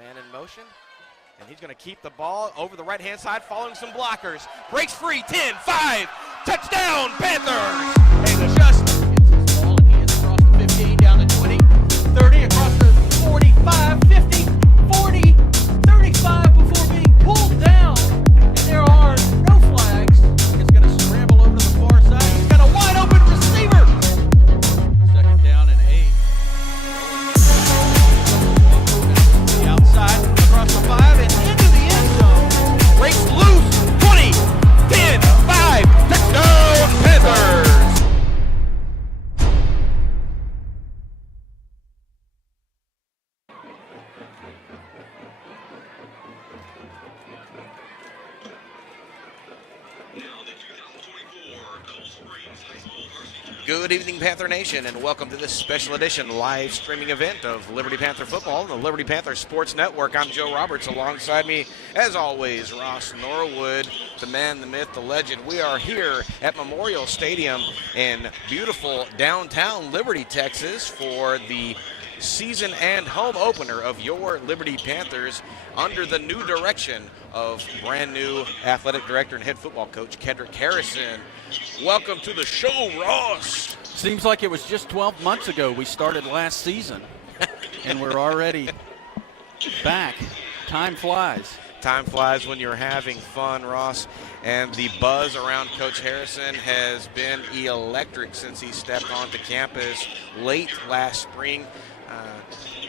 Man in motion. And he's going to keep the ball over the right-hand side, following some blockers. Breaks free, 10, 5, touchdown, Panthers! And adjust. Gets his ball, and he is across the 15, down to 20, 30, across the 45, 50, 40, 35 before being pulled down. And there are no flags. He's going to scramble over to the far side. He's got a wide-open receiver. Second down and 8. The outside, across the 5, and into the end zone. Breaks loose, 20, 10, 5, touchdown, Panthers! Good evening, Panther Nation, and welcome to this special edition live streaming event of Liberty Panther football on the Liberty Panther Sports Network. I'm Joe Roberts. Alongside me, as always, Ross Norwood, the man, the myth, the legend. We are here at Memorial Stadium in beautiful downtown Liberty, Texas, for the season and home opener of your Liberty Panthers under the new direction of brand new athletic director and head football coach Kedrick Harrison. Welcome to the show, Ross. Seems like it was just 12 months ago we started last season, and we're already back. Time flies. Time flies when you're having fun, Ross. And the buzz around Coach Harrison has been electric since he stepped onto campus late last spring.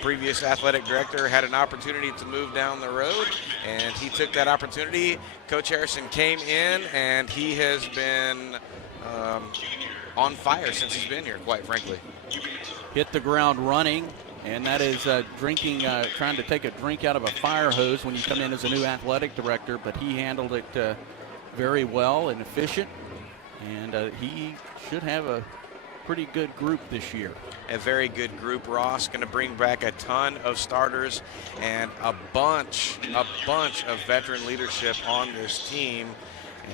Previous athletic director had an opportunity to move down the road, and he took that opportunity. Coach Harrison came in, and he has been on fire since he's been here, quite frankly. Hit the ground running, and that is trying to take a drink out of a fire hose when you come in as a new athletic director, but he handled it very well and efficient, and he should have a pretty good group this year. A very good group, Ross. Going to bring back a ton of starters and a bunch of veteran leadership on this team.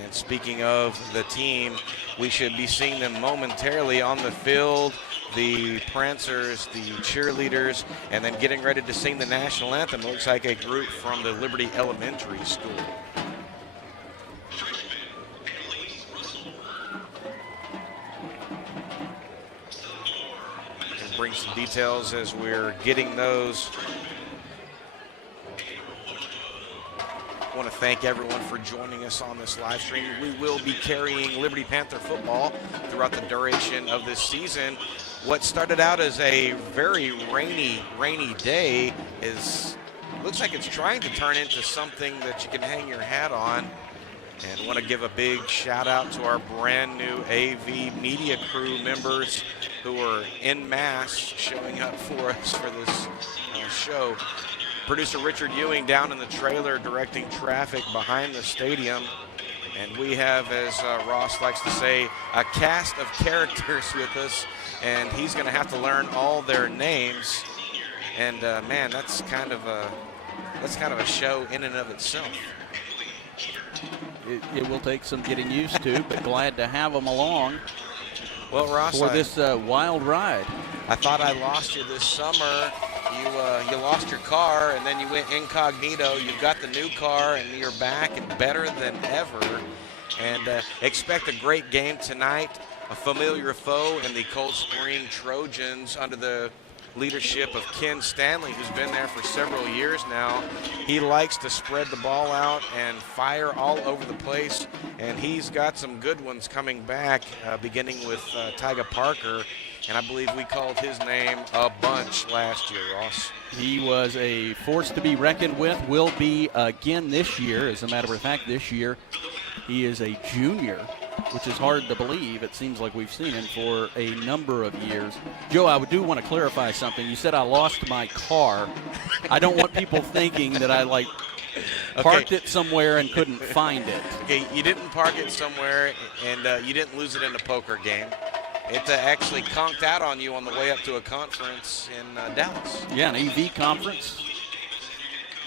And speaking of the team, we should be seeing them momentarily on the field, the prancers, the cheerleaders, and then getting ready to sing the national anthem. Looks like a group from the Liberty Elementary School. Bring some details as we're getting those. I want to thank everyone for joining us on this live stream. We will be carrying Liberty Panther football throughout the duration of this season. What started out as a very rainy day looks like it's trying to turn into something that you can hang your hat on. And want to give a big shout out to our brand new AV media crew members who are en masse showing up for us for this show. Producer Richard Ewing down in the trailer directing traffic behind the stadium. And we have, as Ross likes to say, a cast of characters with us, and he's going to have to learn all their names. And man, that's kind of a show in and of itself. It will take some getting used to, but glad to have them along. Well, Ross, for this wild ride. I thought I lost you this summer. You lost your car, and then you went incognito. You've got the new car, and you're back and better than ever. And expect a great game tonight. A familiar foe in the Coldspring Trojans under the leadership of Ken Stanley, who's been there for several years now. He likes to spread the ball out and fire all over the place, and he's got some good ones coming back, beginning with Tyga Parker, and I believe we called his name a bunch last year, Ross. He was a force to be reckoned with, will be again this year. As a matter of fact, this year he is a junior, which is hard to believe. It seems like we've seen him for a number of years. Joe, I do want to clarify something. You said I lost my car. I don't want people thinking that I parked it somewhere and couldn't find it. Okay, you didn't park it somewhere, and you didn't lose it in a poker game. It actually conked out on you on the way up to a conference in Dallas. Yeah, an AV conference.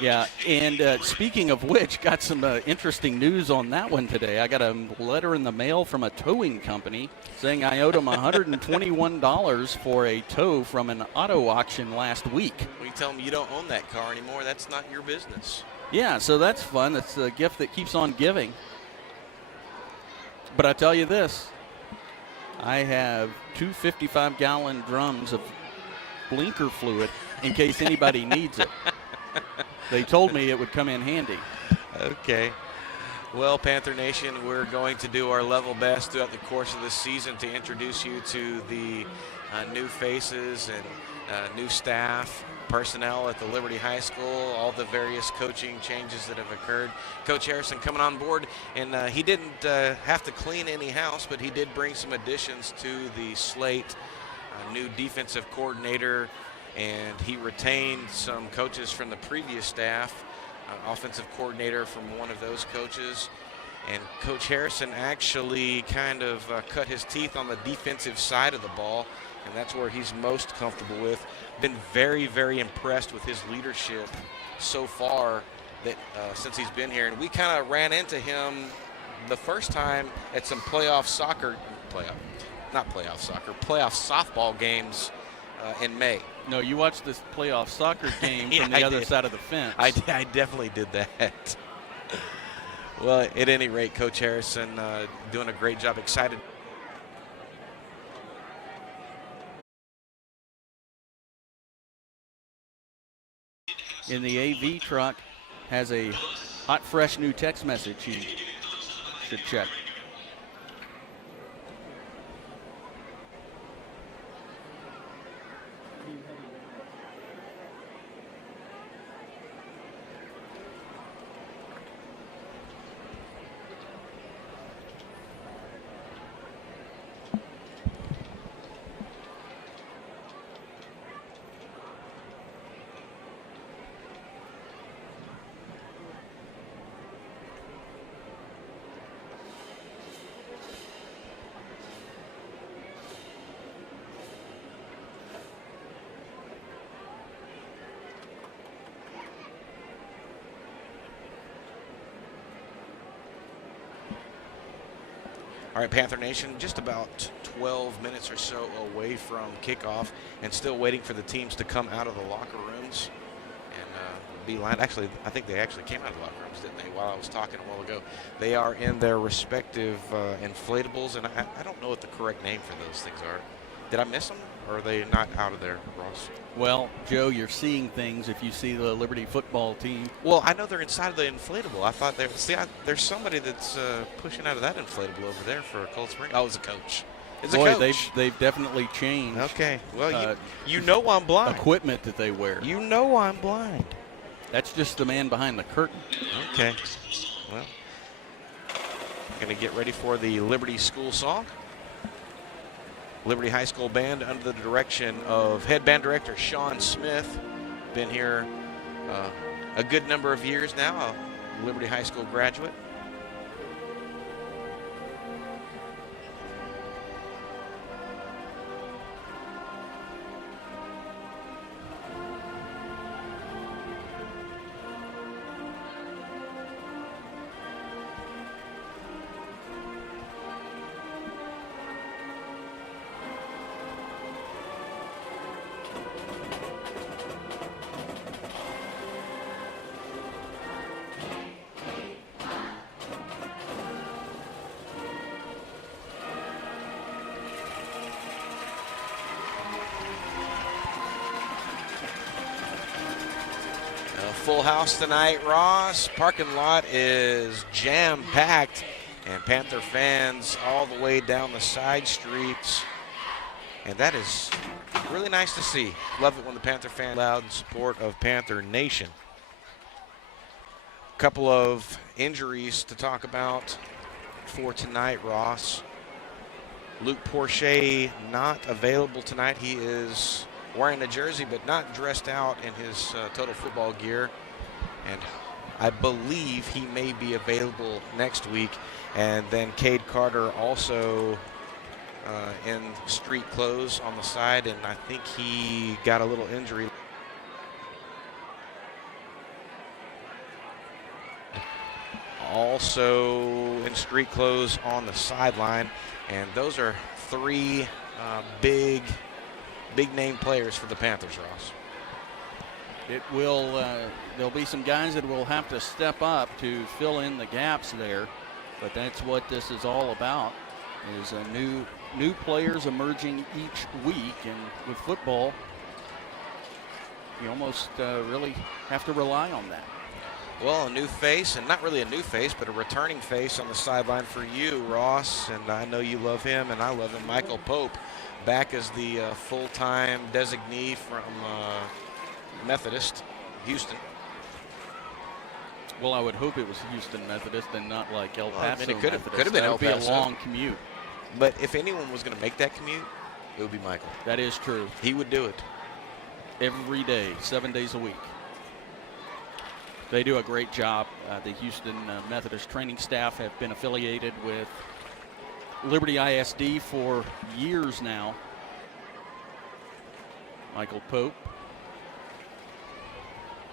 Yeah, and speaking of which, got some interesting news on that one today. I got a letter in the mail from a towing company saying I owed them $121 for a tow from an auto auction last week. When you tell them you don't own that car anymore, that's not your business. Yeah, so that's fun. That's a gift that keeps on giving. But I tell you this, I have 2 55-gallon drums of blinker fluid in case anybody needs it. They told me it would come in handy. Okay. Well, Panther Nation, we're going to do our level best throughout the course of this season to introduce you to the new faces and new staff, personnel at the Liberty High School, all the various coaching changes that have occurred. Coach Harrison coming on board, and he didn't have to clean any house, but he did bring some additions to the slate. A new defensive coordinator, and he retained some coaches from the previous staff, offensive coordinator from one of those coaches. And Coach Harrison actually kind of cut his teeth on the defensive side of the ball, and that's where he's most comfortable with. Been very, very impressed with his leadership so far that since he's been here. And we kind of ran into him the first time at some playoff softball games in May. No, you watched this playoff soccer game from the other side of the fence. I definitely did that. Well, at any rate, Coach Harrison doing a great job. Excited. In the AV truck has a hot, fresh new text message he should check. All right, Panther Nation, just about 12 minutes or so away from kickoff and still waiting for the teams to come out of the locker rooms and be lined. Actually, I think they actually came out of the locker rooms, didn't they, while I was talking a while ago. They are in their respective inflatables, and I don't know what the correct name for those things are. Did I miss them, or are they not out of there, Ross? Well, Joe, you're seeing things if you see the Liberty football team. Well, I know they're inside of the inflatable. I thought there's somebody that's pushing out of that inflatable over there for Coldspring. Oh, it's a coach. It's Boy, a coach. they've definitely changed. Okay. Well, you know I'm blind. Equipment that they wear. You know I'm blind. That's just the man behind the curtain. Okay. Well, going to get ready for the Liberty School song. Liberty High School Band under the direction of head band director Sean Smith. Been here a good number of years now, a Liberty High School graduate. Full house tonight, Ross. Parking lot is jam-packed, and Panther fans all the way down the side streets. And that is really nice to see. Love it when the Panther fans are loud in support of Panther Nation. A couple of injuries to talk about for tonight, Ross. Luke Porcher not available tonight. He is wearing a jersey but not dressed out in his total football gear, and I believe he may be available next week. And then Cade Carter also in street clothes on the side, and I think he got a little injury. also in street clothes on the sideline. And those are three big name players for the Panthers, Ross. It will, there'll be some guys that will have to step up to fill in the gaps there, but that's what this is all about, is a new players emerging each week. And with football, you almost really have to rely on that. Well, a new face, and not really a new face, but a returning face on the sideline for you, Ross, and I know you love him, and I love him, Michael Pope, back as the full-time designee from Methodist, Houston. Well, I would hope it was Houston Methodist and not like El Paso. I mean, it could have been El El Paso. That would be a long commute. But if anyone was going to make that commute, it would be Michael. That is true. He would do it. Every day, 7 days a week. They do a great job. The Houston Methodist training staff have been affiliated with Liberty ISD for years now. Michael Pope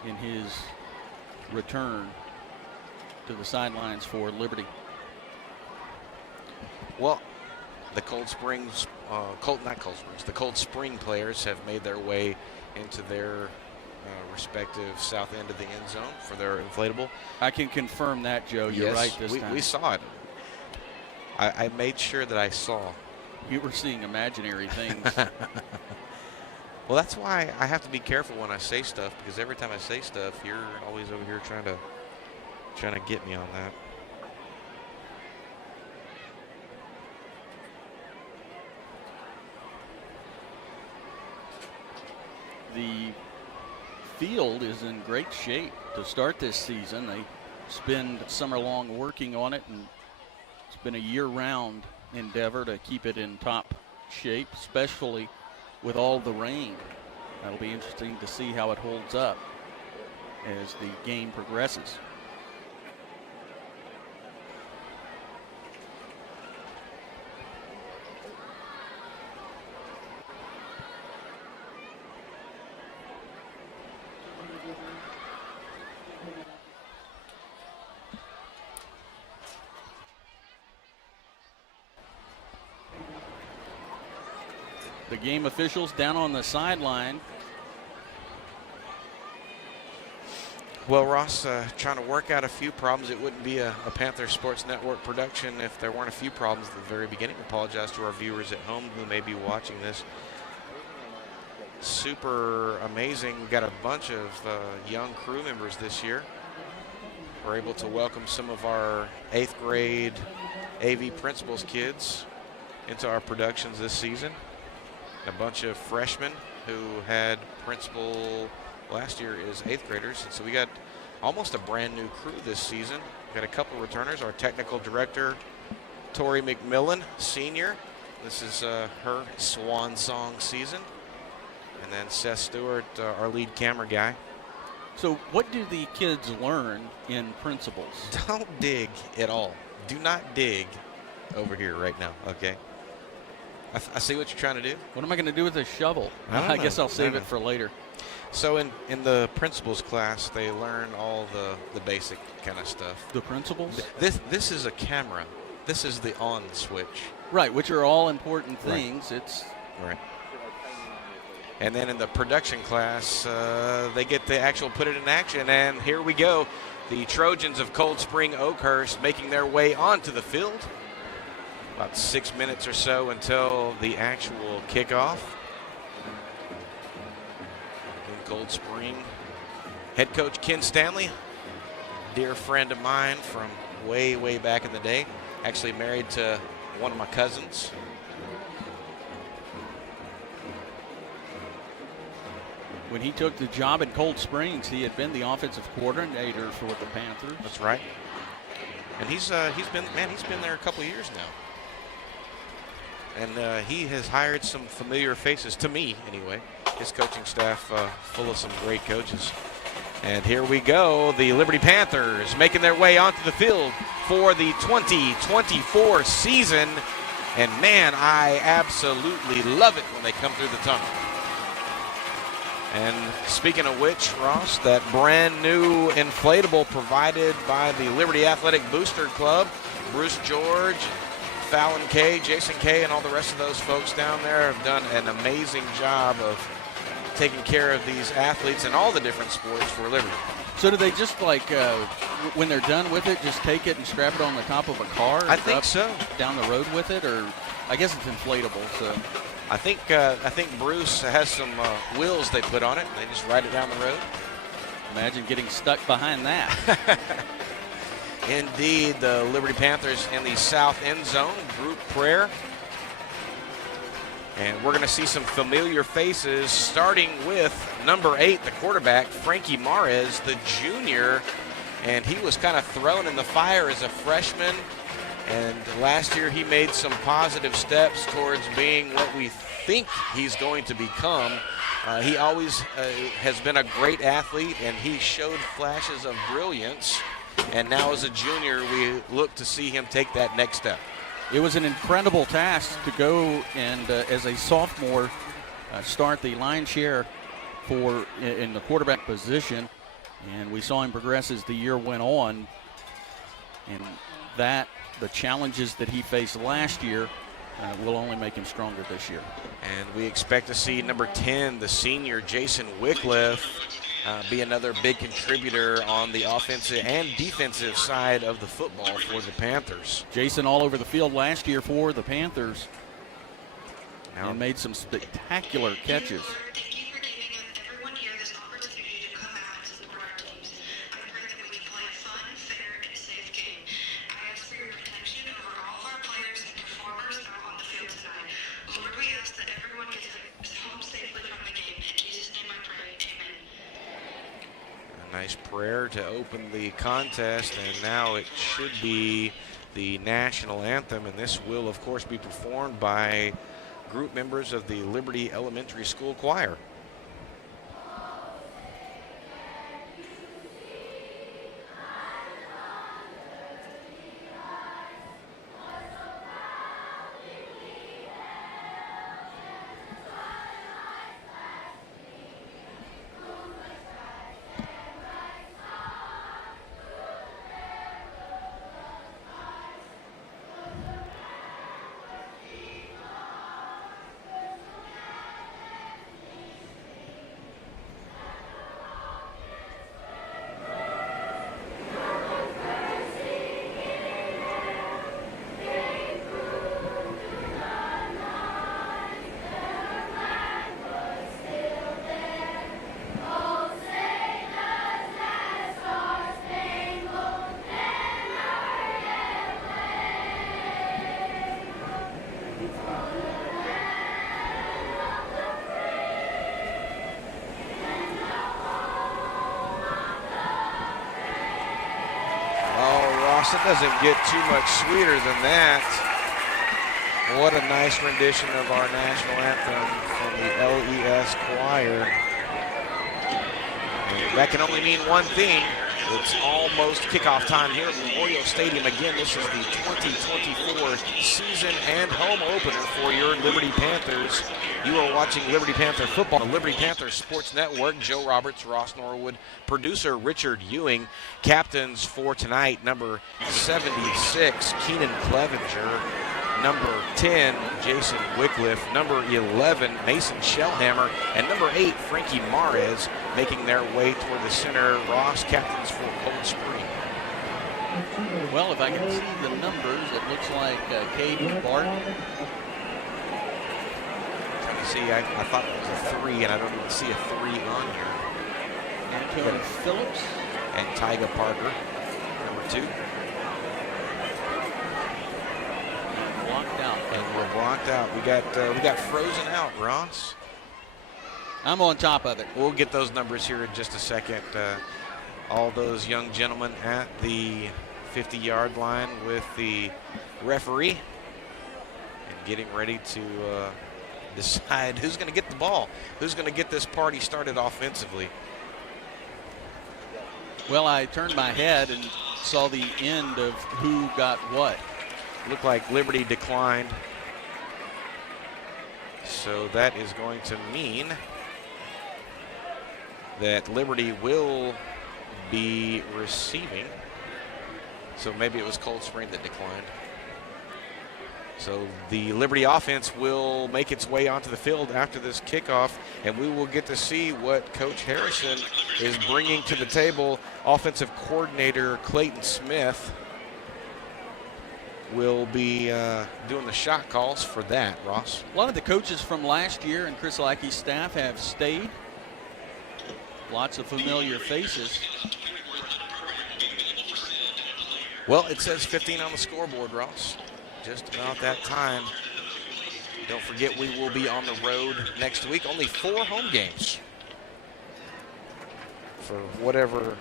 in his return to the sidelines for Liberty. Well, the Cold Spring players have made their way into their respective south end of the end zone for their inflatable. I can confirm that, Joe. You're right this time. We saw it. I made sure that I saw. You were seeing imaginary things. Well, that's why I have to be careful when I say stuff, because every time I say stuff, you're always over here trying to get me on that. The field is in great shape to start this season. They spend summer long working on it, and it's been a year-round endeavor to keep it in top shape, especially with all the rain. That'll be interesting to see how it holds up as the game progresses. The game officials down on the sideline. Well, Ross, trying to work out a few problems. It wouldn't be a Panther Sportz Network production if there weren't a few problems at the very beginning. Apologize to our viewers at home who may be watching this. Super amazing. We've got a bunch of young crew members this year. We're able to welcome some of our 8th grade AV principals kids into our productions this season. A bunch of freshmen who had principal last year as 8th graders. And so we got almost a brand new crew this season. We got a couple of returners. Our technical director, Tori McMillan, senior. This is her swan song season. And then Seth Stewart, our lead camera guy. So what do the kids learn in principles? Don't dig at all. Do not dig over here right now, okay? I see what you're trying to do. What am I going to do with a shovel? I guess I'll save it for later. So in the principals class, they learn all the basic kind of stuff. The principles? This is a camera. This is the on switch. Right, which are all important things. Right. It's right. And then in the production class, they get to actually put it in action. And here we go. The Trojans of Coldspring-Oakhurst making their way onto the field. About 6 minutes or so until the actual kickoff. In Cold Spring, Head Coach Ken Stanley, dear friend of mine from way back in the day. Actually married to one of my cousins. When he took the job in Cold Springs, he had been the offensive coordinator for the Panthers. That's right. And he's been there a couple of years now. And he has hired some familiar faces, to me anyway. His coaching staff full of some great coaches. And here we go, the Liberty Panthers making their way onto the field for the 2024 season. And man, I absolutely love it when they come through the tunnel. And speaking of which, Ross, that brand new inflatable provided by the Liberty Athletic Booster Club, Bruce George, Fallon K, Jason K, and all the rest of those folks down there have done an amazing job of taking care of these athletes in all the different sports for Liberty. So do they just when they're done with it, just take it and strap it on the top of a car? I think so. Down the road with it, or I guess it's inflatable, so. I think Bruce has some wheels they put on it. They just ride it down the road. Imagine getting stuck behind that. Indeed, the Liberty Panthers in the south end zone, group prayer. And we're going to see some familiar faces, starting with number 8, the quarterback, Frankie Mares, the junior. And he was kind of thrown in the fire as a freshman. And last year he made some positive steps towards being what we think he's going to become. He always has been a great athlete, and he showed flashes of brilliance. And now as a junior, we look to see him take that next step. It was an incredible task to go and, as a sophomore, start the lion's share in the quarterback position. And we saw him progress as the year went on. And the challenges that he faced last year will only make him stronger this year. And we expect to see number 10, the senior Jason Wycliffe, be another big contributor on the offensive and defensive side of the football for the Panthers. Jason all over the field last year for the Panthers and made some spectacular catches. Nice prayer to open the contest, and now it should be the national anthem, and this will of course be performed by group members of the Liberty Elementary School Choir. It doesn't get too much sweeter than that. What a nice rendition of our national anthem from the LES choir. And that can only mean one thing. It's almost kickoff time here at Memorial Stadium. Again, this is the 2024 season and home opener for your Liberty Panthers. You are watching Liberty Panther football on the Liberty Panther Sports Network. Joe Roberts, Ross Norwood, producer Richard Ewing. Captains for tonight, number 76, Keenan Clevenger. Number 10, Jason Wycliffe. Number 11, Mason Shellhammer. And number 8, Frankie Mares, making their way toward the center. Ross, captains for Cold Spring. Well, if I can see the numbers, it looks like Cade Barton. Trying to see, I thought it was a 3, and I don't even see a 3 on here. Antonio Phillips. And Tyga Parker, number 2. Blocked out. And we're blocked out. We got frozen out, Ross. I'm on top of it. We'll get those numbers here in just a second. All those young gentlemen at the 50-yard line with the referee and getting ready to decide who's going to get the ball, who's going to get this party started offensively. Well, I turned my head and saw the end of who got what. Looked like Liberty declined. So that is going to mean that Liberty will be receiving. So maybe it was Coldspring that declined. So the Liberty offense will make its way onto the field after this kickoff, and we will get to see what Coach Harrison is bringing to the table. Offensive coordinator Clayton Smith will be doing the shot calls for that, Ross. A lot of the coaches from last year and Chris Lackey's staff have stayed. Lots of familiar faces. Well, it says 15 on the scoreboard, Ross. Just about that time. Don't forget, we will be on the road next week. Only 4 home games for whatever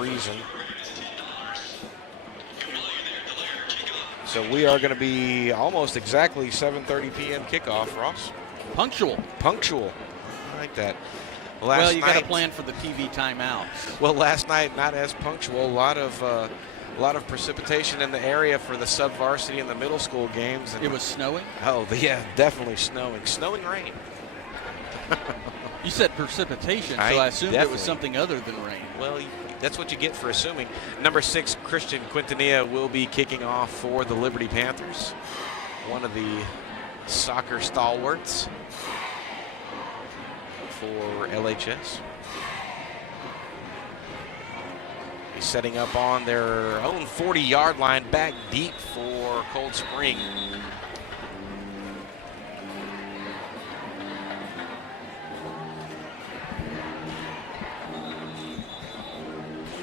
reason. So we are going to be almost exactly 7:30 p.m. kickoff, Ross. Punctual. I like that. Well, you got to plan for the TV timeouts. Well, last night not as punctual. A lot of precipitation in the area for the sub-varsity and the middle school games. And it was snowing? Oh, yeah, definitely snowing. Snowing rain. You said precipitation, so I assumed it was something other than rain. Well, that's what you get for assuming. Number 6, Christian Quintanilla will be kicking off for the Liberty Panthers. One of the soccer stalwarts for LHS. He's setting up on their own 40-yard line, back deep for Coldspring.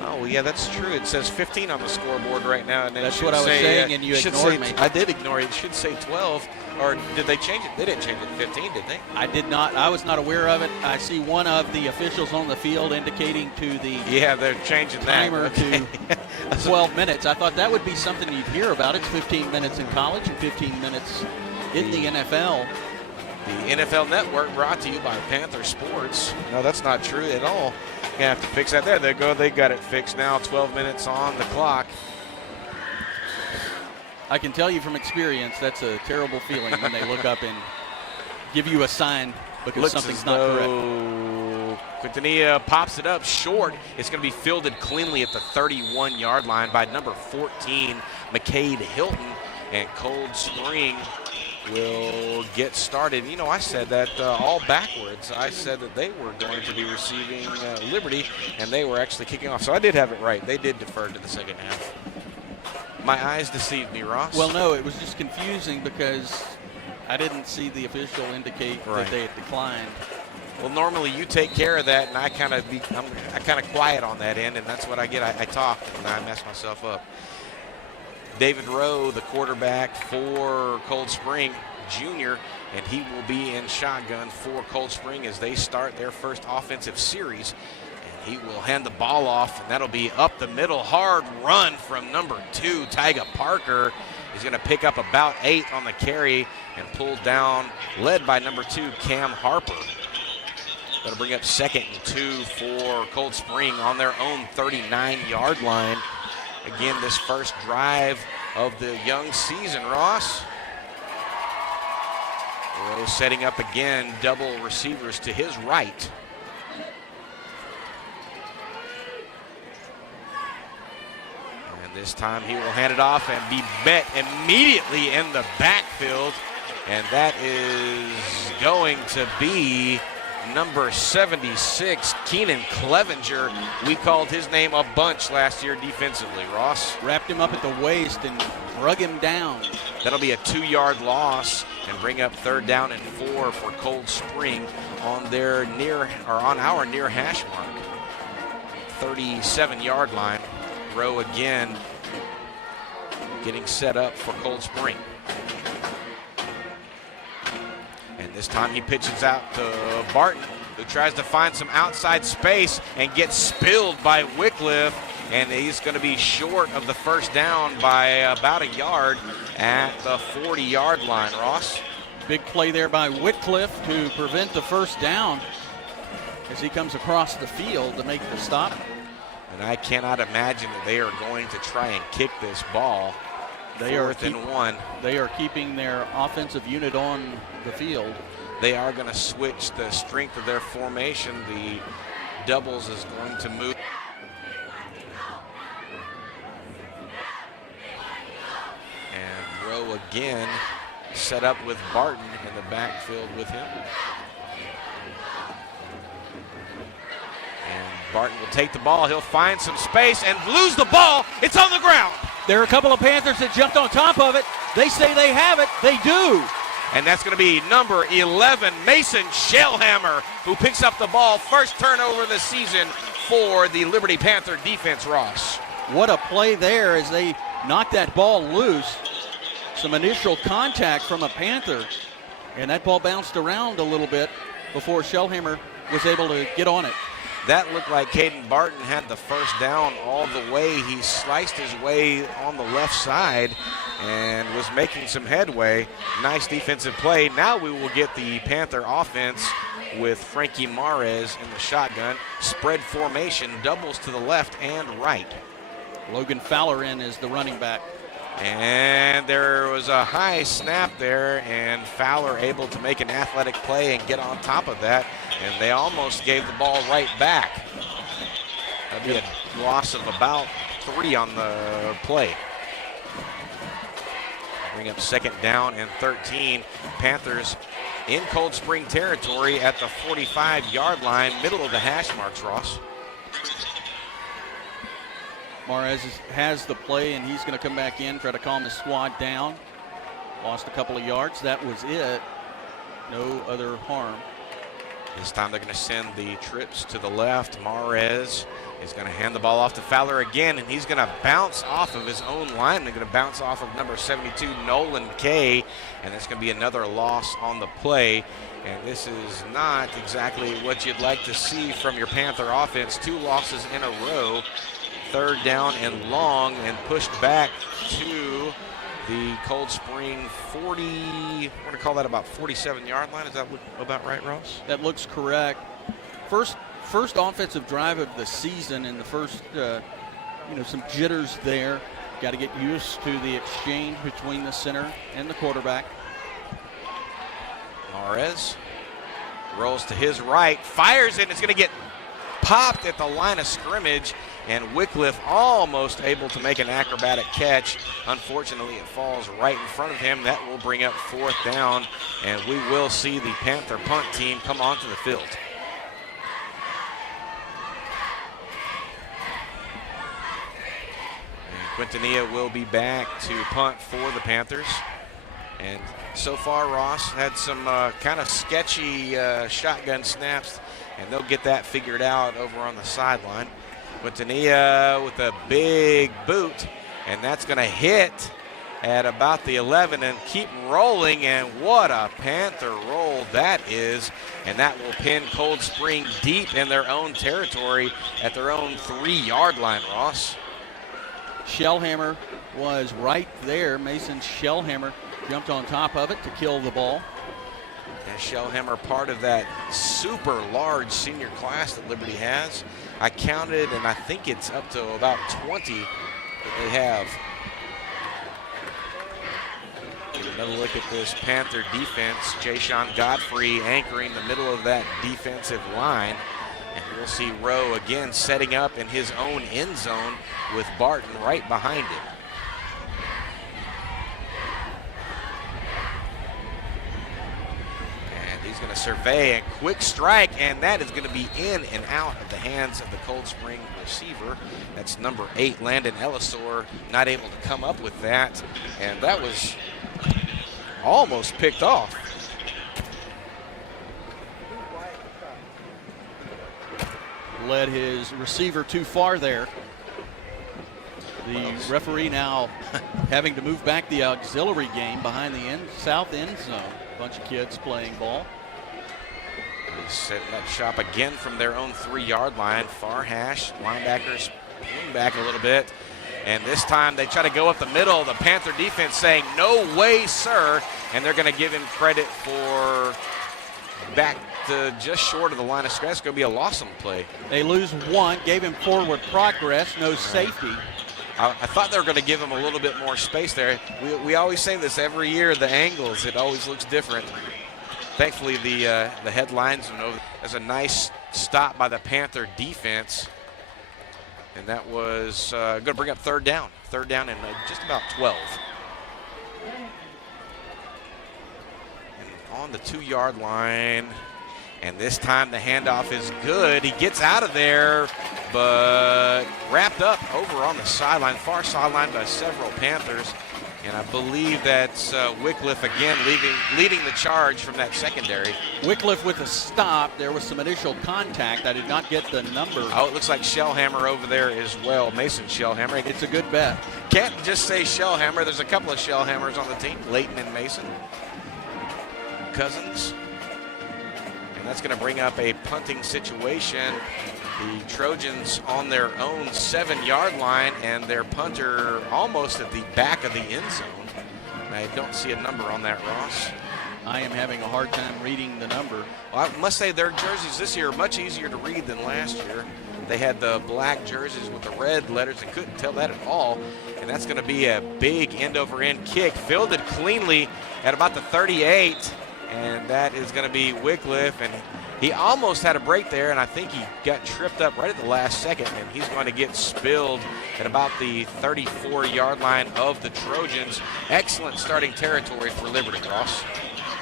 Oh, yeah, that's true. It says 15 on the scoreboard right now. And that's what I was saying, and you ignored me. I did ignore it. It should say 12. Or did they change it? They didn't change it to 15, did they? I did not. I was not aware of it. I see one of the officials on the field indicating to the they're changing timer that. to 12 minutes. I thought that would be something you'd hear about. It's 15 minutes in college and 15 minutes in the NFL. The NFL Network brought to you by Panther Sportz. No, that's not true at all. You're going to have to fix that. There they go. They got it fixed now. 12 minutes on the clock. I can tell you from experience, that's a terrible feeling when they look up and give you a sign because something's not correct. Quintanilla pops it up short. It's going to be fielded cleanly at the 31-yard line by number 14, McCade Hilton, and Coldspring will get started. You know, I said that all backwards. I said that they were going to be receiving Liberty, and they were actually kicking off. So I did have it right. They did defer to the second half. My eyes deceived me, Ross. Well, no, it was just confusing because I didn't see the official indicate that they had declined. Well, normally you take care of that, and I kind of quiet on that end, and that's what I get. I talk, and I mess myself up. David Rowe, the quarterback for Coldspring, junior, and he will be in shotgun for Coldspring as they start their first offensive series. He will hand the ball off, and that'll be up the middle. Hard run from number 2, Tyga Parker. He's going to pick up about 8 on the carry and pull down, led by number 2, Cam Harper. That'll bring up 2nd and 2 for Coldspring on their own 39-yard line. Again, this first drive of the young season, Ross. Rose setting up again, double receivers to his right. This time he will hand it off and be met immediately in the backfield. And that is going to be number 76, Keenan Clevenger. We called his name a bunch last year defensively, Ross. Wrapped him up at the waist and drug him down. That'll be a 2-yard loss and bring up 3rd down and 4 for Coldspring on our near hash mark. 37-yard line. Rowe again getting set up for Coldspring. And this time he pitches out to Barton, who tries to find some outside space and gets spilled by Wycliffe. And he's going to be short of the first down by about a yard at the 40-yard line, Ross. Big play there by Wycliffe to prevent the first down as he comes across the field to make the stop. And I cannot imagine that they are going to try and kick this ball. Fourth and 1. They are keeping their offensive unit on the field. They are going to switch the strength of their formation. doubles is going to move. And Rowe again set up with Barton in the backfield with him. And Barton will take the ball. He'll find some space and lose the ball. It's on the ground. There are a couple of Panthers that jumped on top of it. They say they have it. They do. And that's going to be number 11, Mason Shellhammer, who picks up the ball. First turnover of the season for the Liberty Panther defense, Ross. What a play there as they knocked that ball loose. Some initial contact from a Panther, and that ball bounced around a little bit before Shellhammer was able to get on it. That looked like Caden Barton had the first down all the way. He sliced his way on the left side and was making some headway. Nice defensive play. Now we will get the Panther offense with Frankie Mares in the shotgun. Spread formation, doubles to the left and right. Logan Fowler in as the running back. And there was a high snap there, and Fowler able to make an athletic play and get on top of that, and they almost gave the ball right back. That'd be a loss of about 3 on the play. Bring up second down and 13. Panthers in Cold Spring territory at the 45-yard line, middle of the hash marks, Ross. Mares has the play, and he's going to come back in, try to calm his squad down. Lost a couple of yards. That was it. No other harm. This time they're going to send the trips to the left. Mares is going to hand the ball off to Fowler again, and he's going to bounce off of his own line. They're going to bounce off of number 72, Nolan Kay, and it's going to be another loss on the play. And this is not exactly what you'd like to see from your Panther offense. 2 losses in a row. Third down and long, and pushed back to the Cold Spring 40, we're going to call that about 47-yard line. Is that about right, Ross? That looks correct. First offensive drive of the season, and the first, some jitters there. Got to get used to the exchange between the center and the quarterback. Mares rolls to his right, fires it. It's going to get popped at the line of scrimmage, and Wycliffe almost able to make an acrobatic catch. Unfortunately, it falls right in front of him. That will bring up 4th down, and we will see the Panther punt team come onto the field. And Quintanilla will be back to punt for the Panthers. And so far, Ross had some kind of sketchy shotgun snaps, and they'll get that figured out over on the sideline. Quintanilla with a big boot, and that's going to hit at about the 11 and keep rolling, and what a Panther roll that is, and that will pin Cold Spring deep in their own territory at their own 3-yard line, Ross. Shellhammer was right there. Mason Shellhammer jumped on top of it to kill the ball. And Shellhammer, part of that super large senior class that Liberty has. I counted, and I think it's up to about 20 that they have. Get another look at this Panther defense. Jayshawn Godfrey anchoring the middle of that defensive line. And we'll see Rowe again setting up in his own end zone with Barton right behind him. He's going to survey and quick strike, and that is going to be in and out of the hands of the Cold Spring receiver. That's number 8, Landon Ellisor, not able to come up with that, and that was almost picked off. Led his receiver too far there. The referee now having to move back the auxiliary game behind the south end zone. A bunch of kids playing ball. He's setting up shop again from their own 3-yard line. Far hash, linebackers pulling back a little bit. And this time they try to go up the middle. The Panther defense saying, no way, sir. And they're going to give him credit for back to just short of the line of scrimmage. It's going to be a loss on the play. They lose 1, gave him forward progress, no safety. I thought they were going to give him a little bit more space there. We always say this every year, the angles, it always looks different. Thankfully, the headlines, there's a nice stop by the Panther defense. And that was going to bring up third down. Third down and just about 12. And on the 2-yard line. And this time the handoff is good. He gets out of there, but wrapped up over on the sideline, far sideline by several Panthers. And I believe that's Wycliffe again leading the charge from that secondary. Wycliffe with a stop. There was some initial contact. I did not get the number. Oh, it looks like Shellhammer over there as well. Mason Shellhammer. It's a good bet. Can't just say Shellhammer. There's a couple of Shellhammers on the team, Leighton and Mason. Cousins. And that's going to bring up a punting situation. The Trojans on their own 7-yard line, and their punter almost at the back of the end zone. I don't see a number on that, Ross. I am having a hard time reading the number. Well, I must say their jerseys this year are much easier to read than last year. They had the black jerseys with the red letters and couldn't tell that at all. And that's going to be a big end-over-end kick, fielded cleanly at about the 38. And that is going to be Wycliffe, and he almost had a break there, and I think he got tripped up right at the last second, and he's going to get spilled at about the 34-yard line of the Trojans. Excellent starting territory for Liberty, Ross.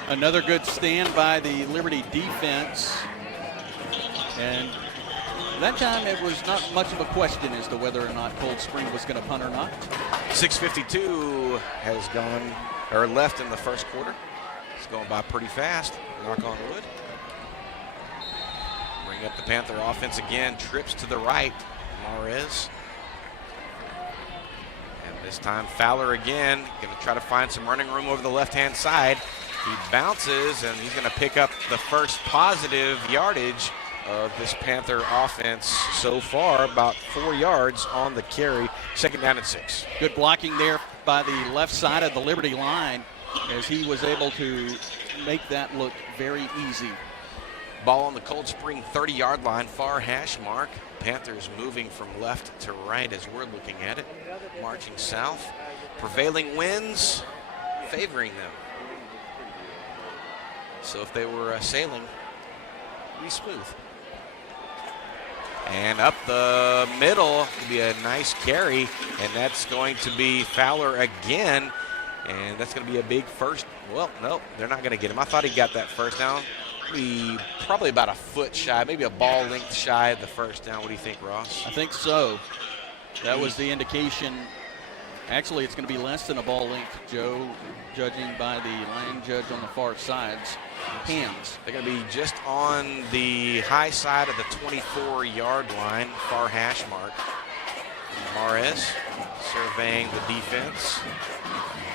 Another good stand by the Liberty defense, and that time it was not much of a question as to whether or not Cold Spring was going to punt or not. 6:52 has gone or left in the first quarter. It's going by pretty fast, knock on wood. Bring up the Panther offense again, trips to the right, Mares. And this time Fowler again, going to try to find some running room over the left-hand side. He bounces, and he's going to pick up the first positive yardage of this Panther offense so far, about 4 yards on the carry, 2nd down and 6. Good blocking there by the left side of the Liberty line, as he was able to make that look very easy. Ball on the Cold Spring 30-yard line, far hash mark. Panthers moving from left to right as we're looking at it, marching south. Prevailing winds favoring them. So if they were sailing, it'd be smooth. And up the middle would be a nice carry, and that's going to be Fowler again. And that's going to be a big first. Well, no, they're not going to get him. I thought he got that first down. Probably about a foot shy, maybe a ball length shy of the first down. What do you think, Ross? I think so. That was the indication. Actually, it's going to be less than a ball length, Joe, judging by the line judge on the far side's hands. They're going to be just on the high side of the 24-yard line, far hash mark. Mares surveying the defense.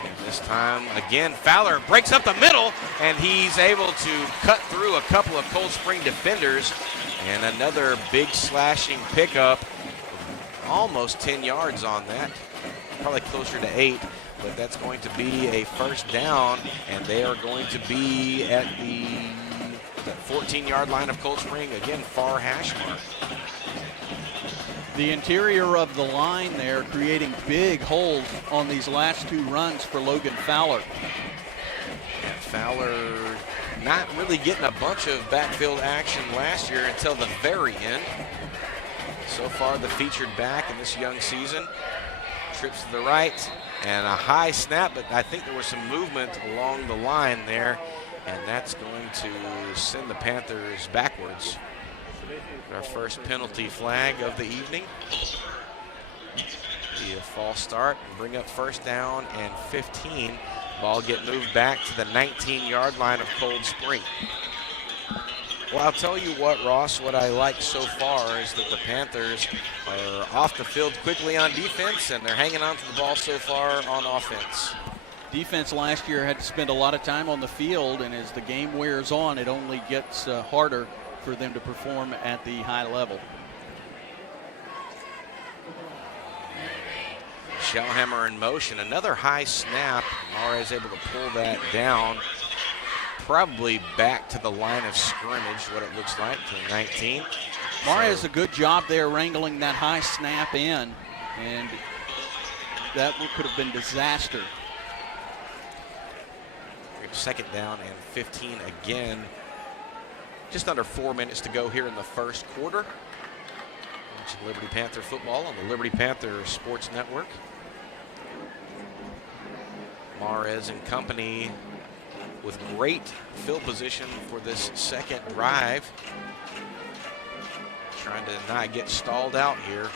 And this time, again, Fowler breaks up the middle, and he's able to cut through a couple of Cold Spring defenders. And another big slashing pickup, almost 10 yards on that, probably closer to 8. But that's going to be a first down, and they are going to be at the 14-yard line of Cold Spring. Again, far hash mark. The interior of the line there creating big holes on these last 2 runs for Logan Fowler. And Fowler not really getting a bunch of backfield action last year until the very end. So far, the featured back in this young season. Trips to the right and a high snap, but I think there was some movement along the line there, and that's going to send the Panthers backwards. Our first penalty flag of the evening. Be a false start and bring up first down and 15. Ball get moved back to the 19-yard line of Cold Spring. Well, I'll tell you what, Ross, what I like so far is that the Panthers are off the field quickly on defense, and they're hanging on to the ball so far on offense. Defense last year had to spend a lot of time on the field, and as the game wears on, it only gets harder for them to perform at the high level. Shellhammer in motion, another high snap. Mara is able to pull that down, probably back to the line of scrimmage, what it looks like, to the 19. Mara has a good job there wrangling that high snap in, and that could have been disaster. We're Second down and 15 again. Just under 4 minutes to go here in the first quarter. Watching Liberty Panther football on the Liberty Panther Sports Network. Mares and company with great field position for this second drive. Trying to not get stalled out here.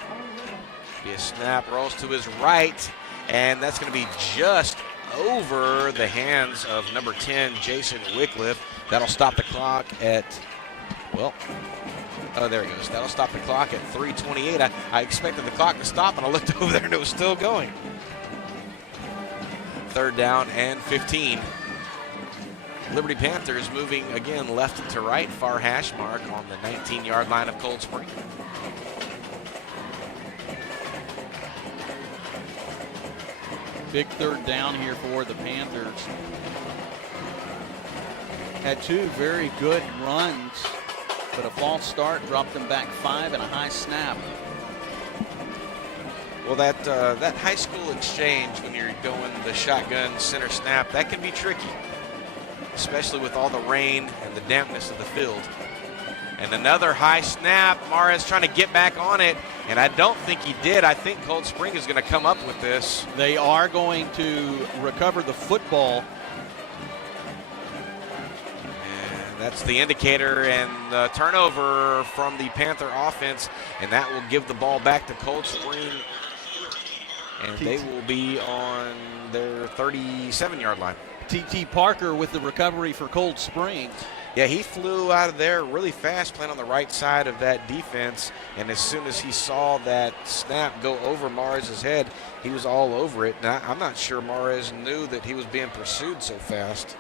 Be a snap, rolls to his right, and that's going to be just over the hands of number 10, Jason Wycliffe. That'll stop the clock at, well, oh, there it goes. That'll stop the clock at 3:28. I expected the clock to stop, and I looked over there, and it was still going. Third down and 15. Liberty Panthers moving again left to right, far hash mark on the 19-yard line of Cold Spring. Big third down here for the Panthers. Had two very good runs, but a false start dropped them back 5 and a high snap. Well, that high school exchange when you're going the shotgun center snap, that can be tricky, especially with all the rain and the dampness of the field. And another high snap. Mares trying to get back on it, and I don't think he did. I think Cold Spring is going to come up with this. They are going to recover the football. And that's the indicator, and the turnover from the Panther offense, and that will give the ball back to Cold Spring. And they will be on their 37-yard line. T.T. Parker with the recovery for Cold Spring. Yeah, he flew out of there really fast, playing on the right side of that defense. And as soon as he saw that snap go over Mares' head, he was all over it. And I'm not sure Mares knew that he was being pursued so fast.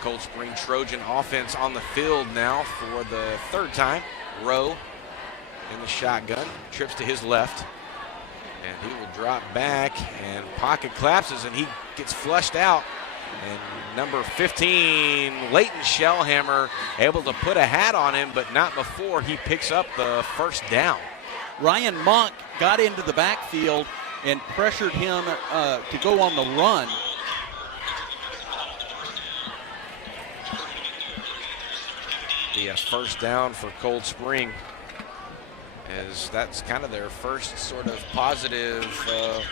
Coldspring Trojan offense on the field now for the third time. Rowe in the shotgun, trips to his left, and he will drop back, and pocket collapses, and he gets flushed out. And number 15, Leighton Shellhammer, able to put a hat on him, but not before he picks up the first down. Ryan Monk got into the backfield and pressured him to go on the run. The first down for Cold Spring, as that's kind of their first sort of positive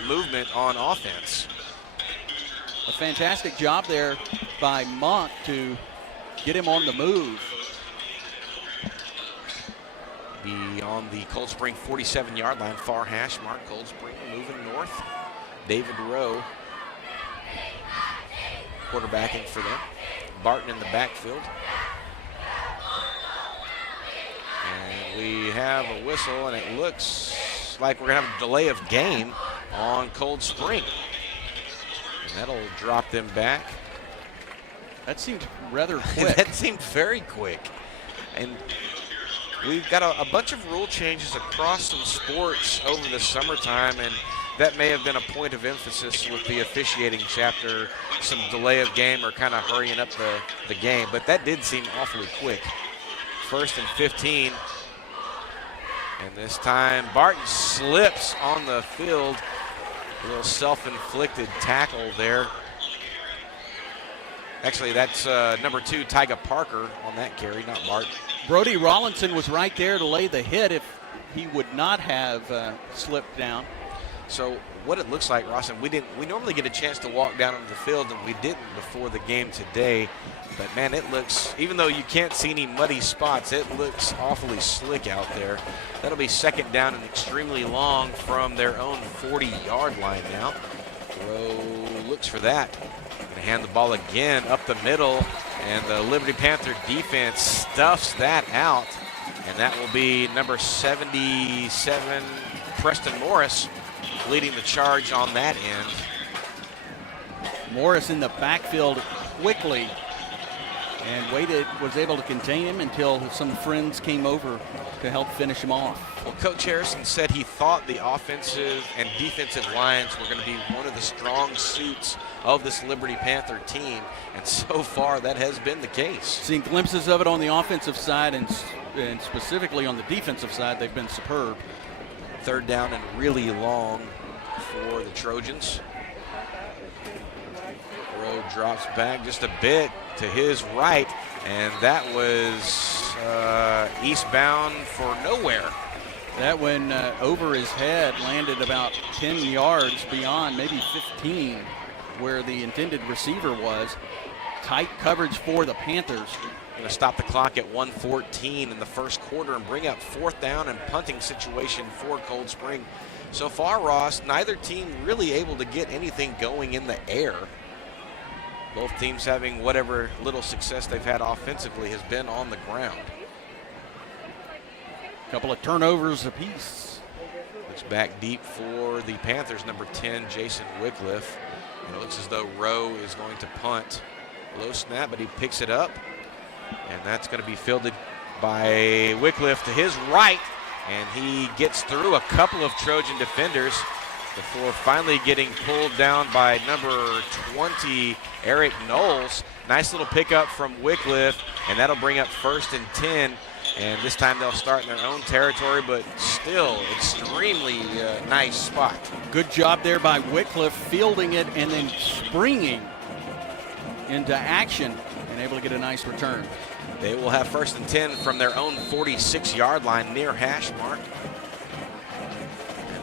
movement on offense. A fantastic job there by Monk to get him on the move. Be on the Cold Spring 47-yard line, far hash mark. Cold Spring moving north. David Rowe quarterbacking for them. Barton in the backfield. And we have a whistle, and it looks like we're going to have a delay of game on Cold Spring. And that'll drop them back. That seemed rather quick. That seemed very quick. And we've got a bunch of rule changes across some sports over the summertime, and that may have been a point of emphasis with the officiating chapter, some delay of game or kind of hurrying up the game. But that did seem awfully quick. First and 15. And this time, Barton slips on the field. A little self-inflicted tackle there. Actually, that's number 2, Tyga Parker on that carry, not Barton. Brody Rollinson was right there to lay the hit if he would not have slipped down. So what it looks like, Ross, and we normally get a chance to walk down on the field, and we didn't before the game today. But man, it looks, even though you can't see any muddy spots, it looks awfully slick out there. That'll be second down and extremely long from their own 40-yard line now. Rowe looks for that. Going to hand the ball again up the middle, and the Liberty Panther defense stuffs that out. And that will be number 77, Preston Morris, leading the charge on that end. Morris in the backfield quickly and was able to contain him until some friends came over to help finish him off. Well, Coach Harrison said he thought the offensive and defensive lines were going to be one of the strong suits of this Liberty Panther team, and so far that has been the case. Seen glimpses of it on the offensive side, and specifically on the defensive side, they've been superb. Third down and really long for the Trojans. drops back just a bit to his right, and that was eastbound for nowhere. That one over his head landed about 10 yards beyond, maybe 15, where the intended receiver was. Tight coverage for the Panthers. Going to stop the clock at 1:14 in the first quarter and bring up 4th down and punting situation for Cold Spring. So far, Ross, neither team really able to get anything going in the air. Both teams having whatever little success they've had offensively has been on the ground. Couple of turnovers apiece. Looks back deep for the Panthers, number 10, Jason Wycliffe. And it looks as though Rowe is going to punt. Low snap, but he picks it up. And that's going to be fielded by Wycliffe to his right. And he gets through a couple of Trojan defenders before finally getting pulled down by number 20, Eric Knowles. Nice little pickup from Wycliffe, and that'll bring up 1st and 10. And this time they'll start in their own territory, but still extremely nice spot. Good job there by Wycliffe, fielding it and then springing into action and able to get a nice return. They will have 1st and 10 from their own 46-yard line near hash mark.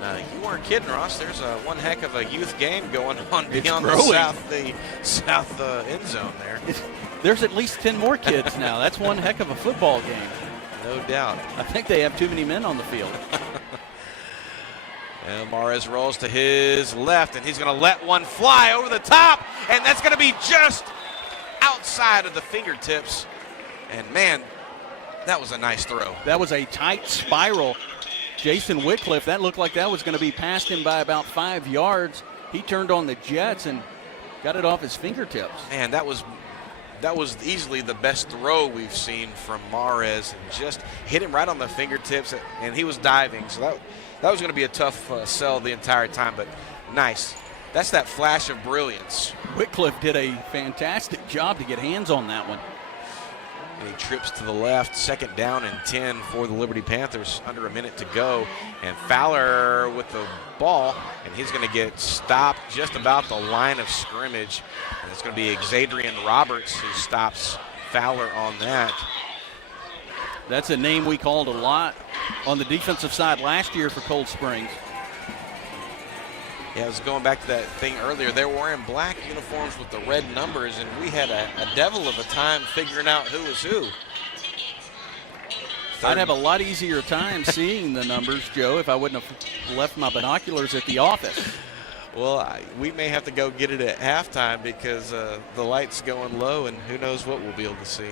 And you weren't kidding, Ross. There's one heck of a youth game going on beyond the south end zone there. There's at least 10 more kids now. That's one heck of a football game. No doubt. I think they have too many men on the field. And Mares rolls to his left, and he's going to let one fly over the top, and that's going to be just outside of the fingertips. And, man, that was a nice throw. That was a tight spiral. Jason Wycliffe, that looked like that was going to be past him by about 5 yards. He turned on the jets and got it off his fingertips. Man, that was easily the best throw we've seen from Mares, and just hit him right on the fingertips, and he was diving. So that was going to be a tough sell the entire time, but nice. That's that flash of brilliance. Wycliffe did a fantastic job to get hands on that one. And he trips to the left, 2nd down and 10 for the Liberty Panthers, under a minute to go. And Fowler with the ball, and he's going to get stopped just about the line of scrimmage. And it's going to be Xadrian Roberts who stops Fowler on that. That's a name we called a lot on the defensive side last year for Cold Springs. Yeah, I was going back to that thing earlier. They were wearing black uniforms with the red numbers, and we had a devil of a time figuring out who was who. I'd have a lot easier time seeing the numbers, Joe, if I wouldn't have left my binoculars at the office. Well, we may have to go get it at halftime because the light's going low, and who knows what we'll be able to see.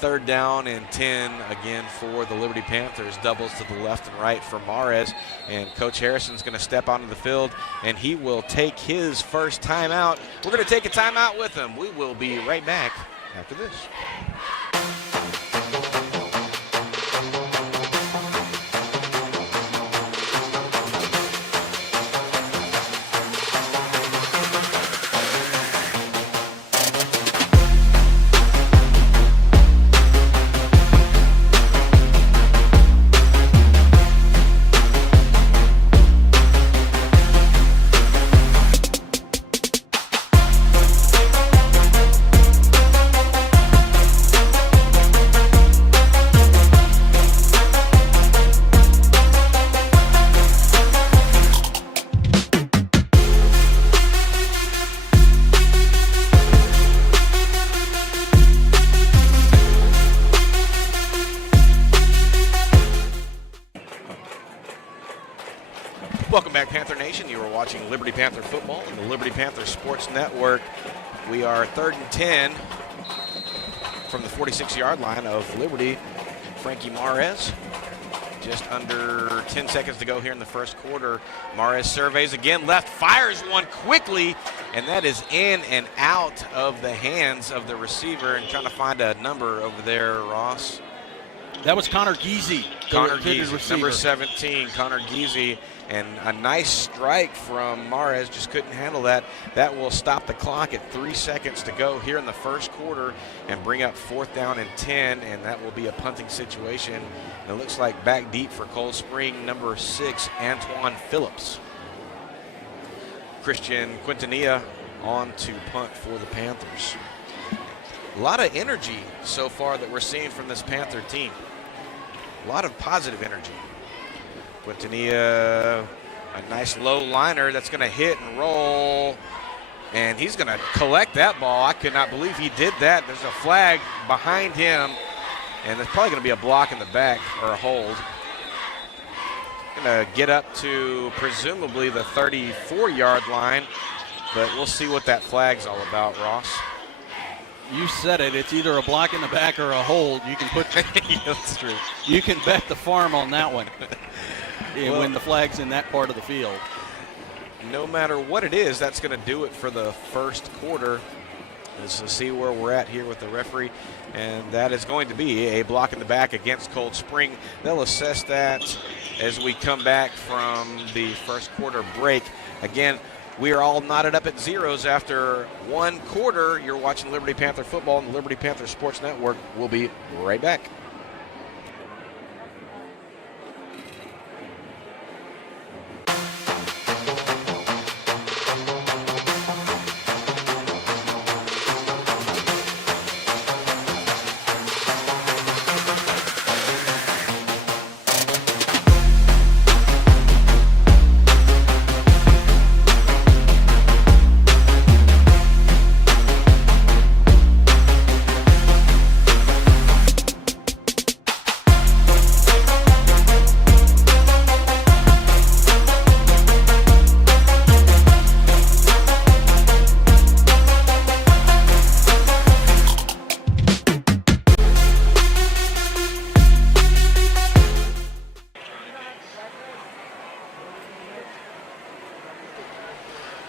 3rd down and 10 again for the Liberty Panthers. Doubles to the left and right for Mares. And Coach Harrison's going to step onto the field, and he will take his first timeout. We're going to take a timeout with him. We will be right back after this. Welcome back, Panther Nation. You are watching Liberty Panther football on the Liberty Panther Sports Network. We are 3rd and 10 from the 46-yard line of Liberty. Frankie Mares, just under 10 seconds to go here in the first quarter. Mares surveys again, left, fires one quickly, and that is in and out of the hands of the receiver. And trying to find a number over there, Ross. That was Connor Giese. Connor Giese, number 17, Connor Giese. And a nice strike from Mares, just couldn't handle that. That will stop the clock at 3 seconds to go here in the first quarter and bring up 4th down and 10, and that will be a punting situation. And it looks like back deep for Cold Spring, number 6, Antoine Phillips. Christian Quintanilla on to punt for the Panthers. A lot of energy so far that we're seeing from this Panther team. A lot of positive energy. Quintanilla, a nice low liner that's going to hit and roll. And he's going to collect that ball. I could not believe he did that. There's a flag behind him. And there's probably going to be a block in the back or a hold. Going to get up to presumably the 34-yard line. But we'll see what that flag's all about, Ross. You said it. It's either a block in the back or a hold. You can put. Yeah, that's true. You can bet the farm on that one. When the flag's in that part of the field. No matter what it is, that's going to do it for the first quarter. Let's see where we're at here with the referee. And that is going to be a block in the back against Cold Spring. They'll assess that as we come back from the first quarter break. Again, we are all knotted up at zeros after one quarter. You're watching Liberty Panther football on the Liberty Panther Sportz Network. We'll be right back.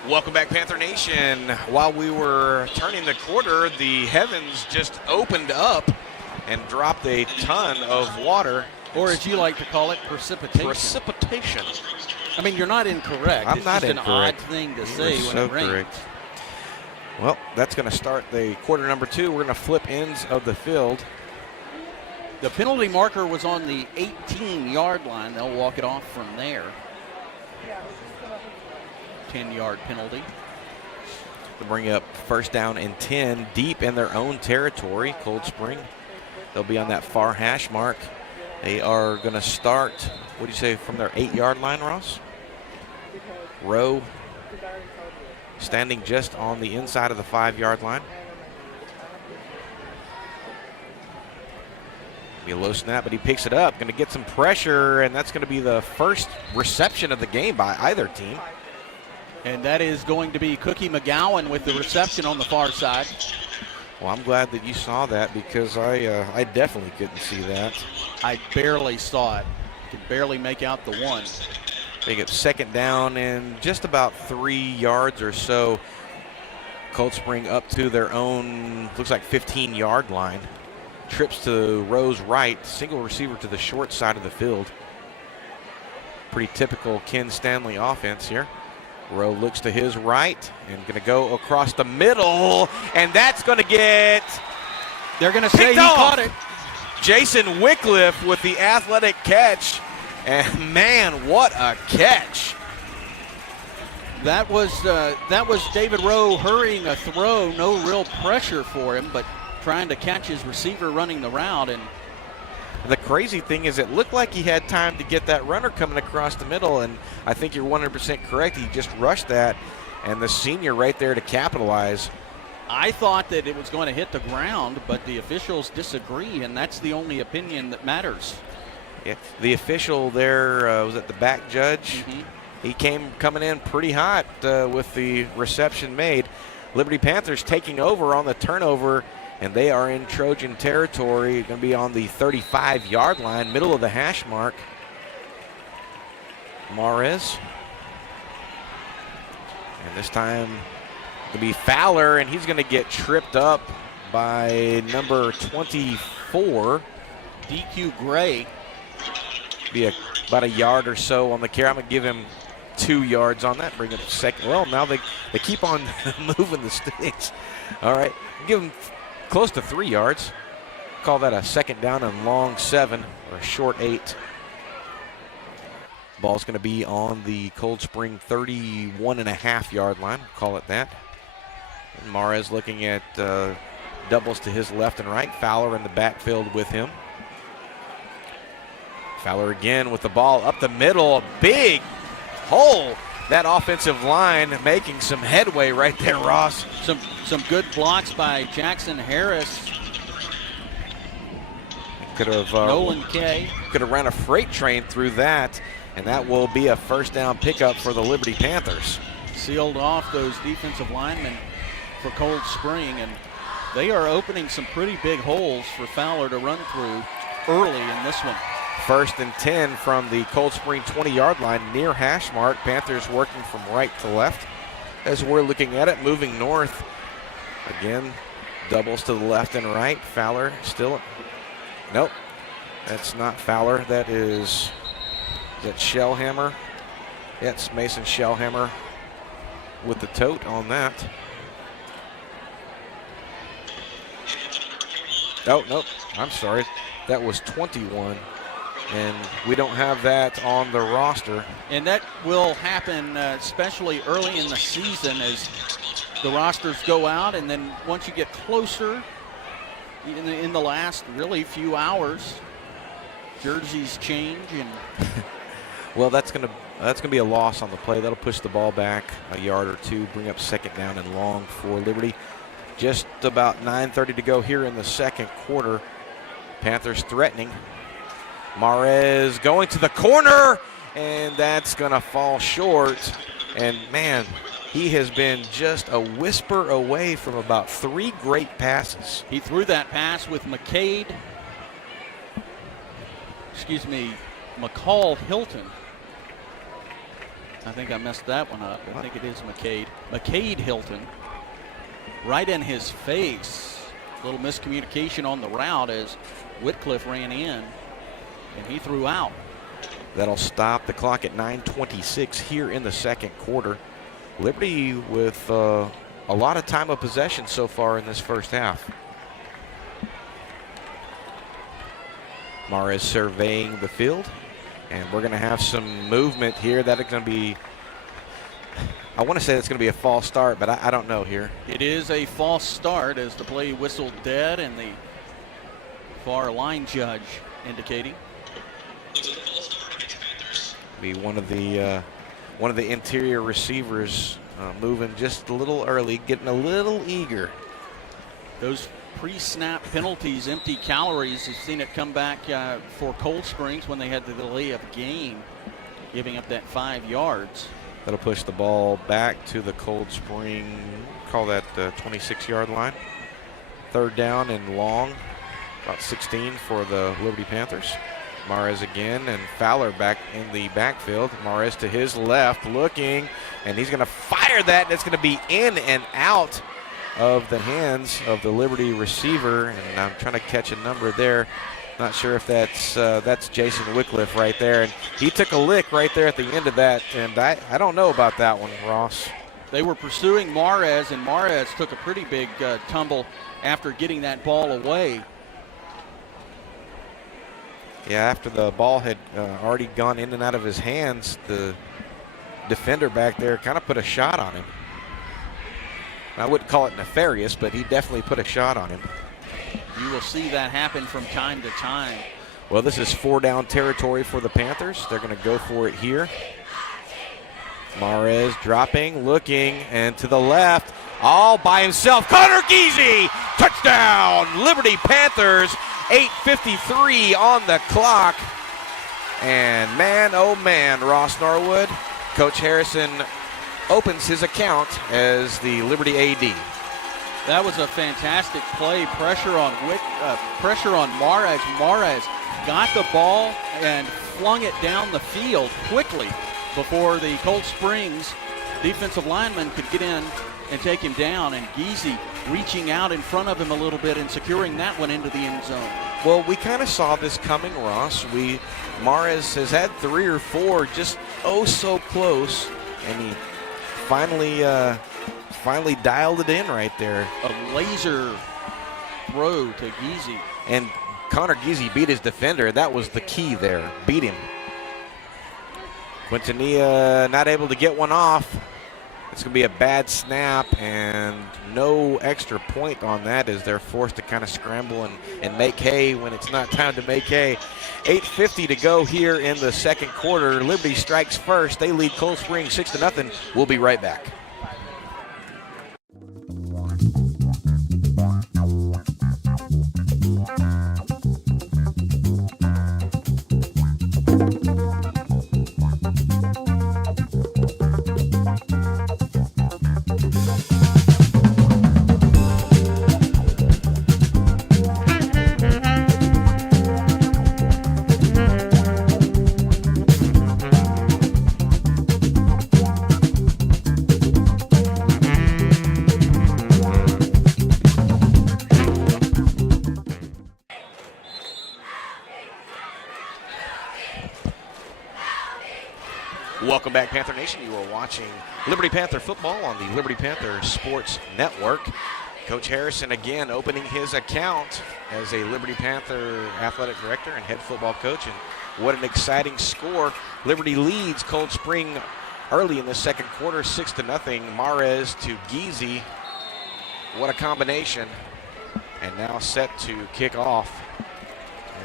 Welcome back, Panther Nation. While we were turning the quarter, the heavens just opened up and dropped a ton of water. Or as you like to call it, precipitation. Precipitation. I mean, you're not incorrect. I'm not incorrect. It's just an odd thing to say when it rains. Correct. Well, that's going to start the quarter number 2. We're going to flip ends of the field. The penalty marker was on the 18-yard line. They'll walk it off from there. 10-yard penalty. To bring up first down and 10 deep in their own territory, Cold Spring. They'll be on that far hash mark. They are going to start, what do you say, from their 8-yard line, Ross? Rowe standing just on the inside of the 5-yard line. Be a low snap, but he picks it up. Going to get some pressure, and that's going to be the first reception of the game by either team. And that is going to be Cookie McGowan with the reception on the far side. Well, I'm glad that you saw that because I definitely couldn't see that. I barely saw it. Could barely make out the one. They get second down and just about 3 yards or so. Cold Spring up to their own, looks like 15-yard line. Trips to Rowe's right, single receiver to the short side of the field. Pretty typical Ken Stanley offense here. Rowe looks to his right and going to go across the middle, and that's going to get. They're going to say he caught it. Jason Wycliffe with the athletic catch, and man, what a catch! That was David Rowe hurrying a throw, no real pressure for him, but trying to catch his receiver running the route. And the crazy thing is it looked like he had time to get that runner coming across the middle, and I think you're 100% correct. He just rushed that, and the senior right there to capitalize. I thought that it was going to hit the ground, but the officials disagree, and that's the only opinion that matters. Yeah, the official there was at the back judge. Mm-hmm. He came coming in pretty hot with the reception made. Liberty Panthers taking over on the turnover, and they are in Trojan territory. Going to be on the 35-yard line, middle of the hash mark. Mares. And this time going to be Fowler, and he's going to get tripped up by number 24. DQ Gray. Be about a yard or so on the carry. I'm going to give him 2 yards on that. Bring up second. Well, now they keep on moving the sticks. All right. Give him close to 3 yards. Call that a second down and long 7 or a short 8. Ball's going to be on the Cold Spring 31.5-yard line. Call it that. Mares looking at doubles to his left and right. Fowler in the backfield with him. Fowler again with the ball up the middle. A big hole. That offensive line making some headway right there, Ross. Some good blocks by Jackson Harris. Could have Nolan Kay. Could have ran a freight train through that, and that will be a first down pickup for the Liberty Panthers. Sealed off those defensive linemen for Cold Spring, and they are opening some pretty big holes for Fowler to run through early in this one. 1st and 10 from the Cold Spring 20-yard line near hash mark. Panthers working from right to left as we're looking at it, moving north. Again, doubles to the left and right. Fowler still, nope, that's not Fowler. That is that Shellhammer. Yeah, it's Mason Shellhammer with the tote on that. Oh, nope, I'm sorry. That was 21. And we don't have that on the roster. And that will happen especially early in the season as the rosters go out, and then once you get closer in the last really few hours, jerseys change. And well, that's gonna be a loss on the play. That'll push the ball back a yard or two, bring up 2nd down and long for Liberty. Just about 9:30 to go here in the second quarter. Panthers threatening. Mares going to the corner, and that's going to fall short. And, man, he has been just a whisper away from about 3 great passes. He threw that pass with McCall Hilton. I think I messed that one up. I think it is McCade Hilton. Right in his face. A little miscommunication on the route as Whitcliffe ran in. And he threw out. That'll stop the clock at 9:26 here in the second quarter. Liberty with a lot of time of possession so far in this first half. Mares surveying the field, and we're going to have some movement here. That is going to be, I want to say it's going to be a false start, but I don't know here. It is a false start as the play whistled dead, and the far line judge indicating. Be one of the interior receivers moving just a little early, getting a little eager. Those pre-snap penalties, empty calories, you've seen it come back for Cold Springs when they had the delay of game, giving up that 5 yards. That'll push the ball back to the Cold Spring, call that 26-yard line. 3rd down and long, about 16 for the Liberty Panthers. Mares again, and Fowler back in the backfield. Mares to his left looking, and he's going to fire that, and it's going to be in and out of the hands of the Liberty receiver, and I'm trying to catch a number there. Not sure if that's Jason Whitcliffe right there, and he took a lick right there at the end of that, and I don't know about that one, Ross. They were pursuing Mares, and Mares took a pretty big tumble after getting that ball away. Yeah, after the ball had already gone in and out of his hands, the defender back there kind of put a shot on him. I wouldn't call it nefarious, but he definitely put a shot on him. You will see that happen from time to time. Well, this is 4-down territory for the Panthers. They're going to go for it here. Mares dropping, looking, and to the left, all by himself. Connor Geezy, touchdown, Liberty Panthers. 8:53 on the clock. And man, oh man, Ross Norwood, Coach Harrison opens his account as the Liberty AD. That was a fantastic play. Pressure on Mares. Mares got the ball and flung it down the field quickly before the Cold Springs defensive lineman could get in and take him down, and Geezy reaching out in front of him a little bit and securing that one into the end zone. Well, we kind of saw this coming, Ross. Mares has had 3 or 4 just so close, and he finally dialed it in right there. A laser throw to Geezy. And Connor Geezy beat his defender. That was the key there. Beat him. Quintanilla not able to get one off. It's going to be a bad snap and no extra point on that as they're forced to kind of scramble and make hay when it's not time to make hay. 8:50 to go here in the second quarter. Liberty strikes first. They lead Cold Spring 6-0. We'll be right back. Welcome back, Panther Nation. You are watching Liberty Panther football on the Liberty Panther Sports Network. Coach Harrison again opening his account as a Liberty Panther athletic director and head football coach. And what an exciting score. Liberty leads Cold Spring early in the second quarter, 6-0. Mares to Giese. What a combination. And now set to kick off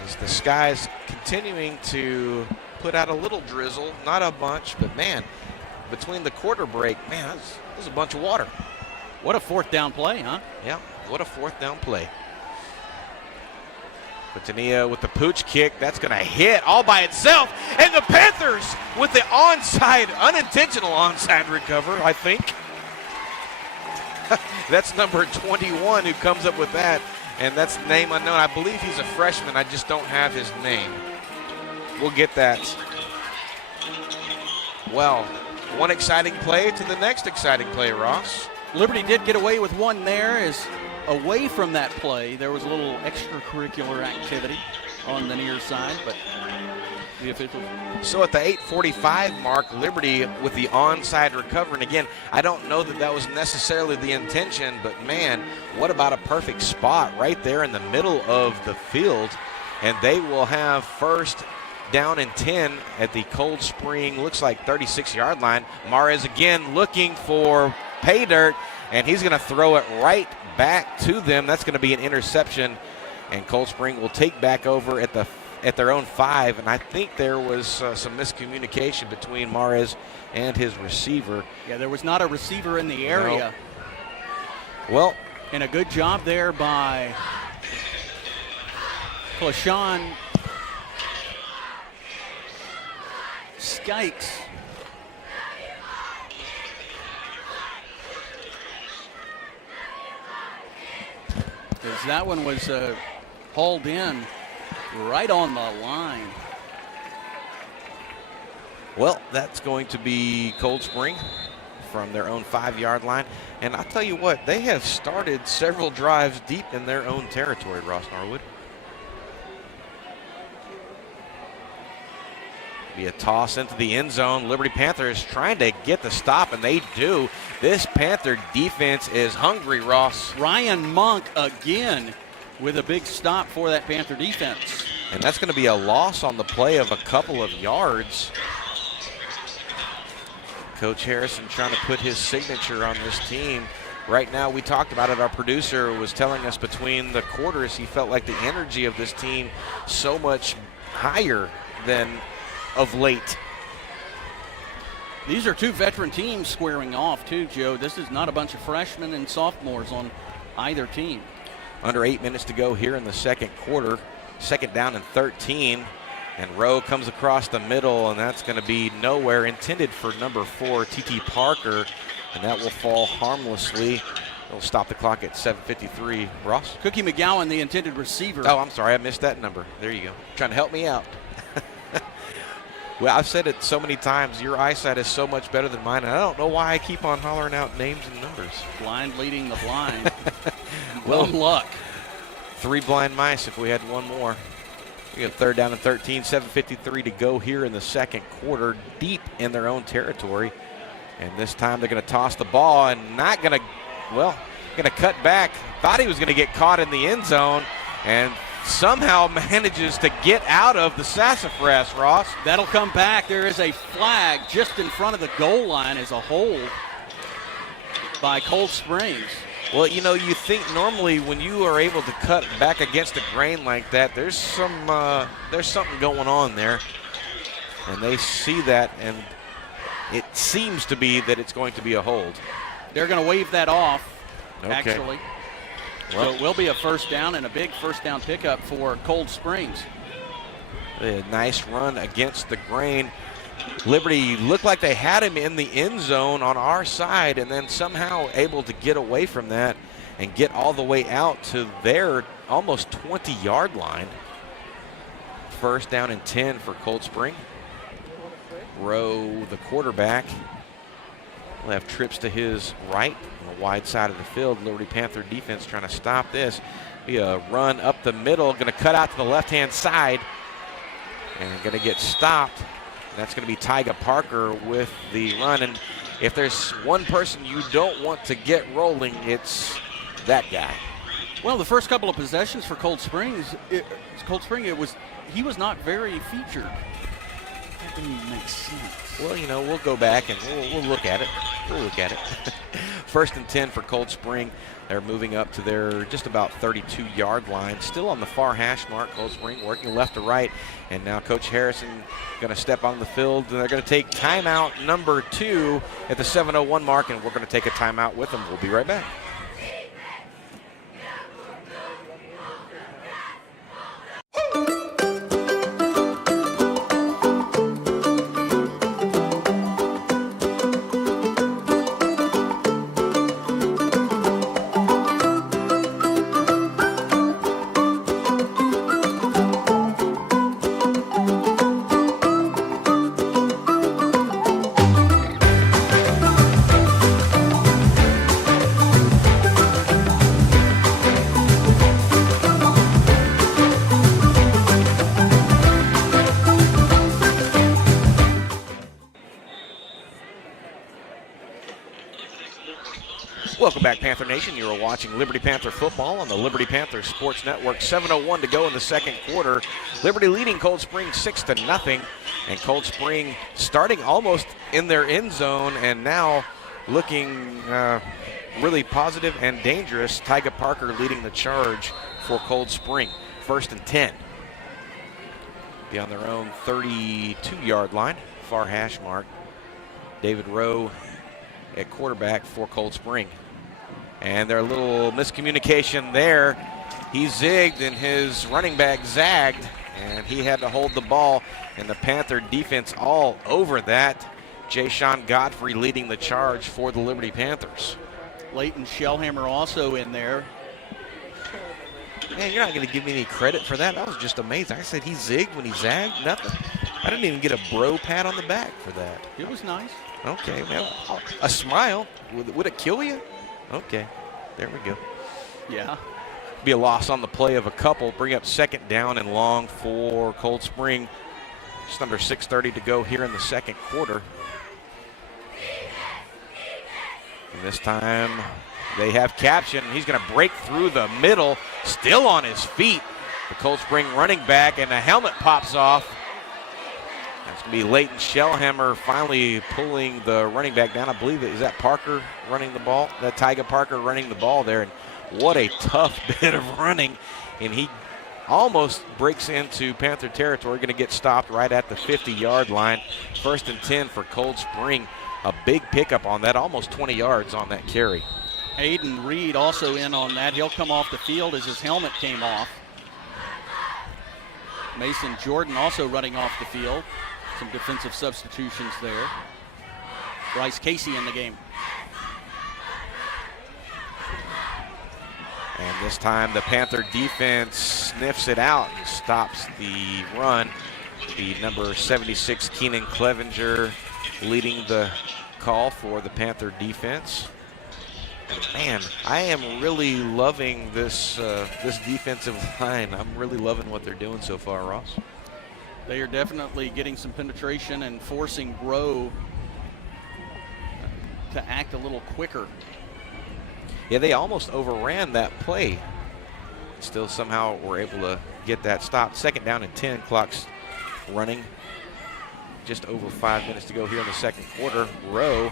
as the skies continuing to put out a little drizzle, not a bunch, but man, between the quarter break, man, that was a bunch of water. What a fourth down play, huh? Yeah, what a fourth down play. Patania with the pooch kick, that's going to hit all by itself, and the Panthers with the onside, unintentional onside recover, I think. That's number 21 who comes up with that, and that's name unknown. I believe he's a freshman, I just don't have his name. We'll get that. Well, one exciting play to the next exciting play, Ross. Liberty did get away with one there. As away from that play, there was a little extracurricular activity on the near side, but the officials. So at the 8:45 mark, Liberty with the onside recovery. And again, I don't know that that was necessarily the intention, but man, what about a perfect spot right there in the middle of the field. And they will have first down and 10 at the Cold Spring, looks like 36-yard line. Mares again looking for pay dirt, and he's going to throw it right back to them. That's going to be an interception, and Cold Spring will take back over at their own 5. And I think there was some miscommunication between Mares and his receiver. Yeah, there was not a receiver in the area. No. Well, and a good job there by Clashawn Skikes. Because that one was hauled in right on the line. Well, that's going to be Cold Spring from their own 5-yard line. And I'll tell you what, they have started several drives deep in their own territory, Ross Norwood. Be a toss into the end zone. Liberty Panthers trying to get the stop, and they do. This Panther defense is hungry, Ross. Ryan Monk again with a big stop for that Panther defense. And that's going to be a loss on the play of a couple of yards. Coach Harrison trying to put his signature on this team. Right now, we talked about it. Our producer was telling us between the quarters, he felt like the energy of this team so much higher than of late. These are two veteran teams squaring off too, Joe. This is not a bunch of freshmen and sophomores on either team. Under 8 minutes to go here in the second quarter. Second down and 13. And Rowe comes across the middle, and that's going to be nowhere. Intended for number 4, T.T. Parker, and that will fall harmlessly. It'll stop the clock at 7:53. Ross? Cookie McGowan, the intended receiver. Oh, I'm sorry. I missed that number. There you go. Trying to help me out. Well, I've said it so many times, your eyesight is so much better than mine, and I don't know why I keep on hollering out names and numbers. Blind leading the blind. Well, luck. 3 blind mice if we had one more. We have third down and 13, 7:53 to go here in the second quarter, deep in their own territory. And this time they're going to toss the ball and not going to, well, going to cut back. Thought he was going to get caught in the end zone and somehow manages to get out of the sassafras, Ross. That'll come back. There is a flag just in front of the goal line as a hold. by Cold Springs. Well, you know, you think normally when you are able to cut back against the grain like that, there's something going on there. And they see that, and it seems to be that it's going to be a hold. They're going to wave that off, Okay. actually. Well, so it will be a first down and a big first down pickup for Cold Springs. A nice run against the grain. Liberty looked like they had him in the end zone on our side, and then somehow able to get away from that and get all the way out to their almost 20-yard line. First down and 10 for Cold Spring. Rowe, the quarterback, will have trips to his right on the wide side of the field. Liberty Panther defense trying to stop this. Be a run up the middle, going to cut out to the left-hand side, and going to get stopped. That's going to be Tyga Parker with the run. And if there's one person you don't want to get rolling, it's that guy. Well, the first couple of possessions for Cold Spring, he was not very featured. That didn't even make sense. Well, you know, we'll go back and we'll look at it. We'll look at it. First and 10 for Cold Spring. They're moving up to their just about 32-yard line. Still on the far hash mark, Cold Spring working left to right. And now Coach Harrison going to step on the field. And they're going to take timeout number 2 at the 7:01 mark, and we're going to take a timeout with them. We'll be right back. Welcome back, Panther Nation. You are watching Liberty Panther football on the Liberty Panther Sports Network. 7:01 to go in the second quarter. Liberty leading Cold Spring 6-0, and Cold Spring starting almost in their end zone and now looking really positive and dangerous. Tyga Parker leading the charge for Cold Spring. First and 10. Be on their own 32-yard line, far hash mark. David Rowe at quarterback for Cold Spring. And their little miscommunication there. He zigged and his running back zagged, and he had to hold the ball, and the Panther defense all over that. Jay-Sean Godfrey leading the charge for the Liberty Panthers. Leighton Shellhammer also in there. Man, you're not going to give me any credit for that. That was just amazing. I said he zigged when he zagged. Nothing. I didn't even get a bro pat on the back for that. It was nice. Okay, man. A smile. Would it kill you? Okay, there we go. Yeah. Be a loss on the play of a couple. Bring up second down and long for Cold Spring. Just under 6:30 to go here in the second quarter. And this time they have caption. He's going to break through the middle, still on his feet. The Cold Spring running back, and the helmet pops off. That's going to be Leighton Shellhammer finally pulling the running back down. I believe is that Parker running the ball? That Tyga Parker running the ball there. And what a tough bit of running. And he almost breaks into Panther territory. Going to get stopped right at the 50-yard line. First and 10 for Cold Spring. A big pickup on that, almost 20 yards on that carry. Aiden Reed also in on that. He'll come off the field as his helmet came off. Mason Jordan also running off the field. Some defensive substitutions there. Bryce Casey in the game. And this time the Panther defense sniffs it out and stops the run. The number 76 Keenan Clevenger leading the call for the Panther defense. And man, I am really loving this this defensive line. I'm really loving what they're doing so far, Ross. They are definitely getting some penetration and forcing Rowe to act a little quicker. Yeah, they almost overran that play. Still somehow were able to get that stopped. Second down and 10, clock's running. Just over 5 minutes to go here in the second quarter. Rowe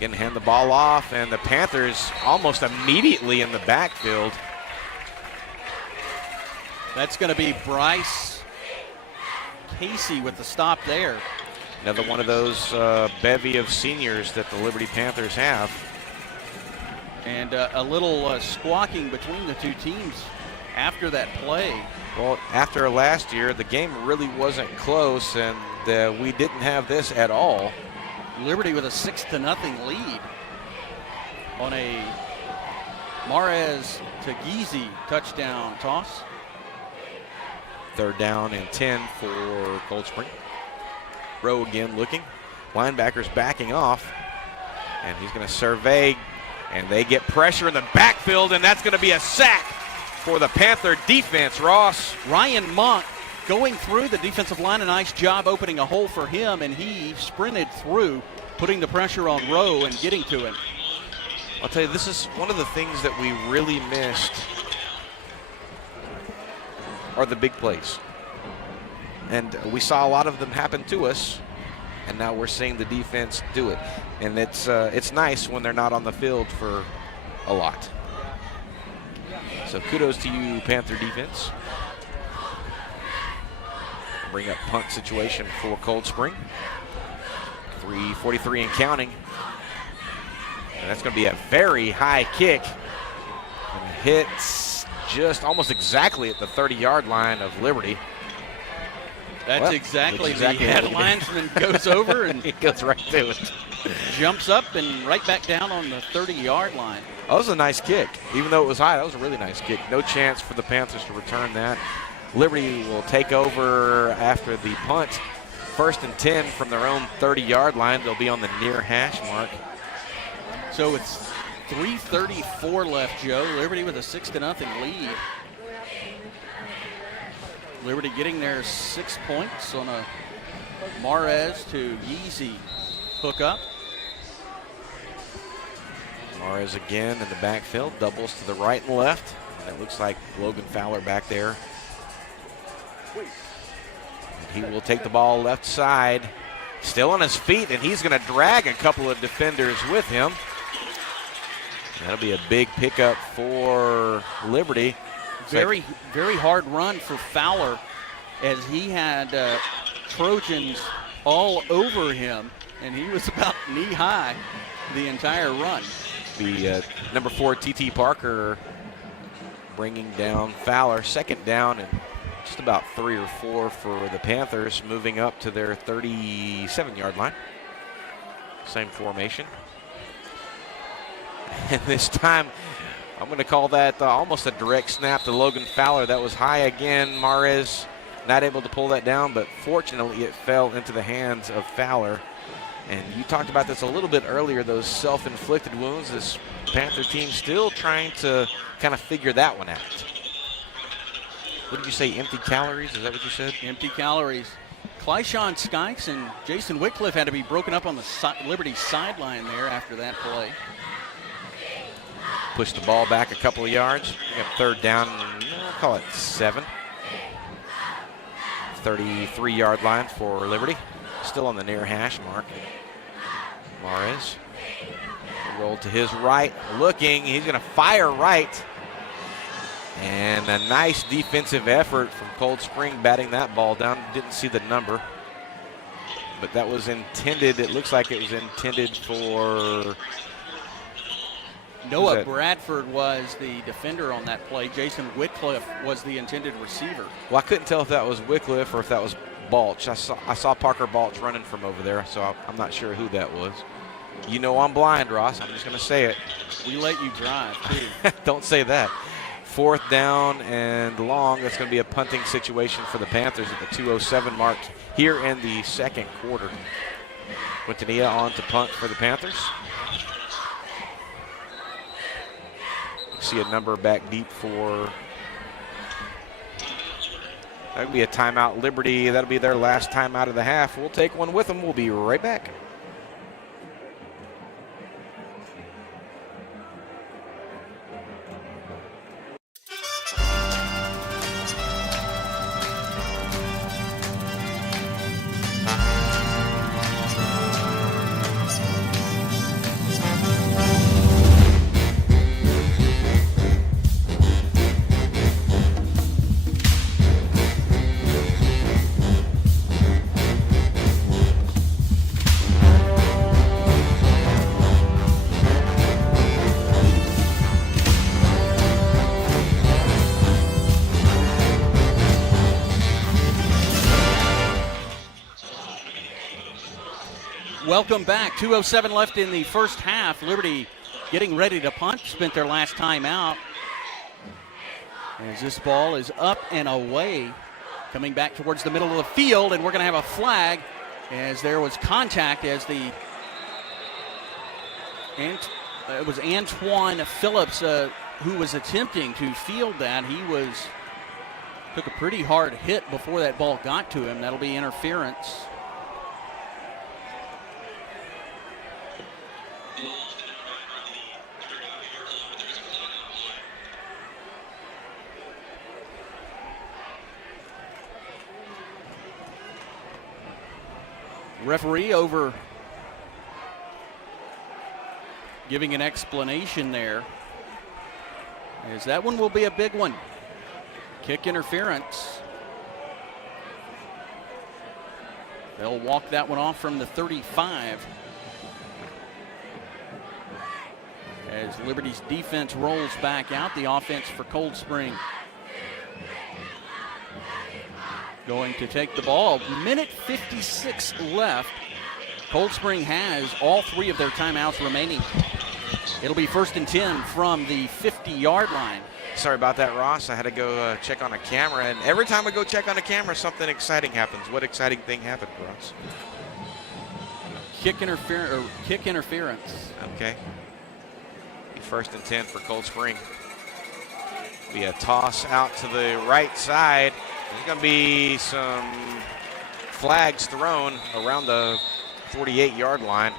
Again, hand the ball off, and the Panthers almost immediately in the backfield. That's going to be Bryce Casey with the stop there. Another one of those bevy of seniors that the Liberty Panthers have. And a little squawking between the two teams after that play. Well, after last year, the game really wasn't close, and we didn't have this at all. Liberty with a 6-0 lead on a Mares Tagizi touchdown toss. 3rd down and 10 for Coldspring. Rowe again looking. Linebackers backing off, and he's going to survey, and they get pressure in the backfield, and that's going to be a sack for the Panther defense, Ross. Ryan Monk going through the defensive line, a nice job opening a hole for him, and he sprinted through, putting the pressure on Rowe and getting to him. I'll tell you, this is one of the things that we really missed are the big plays. And we saw a lot of them happen to us, and now we're seeing the defense do it. And it's nice when they're not on the field for a lot. So kudos to you, Panther defense. Bring up punt situation for Coldspring. 3:43 and counting. And that's going to be a very high kick. And it hits just almost exactly at the 30-yard line of Liberty. That's exactly the headlinesman goes over and it goes right to it. Jumps up and right back down on the 30-yard line. That was a nice kick. Even though it was high, that was a really nice kick. No chance for the Panthers to return that. Liberty will take over after the punt. 1st and 10 from their own 30-yard line. They'll be on the near hash mark. So it's 3:34 left, Joe. Liberty with a 6-0 lead. Liberty getting their 6 points on a Mares to Yeezy hookup. Mares again in the backfield, doubles to the right and left. And it looks like Logan Fowler back there. And he will take the ball left side, still on his feet, and he's going to drag a couple of defenders with him. That'll be a big pickup for Liberty. Very hard run for Fowler as he had Trojans all over him, and he was about knee-high the entire run. The number 4, T.T. Parker, bringing down Fowler. 2nd down and just about 3 or 4 for the Panthers, moving up to their 37-yard line. Same formation. And this time, I'm going to call that almost a direct snap to Logan Fowler. That was high again. Mares not able to pull that down, but fortunately it fell into the hands of Fowler. And you talked about this a little bit earlier, those self-inflicted wounds. This Panther team still trying to kind of figure that one out. What did you say, empty calories? Is that what you said? Empty calories. Clyshawn Skykes and Jason Whitcliffe had to be broken up on the Liberty sideline there after that play. Push the ball back a couple of yards. We got 3rd down, I'll call it 7. 33-yard line for Liberty. Still on the near hash mark. Mares. Roll to his right, looking. He's going to fire right. And a nice defensive effort from Coldspring batting that ball down. Didn't see the number. But that was intended, it looks like it was intended for... Noah Bradford was the defender on that play. Jason Whitcliffe was the intended receiver. Well, I couldn't tell if that was Whitcliffe or if that was Balch. I saw Parker Balch running from over there, so I'm not sure who that was. You know I'm blind, Ross. I'm just going to say it. We let you drive, too. Don't say that. 4th down and long. That's going to be a punting situation for the Panthers at the 2:07 mark here in the 2nd quarter. Quintanilla on to punt for the Panthers. See a number back deep for, that'll be a timeout. Liberty, that'll be their last timeout of the half. We'll take one with them. We'll be right back. Welcome back. 2:07 left in the first half. Liberty getting ready to punt. Spent their last time out. As this ball is up and away. Coming back towards the middle of the field, and we're going to have a flag as there was contact as it was Antoine Phillips who was attempting to field that. He took a pretty hard hit before that ball got to him. That'll be interference. Referee over giving an explanation there, as that one will be a big one. Kick interference. They'll walk that one off from the 35 as Liberty's defense rolls back out. The offense for Cold Spring going to take the ball. Minute 56 left. Cold Spring has all 3 of their timeouts remaining. It'll be 1st and 10 from the 50-yard line. Sorry about that, Ross. I had to go check on a camera, and every time I go check on a camera, something exciting happens. What exciting thing happened, Ross? Kick interference. Okay. 1st and 10 for Cold Spring. Be a toss out to the right side. There's going to be some flags thrown around the 48-yard line.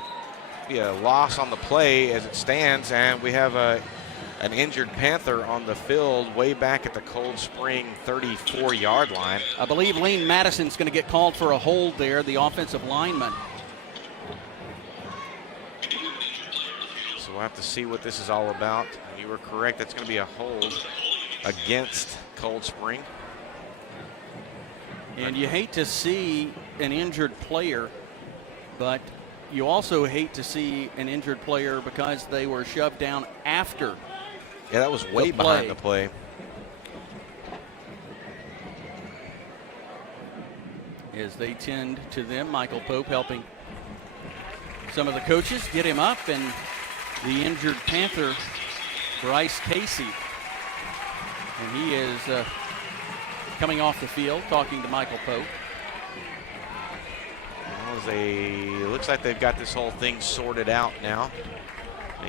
Be a loss on the play as it stands, and we have an injured Panther on the field way back at the Cold Spring 34-yard line. I believe Lane Madison's going to get called for a hold there, the offensive lineman. So we'll have to see what this is all about. You were correct. That's going to be a hold against Cold Spring. And you hate to see an injured player, but you also hate to see an injured player because they were shoved down after. Yeah, that was way behind the play. As they tend to them, Michael Pope helping some of the coaches get him up, and the injured Panther, Bryce Casey. And he is coming off the field, talking to Michael Pope. It looks like they've got this whole thing sorted out now.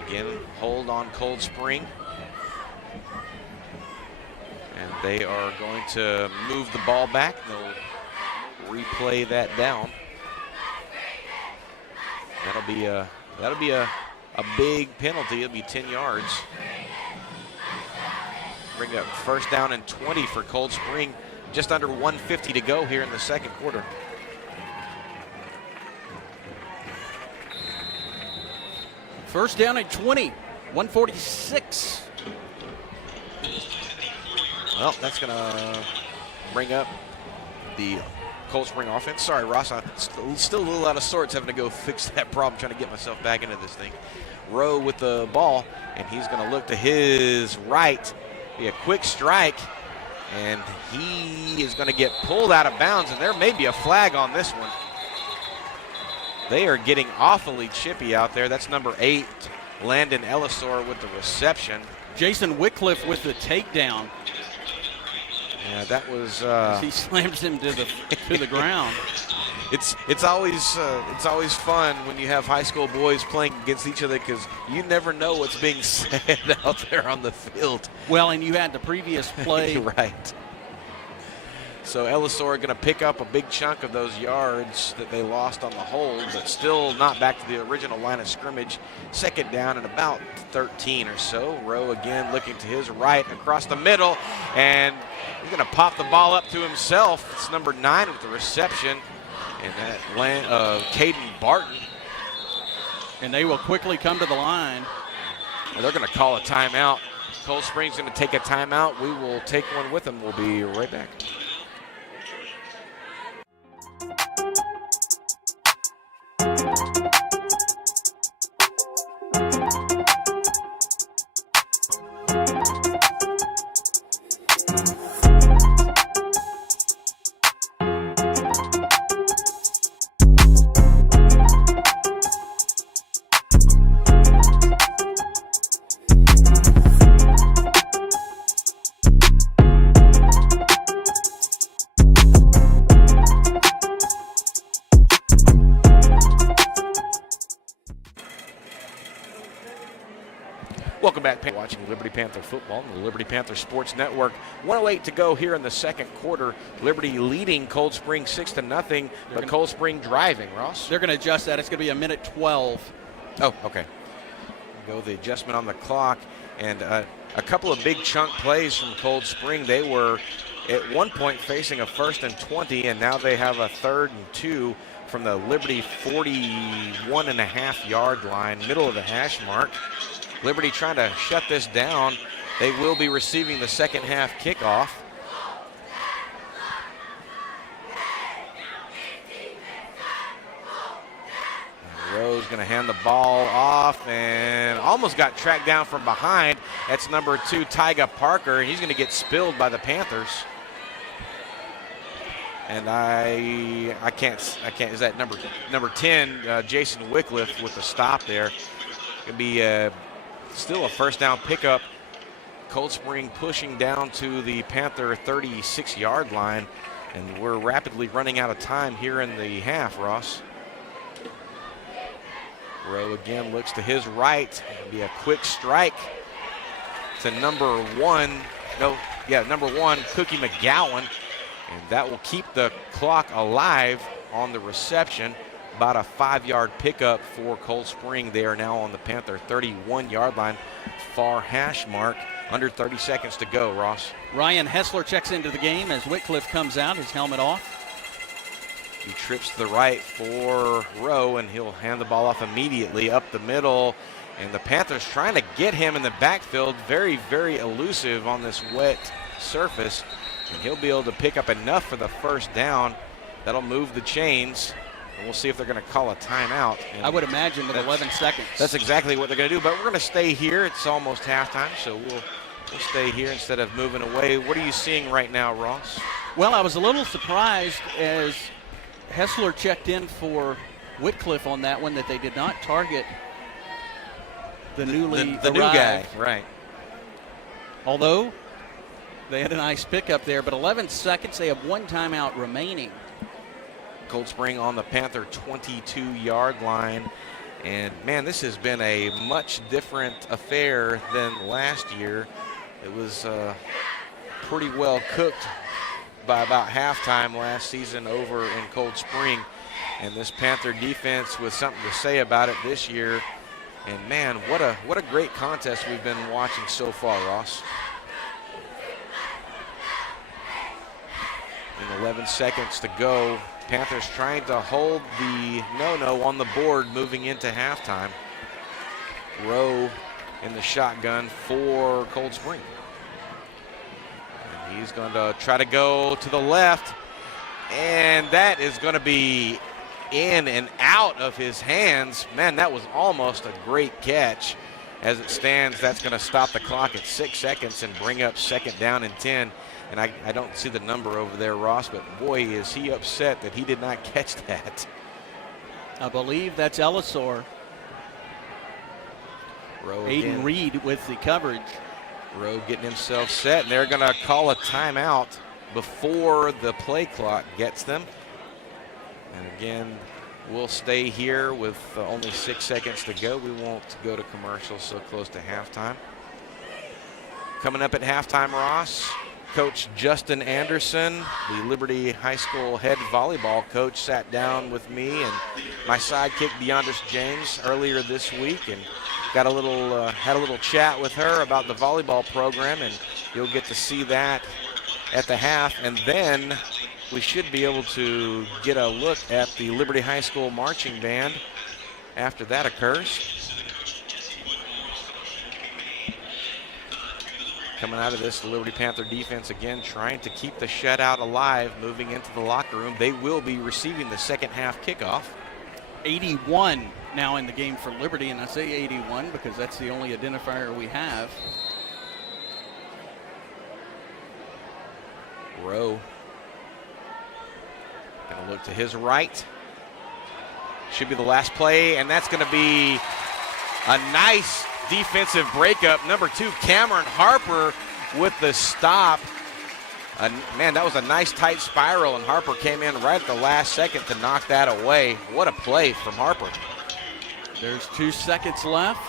Again, hold on Cold Spring. And they are going to move the ball back. They'll replay that down. That'll be a big penalty. It'll be 10 yards. Bring up 1st down and 20 for Cold Spring. Just under 1:50 to go here in the second quarter. First down at 20, 1:46. Well, that's going to bring up the Cold Spring offense. Sorry, Ross, I'm still a little out of sorts having to go fix that problem, trying to get myself back into this thing. Rowe with the ball, and he's going to look to his right. Be a quick strike, and he is going to get pulled out of bounds, and there may be a flag on this one. They are getting awfully chippy out there. That's number 8, Landon Ellisor with the reception. Jason Wycliffe with the takedown. Yeah, that was. He slams him to the ground. It's always fun when you have high school boys playing against each other because you never know what's being said out there on the field. Well, and you had the previous play. Right. So Ellisor going to pick up a big chunk of those yards that they lost on the hold, but still not back to the original line of scrimmage. 2nd down and about 13 or so. Rowe again looking to his right across the middle, and he's going to pop the ball up to himself. It's number 9 with the reception, and that Caden Barton. And they will quickly come to the line. And they're going to call a timeout. Cold Spring's going to take a timeout. We will take one with them. We'll be right back. Welcome back, watching Liberty Panther football on the Liberty Panther Sports Network. 1:08 to go here in the second quarter. Liberty leading Cold Spring 6-0, but Cold Spring driving, Ross. They're going to adjust that. It's going to be a minute 12. Oh, okay. Go the adjustment on the clock. And a couple of big chunk plays from Cold Spring. They were at one point facing a 1st and 20, and now they have a 3rd and 2 from the Liberty 41.5-yard line, middle of the hash mark. Liberty trying to shut this down. They will be receiving the second half kickoff. Rowe's going to hand the ball off and almost got tracked down from behind. That's number 2, Tyga Parker, and he's going to get spilled by the Panthers. And I can't. Is that number 10, Jason Wycliffe with the stop there? Could be still a first down pickup. Cold Spring pushing down to the Panther 36-yard line, and we're rapidly running out of time here in the half, Ross. Rowe again looks to his right. It'll be a quick strike to number 1, Cookie McGowan. And that will keep the clock alive on the reception. About a 5-yard pickup for Cold Spring. They are now on the Panther 31-yard line. Far hash mark. Under 30 seconds to go, Ross. Ryan Hessler checks into the game as Wycliffe comes out, his helmet off. He trips to the right for Rowe, and he'll hand the ball off immediately up the middle. And the Panthers trying to get him in the backfield. Very, very elusive on this wet surface. And he'll be able to pick up enough for the first down. That'll move the chains. And we'll see if they're going to call a timeout. And I would imagine with 11 seconds. That's exactly what they're going to do. But we're going to stay here. It's almost halftime, so we'll stay here instead of moving away. What are you seeing right now, Ross? Well, I was a little surprised as Hessler checked in for Wycliffe on that one that they did not target the new guy, right? Although they had a nice pickup there, but 11 seconds. They have 1 timeout remaining. Cold Spring on the Panther 22-yard line, and man, this has been a much different affair than last year. It was pretty well cooked by about halftime last season over in Cold Spring, and this Panther defense with something to say about it this year. And man, what a great contest we've been watching so far, Ross. And 11 seconds to go. Panthers trying to hold the no-no on the board moving into halftime. Rowe in the shotgun for Cold Spring. He's going to try to go to the left, and that is going to be in and out of his hands. Man, that was almost a great catch. As it stands, that's going to stop the clock at 6 seconds and bring up 2nd down and 10. And I don't see the number over there, Ross, but boy, is he upset that he did not catch that. I believe that's Ellisor. Aiden Reed with the coverage. Rowe getting himself set, and they're going to call a timeout before the play clock gets them. And again, we'll stay here with only 6 seconds to go. We won't go to commercial so close to halftime. Coming up at halftime, Ross, Coach Justin Anderson, the Liberty High School head volleyball coach, sat down with me and my sidekick Deondris James earlier this week, and got a little had a little chat with her about the volleyball program, and you'll get to see that at the half. And then we should be able to get a look at the Liberty High School marching band after that occurs. Coming out of this, the Liberty Panther defense again trying to keep the shutout alive, moving into the locker room. They will be receiving the second half kickoff. 81 now in the game for Liberty, and I say 81 because that's the only identifier we have. Rowe gonna look to his right. Should be the last play, and that's gonna be a nice defensive breakup. Number 2, Cameron Harper with the stop. Man, that was a nice tight spiral, and Harper came in right at the last second to knock that away. What a play from Harper. There's 2 seconds left.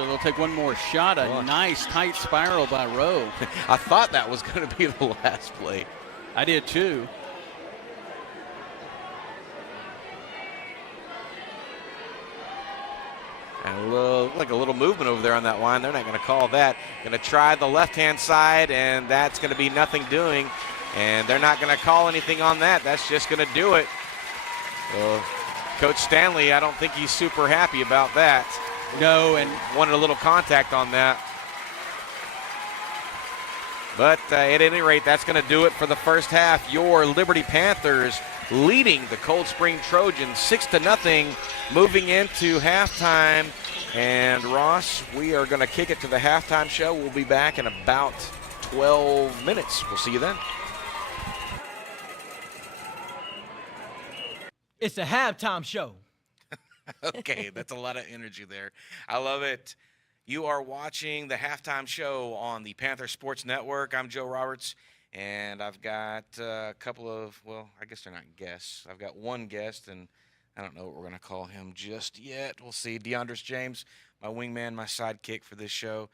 So they'll take one more shot. A nice tight spiral by Rowe. I thought that was going to be the last play. I did too. And a little movement over there on that line. They're not going to call that. Going to try the left-hand side, and that's going to be nothing doing. And they're not going to call anything on that. That's just going to do it. Well, Coach Stanley, I don't think he's super happy about that. No, and wanted a little contact on that. But at any rate, that's going to do it for the first half. Your Liberty Panthers leading the Cold Spring Trojans 6-0, moving into halftime. And Ross, we are going to kick it to the halftime show. We'll be back in about 12 minutes. We'll see you then. It's a halftime show. Okay, that's a lot of energy there. I love it. You are watching the halftime show on the Panther Sportz Network. I'm Joe Roberts, and I've got a couple of, well, I guess they're not guests. I've got one guest, and I don't know what we're going to call him just yet. We'll see. DeAndres James, my wingman, my sidekick for this show.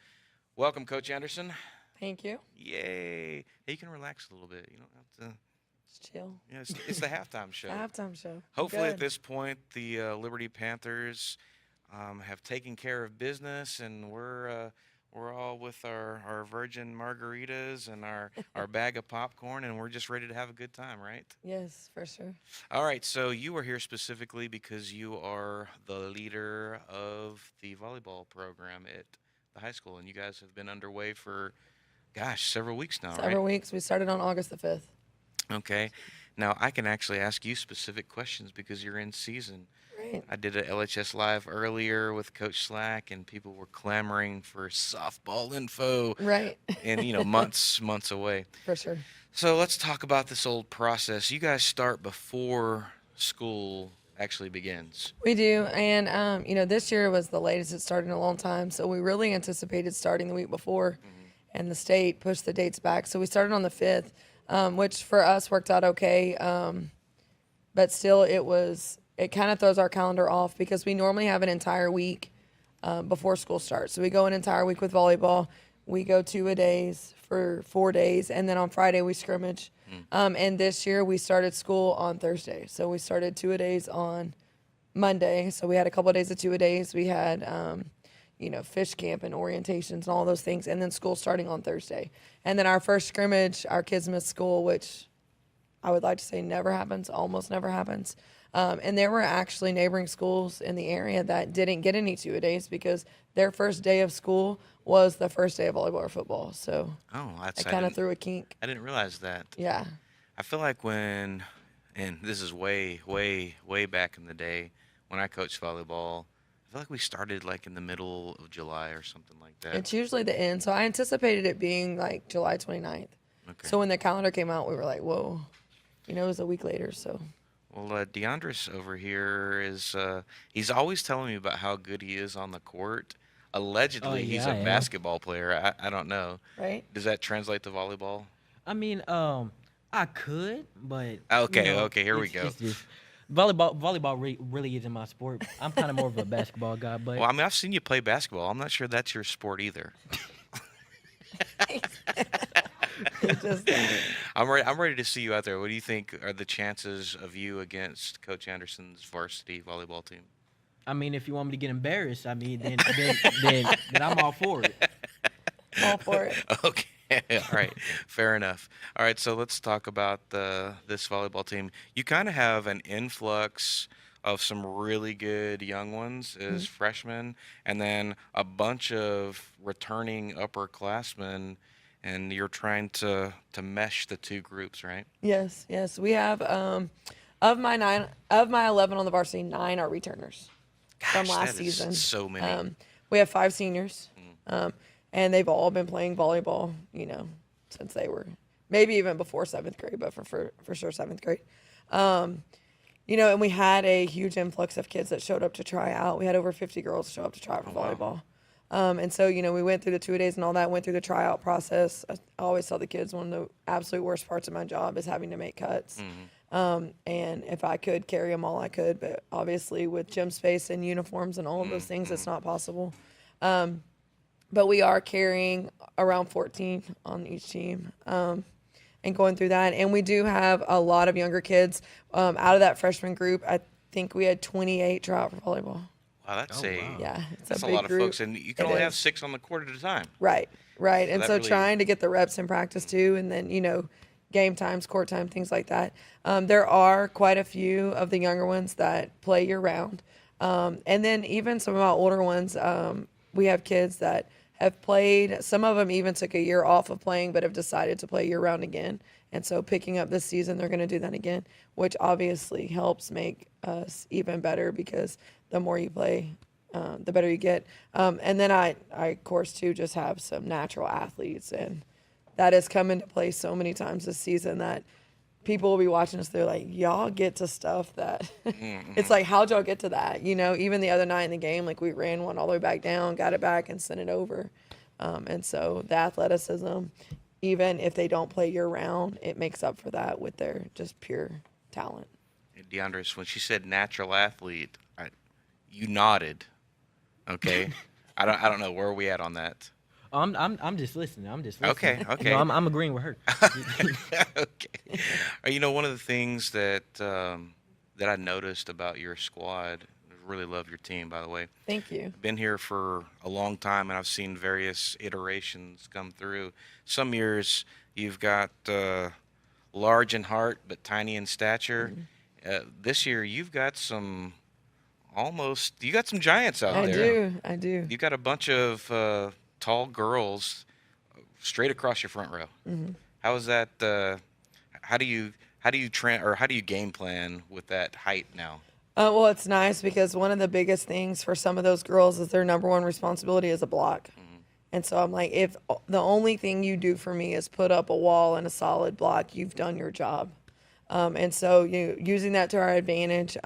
Welcome, Coach Anderson. Thank you. Yay. Hey, you can relax a little bit. You don't have to. Just chill. Yeah, it's the halftime show. Halftime show. Hopefully Good. at this point, the Liberty Panthers have taken care of business, and we're all with our virgin margaritas and our bag of popcorn, and we're just ready to have a good time, right? Yes, for sure. All right, so you are here specifically because you are the leader of the volleyball program at the high school, and you guys have been underway for, gosh, several weeks now, right? Several weeks. We started on August the 5th. Okay. Now, I can actually ask you specific questions because you're in season. Right. I did a LHS Live earlier with Coach Slack, and people were clamoring for softball info. Right. And, months away. For sure. So let's talk about this old process. You guys start before school actually begins. We do. And, this year was the latest it started in a long time. So we really anticipated starting the week before, and the state pushed the dates back. So we started on the 5th. Which for us worked out okay. But still it kind of throws our calendar off because we normally have an entire week before school starts. So we go an entire week with volleyball. We go 2-a-days for 4 days. And then on Friday we scrimmage. And this year we started school on Thursday. So we started 2-a-days on Monday. So we had a couple of days of 2-a-days. We had, fish camp and orientations and all those things, and then school starting on Thursday. And then our first scrimmage, our kids missed school, which I would like to say never happens, almost never happens. And there were actually neighboring schools in the area that didn't get any 2-a-days because their first day of school was the first day of volleyball or football. So it kind of threw a kink. I didn't realize that. Yeah. I feel like and this is way, way, way back in the day when I coached volleyball, I feel like we started like in the middle of July or something like that. It's usually the end. So I anticipated it being like July 29th. Okay. So when the calendar came out, we were like, whoa. It was a week later, so. Well, DeAndres over here he's always telling me about how good he is on the court. Allegedly, he's a basketball player. I don't know. Right. Does that translate to volleyball? I mean, I could, but Okay, here we go. It's just, volleyball really isn't my sport. I'm kind of more of a basketball guy, but Well, I mean, I've seen you play basketball. I'm not sure that's your sport either. I'm ready to see you out there. What do you think are the chances of you against Coach Anderson's varsity volleyball team? I mean, if you want me to get embarrassed, I mean, then I'm all for it. All for it. Okay. All right. Fair enough. All right. So let's talk about this volleyball team. You kind of have an influx of some really good young ones as freshmen, and then a bunch of returning upperclassmen, and you're trying to mesh the two groups, right? Yes. We have of my 11 on the varsity, 9 are returners from last that is season. So many. We have 5 seniors, and they've all been playing volleyball, since they were maybe even before 7th grade, but for sure 7th grade. And we had a huge influx of kids that showed up to try out. We had over 50 girls show up to try out for volleyball. And so, we went through the 2-a-days and all that, went through the tryout process. I always tell the kids one of the absolute worst parts of my job is having to make cuts. And if I could carry them all, I could. But obviously with gym space and uniforms and all of those things, it's not possible. But we are carrying around 14 on each team and going through that. And we do have a lot of younger kids. Out of that freshman group, I think we had 28 try out for volleyball. Wow, that's Yeah, that's a big lot group. of folks, and you can only have 6 on the court at a time. Right. So And that so really- trying to get the reps in practice too, and then, game times, court time, things like that. There are quite a few of the younger ones that play year round. And then even some of our older ones, we have kids that have played. Some of them even took a year off of playing, but have decided to play year round again. And so picking up this season, they're going to do that again, which obviously helps make us even better because the more you play, the better you get. And then I, of course, too, just have some natural athletes. And that has come into play so many times this season that people will be watching us. They're like, y'all get to stuff that it's like, how'd y'all get to that? Even the other night in the game, like we ran one all the way back down, got it back and sent it over. And so the athleticism, even if they don't play year round, it makes up for that with their just pure talent. DeAndre, when she said natural athlete, you nodded. Okay. I don't know, where are we at on that? I'm just listening. Okay. I'm agreeing with her. Okay. One of the things that that I noticed about your squad, I really love your team, by the way. Thank you. Been here for a long time, and I've seen various iterations come through. Some years you've got large in heart but tiny in stature. This year you've got some giants out there. I do. You got a bunch of tall girls straight across your front row. How is that? How do you game plan with that height now? Well, it's nice because one of the biggest things for some of those girls is their number one responsibility is a block. And so I'm like, if the only thing you do for me is put up a wall and a solid block, you've done your job. And so using that to our advantage,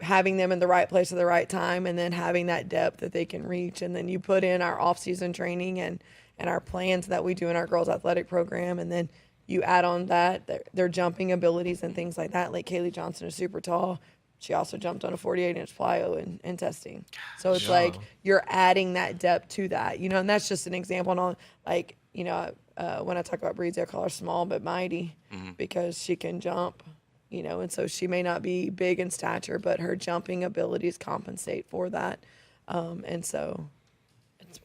having them in the right place at the right time, and then having that depth that they can reach. And then you put in our off-season training and our plans that we do in our girls' athletic program, and then you add on that their jumping abilities and things like that. Like Kaylee Johnson is super tall. She also jumped on a 48-inch plyo in testing. So it's like you're adding that depth to that, and that's just an example. On when I talk about Breezy, I call her small but mighty because she can jump, and so she may not be big in stature, but her jumping abilities compensate for that. And so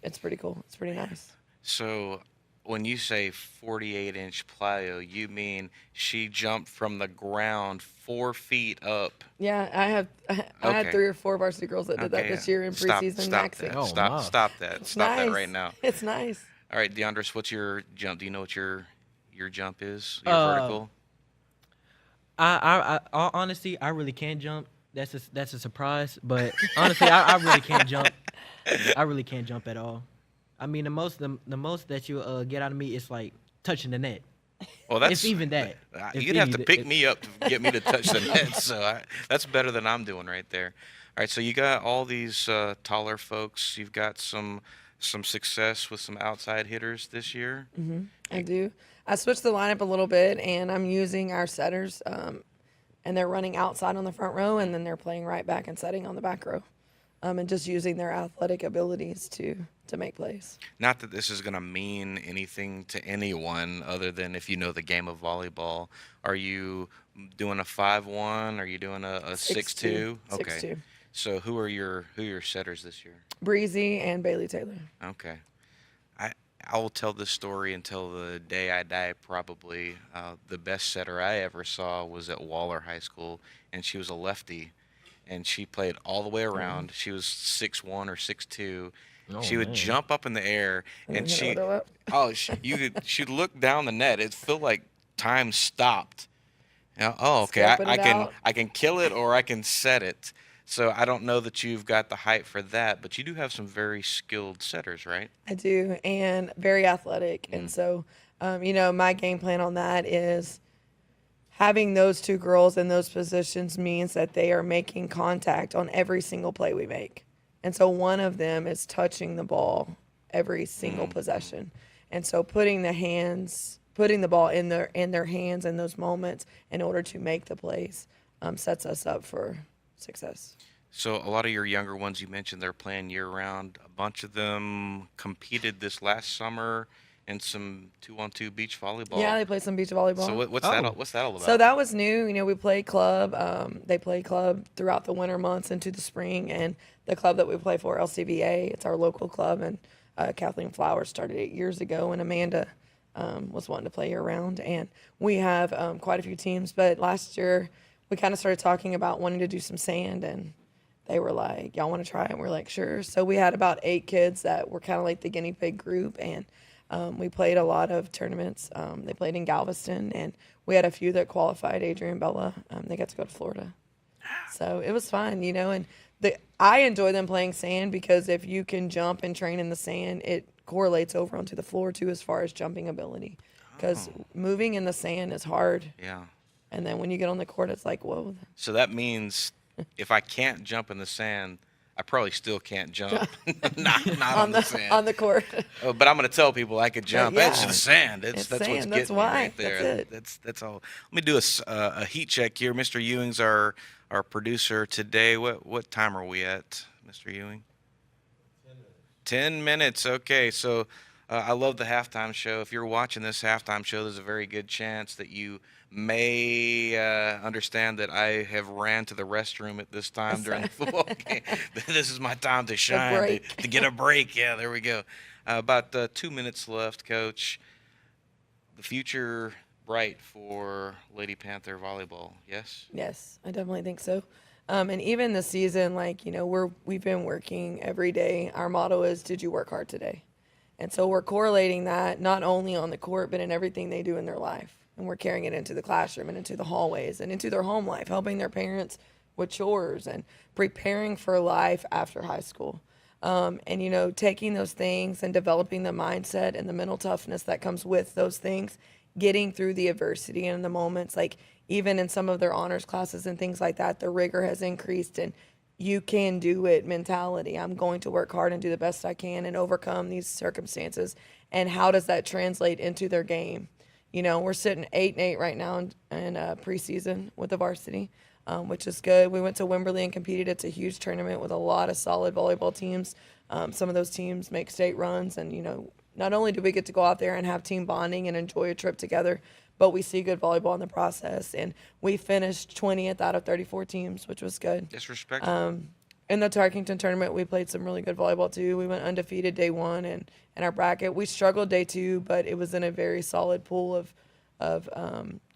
it's pretty cool. It's pretty nice. So when you say 48-inch plyo, you mean she jumped from the ground 4 feet up? Yeah, I had 3 or 4 varsity girls that did that this year in preseason. Stop that. Oh, wow. Stop that. Stop that right now. It's nice. All right, DeAndre, what's your jump? Do you know what your jump is? Your vertical? I honestly, I really can't jump. That's a surprise, but honestly, I really can't jump. I really can't jump at all. I mean, the most that you get out of me is like touching the net. Well, that's it's even that. You'd have to pick me up to get me to touch the net, so that's better than I'm doing right there. All right, so you got all these taller folks. You've got some success with some outside hitters this year. I do. I switched the lineup a little bit, and I'm using our setters, and they're running outside on the front row, and then they're playing right back and setting on the back row, and just using their athletic abilities to make plays. Not that this is going to mean anything to anyone other than if you know the game of volleyball. Are you doing a 5-1? Are you doing a 6-2? Okay. 6-2. So who are your setters this year? Breezy and Bailey Taylor. Okay. I will tell this story until the day I die, probably. The best setter I ever saw was at Waller High School, and she was a lefty, and she played all the way around. She was 6'1" or 6'2". She would jump up in the air, and she'd look down the net. It felt like time stopped. Okay, I can kill it or I can set it. So I don't know that you've got the height for that, but you do have some very skilled setters, right? I do, and very athletic. And so, my game plan on that is having those 2 girls in those positions means that they are making contact on every single play we make. And so one of them is touching the ball every single possession. And so putting the ball in their hands in those moments in order to make the plays sets us up for success. So a lot of your younger ones, you mentioned they're playing year-round. A bunch of them competed this last summer in some 2-on-2 beach volleyball. Yeah, they play some beach volleyball. So what's that all about? So that was new. You know, we play club. They play club throughout the winter months into the spring. And the club that we play for, LCVA, it's our local club. And Kathleen Flowers started 8 years ago, and Amanda was wanting to play year-round. And we have quite a few teams. But last year, we kind of started talking about wanting to do some sand, and they were like, y'all want to try it? And we're like, sure. So we had about 8 kids that were kind of like the guinea pig group, and we played a lot of tournaments. They played in Galveston, and we had a few that qualified. Adrian Bella, they got to go to Florida. So it was fun, you know, and I enjoy them playing sand because if you can jump and train in the sand, it correlates over onto the floor too as far as jumping ability, because moving in the sand is hard. Yeah. And then when you get on the court, it's like, whoa. So that means if I can't jump in the sand, I probably still can't jump. not on the sand. On the court. Oh, but I'm going to tell people I could jump. Yeah. It's just sand. It's That's sand. what's That's getting why. me right there. That's it. That's all. Let me do a heat check here. Mr. Ewing's our producer today. What time are we at, Mr. Ewing? 10 minutes. Okay, so I love the halftime show. If you're watching this halftime show, there's a very good chance that you may understand that I have ran to the restroom at this time during the football game. This is my time to shine, to get a break. Yeah, there we go. About 2 minutes left, Coach. The future bright for Lady Panther volleyball, yes? Yes, I definitely think so. And even this season, like, you know, we've been working every day. Our motto is, did you work hard today? And so we're correlating that not only on the court, but in everything they do in their life. And we're carrying it into the classroom and into the hallways and into their home life, helping their parents with chores and preparing for life after high school. And, you know, taking those things and developing the mindset and the mental toughness that comes with those things, getting through the adversity and the moments, like even in some of their honors classes and things like that, the rigor has increased, and you can do it mentality. I'm going to work hard and do the best I can and overcome these circumstances. And how does that translate into their game? You know, we're sitting 8-8 right now in preseason with the varsity, which is good. We went to Wimberley and competed. It's a huge tournament with a lot of solid volleyball teams. Some of those teams make state runs, and, you know, not only do we get to go out there and have team bonding and enjoy a trip together, but we see good volleyball in the process. And we finished 20th out of 34 teams, which was good. Disrespectful. In the Tarkington tournament, we played some really good volleyball too. We went undefeated day one, and in our bracket, we struggled day two, but it was in a very solid pool of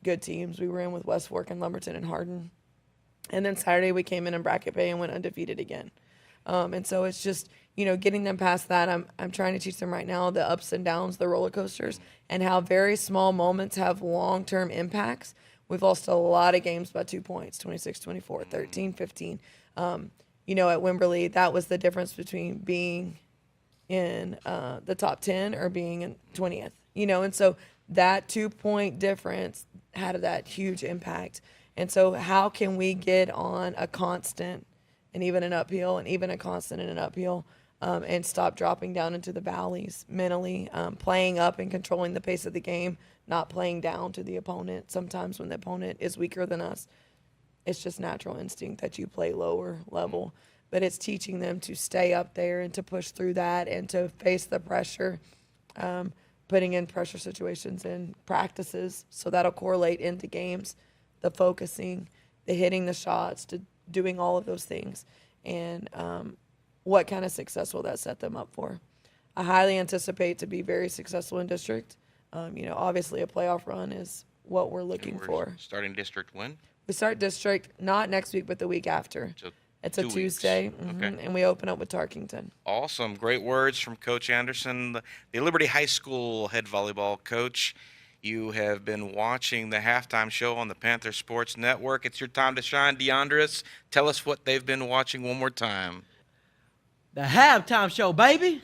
good teams. We were in with West Fork and Lumberton and Hardin. And then Saturday, we came in bracket pay and went undefeated again. And so it's just, you know, getting them past that. I'm trying to teach them right now the ups and downs, the roller coasters, and how very small moments have long-term impacts. We've lost a lot of games by 2 points, 26-24, 13-15. You know, at Wimberley, that was the difference between being in the top 10 or being in 20th. You know, and so that 2 point difference had that huge impact. And so how can we get on a constant and even an uphill and even a constant and an uphill and stop dropping down into the valleys mentally, playing up and controlling the pace of the game, not playing down to the opponent. Sometimes when the opponent is weaker than us, it's just natural instinct that you play lower level, but it's teaching them to stay up there and to push through that and to face the pressure, putting in pressure situations and practices. So that'll correlate into games, the focusing, the hitting the shots, to doing all of those things. And what kind of success will that set them up for? I highly anticipate to be very successful in district. You know, obviously a playoff run is what we're looking for. Starting district when? We start district not next week, but the week after. So it's a Tuesday, Okay. And we open up with Tarkington. Awesome. Great words from Coach Anderson, the Liberty High School head volleyball coach. You have been watching the halftime show on the Panther Sportz Network. It's your time to shine. DeAndres, tell us what they've been watching one more time. The halftime show, baby.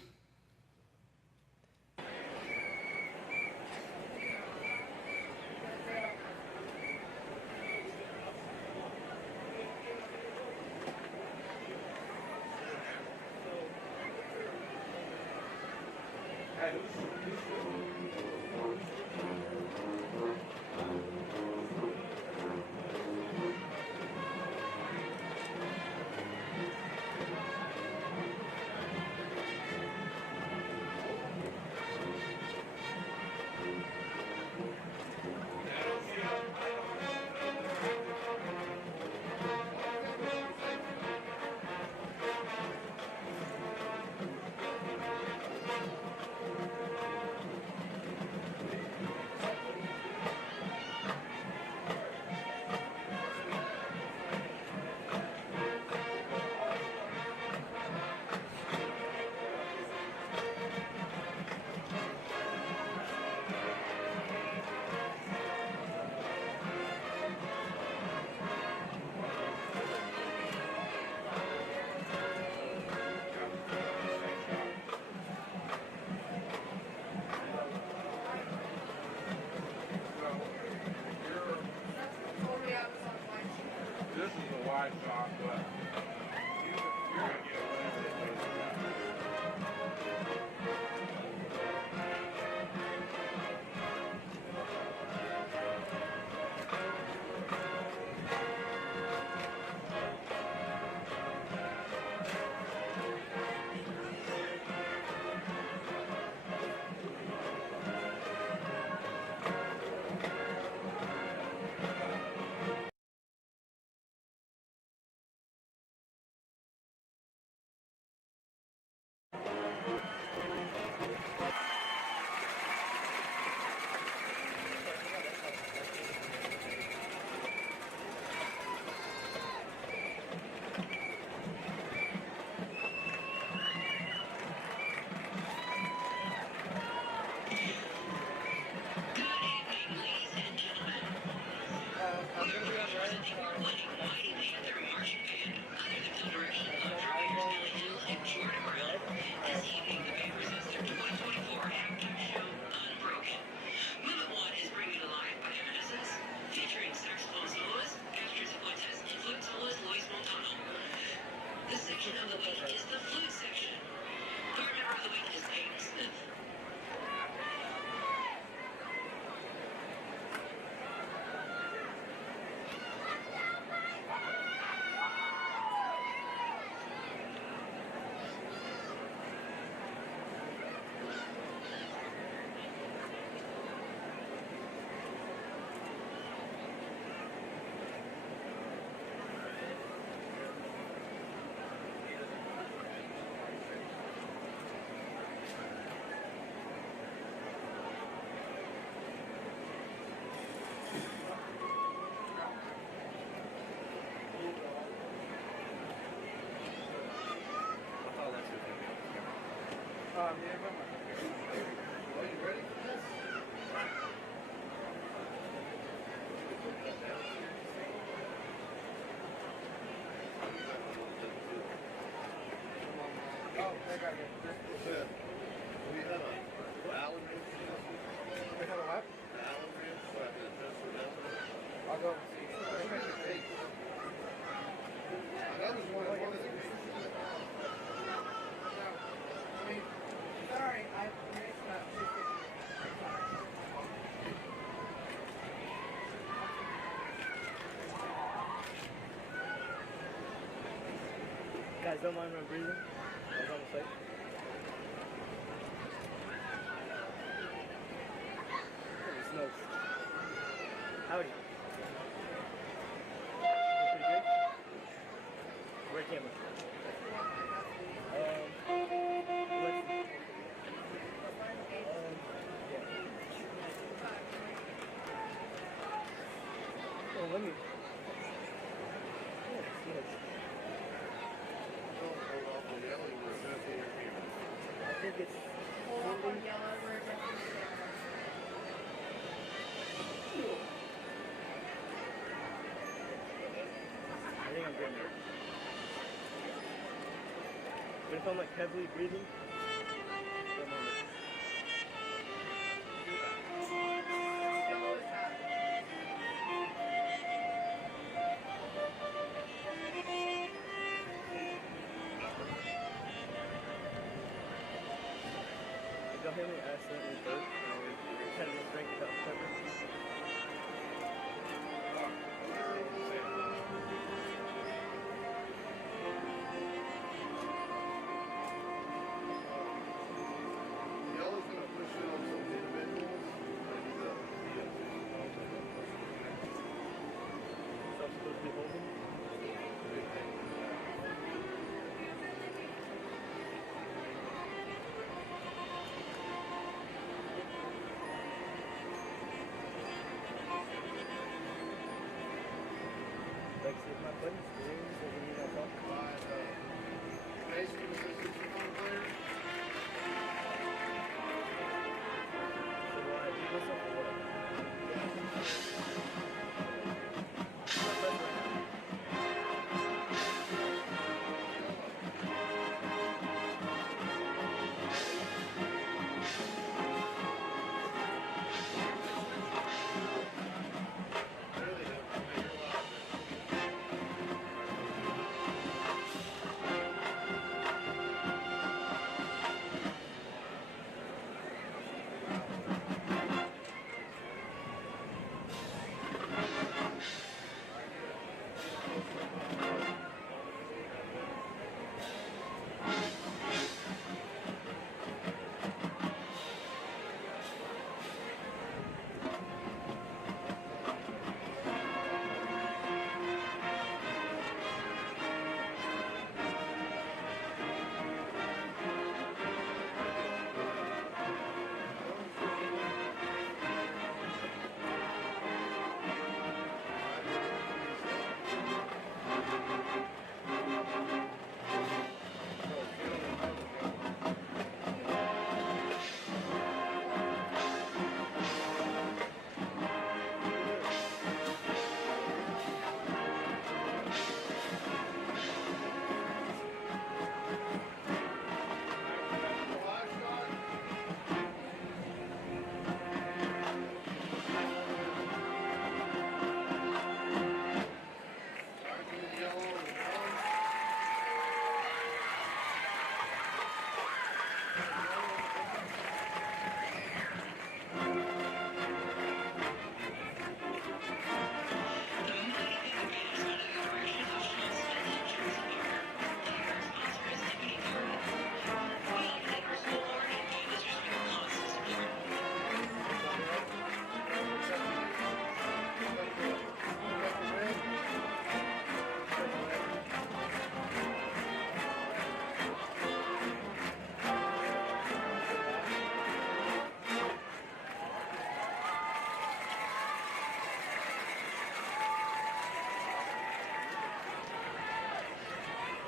Guys, don't mind my breathing. I was almost late. Holy smokes. Howdy. Pretty good? Great camera. Let's see. Yeah. Oh, let me. Oh, smokes. I think it's Hold up on yellow, we're adjusting the camera. I think I'm good now. But if I'm like heavily breathing, for a moment. Yellow is hot. If y'all hear me accidentally burp, I had a drink without pepper. Yellow's gonna push it on some individuals. So I'm supposed to be holding. Like, see if my button's green, so we need that button. Basically, this is on clear. So do I do this or what? My button right now.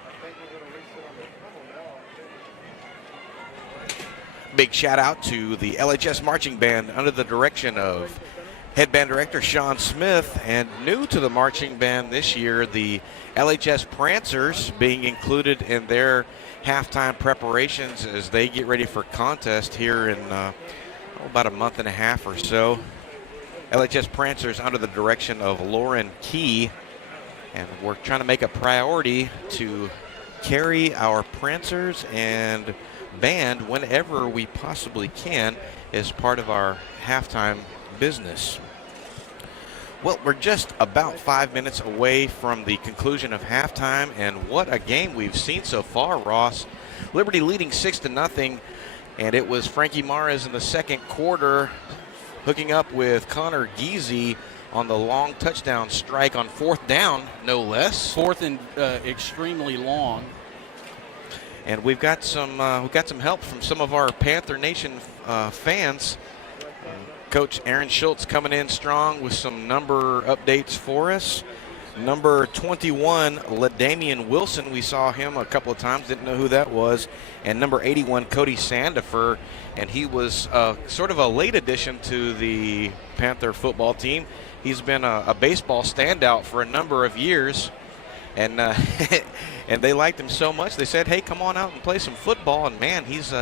I think we're gonna reset on the tunnel now. I think. Big shout out to the LHS Marching Band under the direction of Head Band Director Sean Smith, and new to the marching band this year, the LHS Prancers being included in their halftime preparations as they get ready for contest here in about a month and a half or so. LHS Prancers under the direction of Lauren Key, and we're trying to make a priority to carry our Prancers and band whenever we possibly can as part of our halftime business. Well, we're just about 5 minutes away from the conclusion of halftime, and what a game we've seen so far, Ross. Liberty leading 6-0, and it was Frankie Mares in the second quarter hooking up with Connor Geezy on the long touchdown strike on 4th down, no less. 4th and extremely long. And we've got some help from some of our Panther Nation fans. Coach Aaron Schultz coming in strong with some number updates for us. Number 21, LaDamian Wilson, we saw him a couple of times, didn't know who that was. And number 81, Cody Sandifer, and he was sort of a late addition to the Panther football team. He's been a baseball standout for a number of years, and and they liked him so much they said, hey, come on out and play some football. And man, he's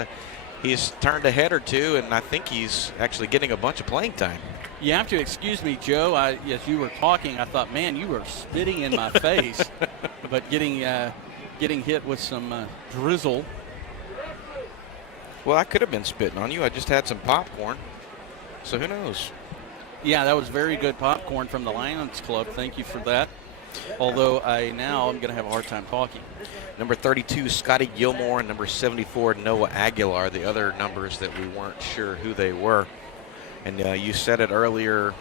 turned a head or two, and I think he's actually getting a bunch of playing time. You have to excuse me, Joe. As you were talking, I thought, man, you were spitting in my face, but getting hit with some drizzle. Well, I could have been spitting on you. I just had some popcorn, so who knows? Yeah, that was very good popcorn from the Lions Club. Thank you for that. Although I'm going to have a hard time talking. Number 32, Scotty Gilmore, and number 74, Noah Aguilar, the other numbers that we weren't sure who they were. And you said it earlier,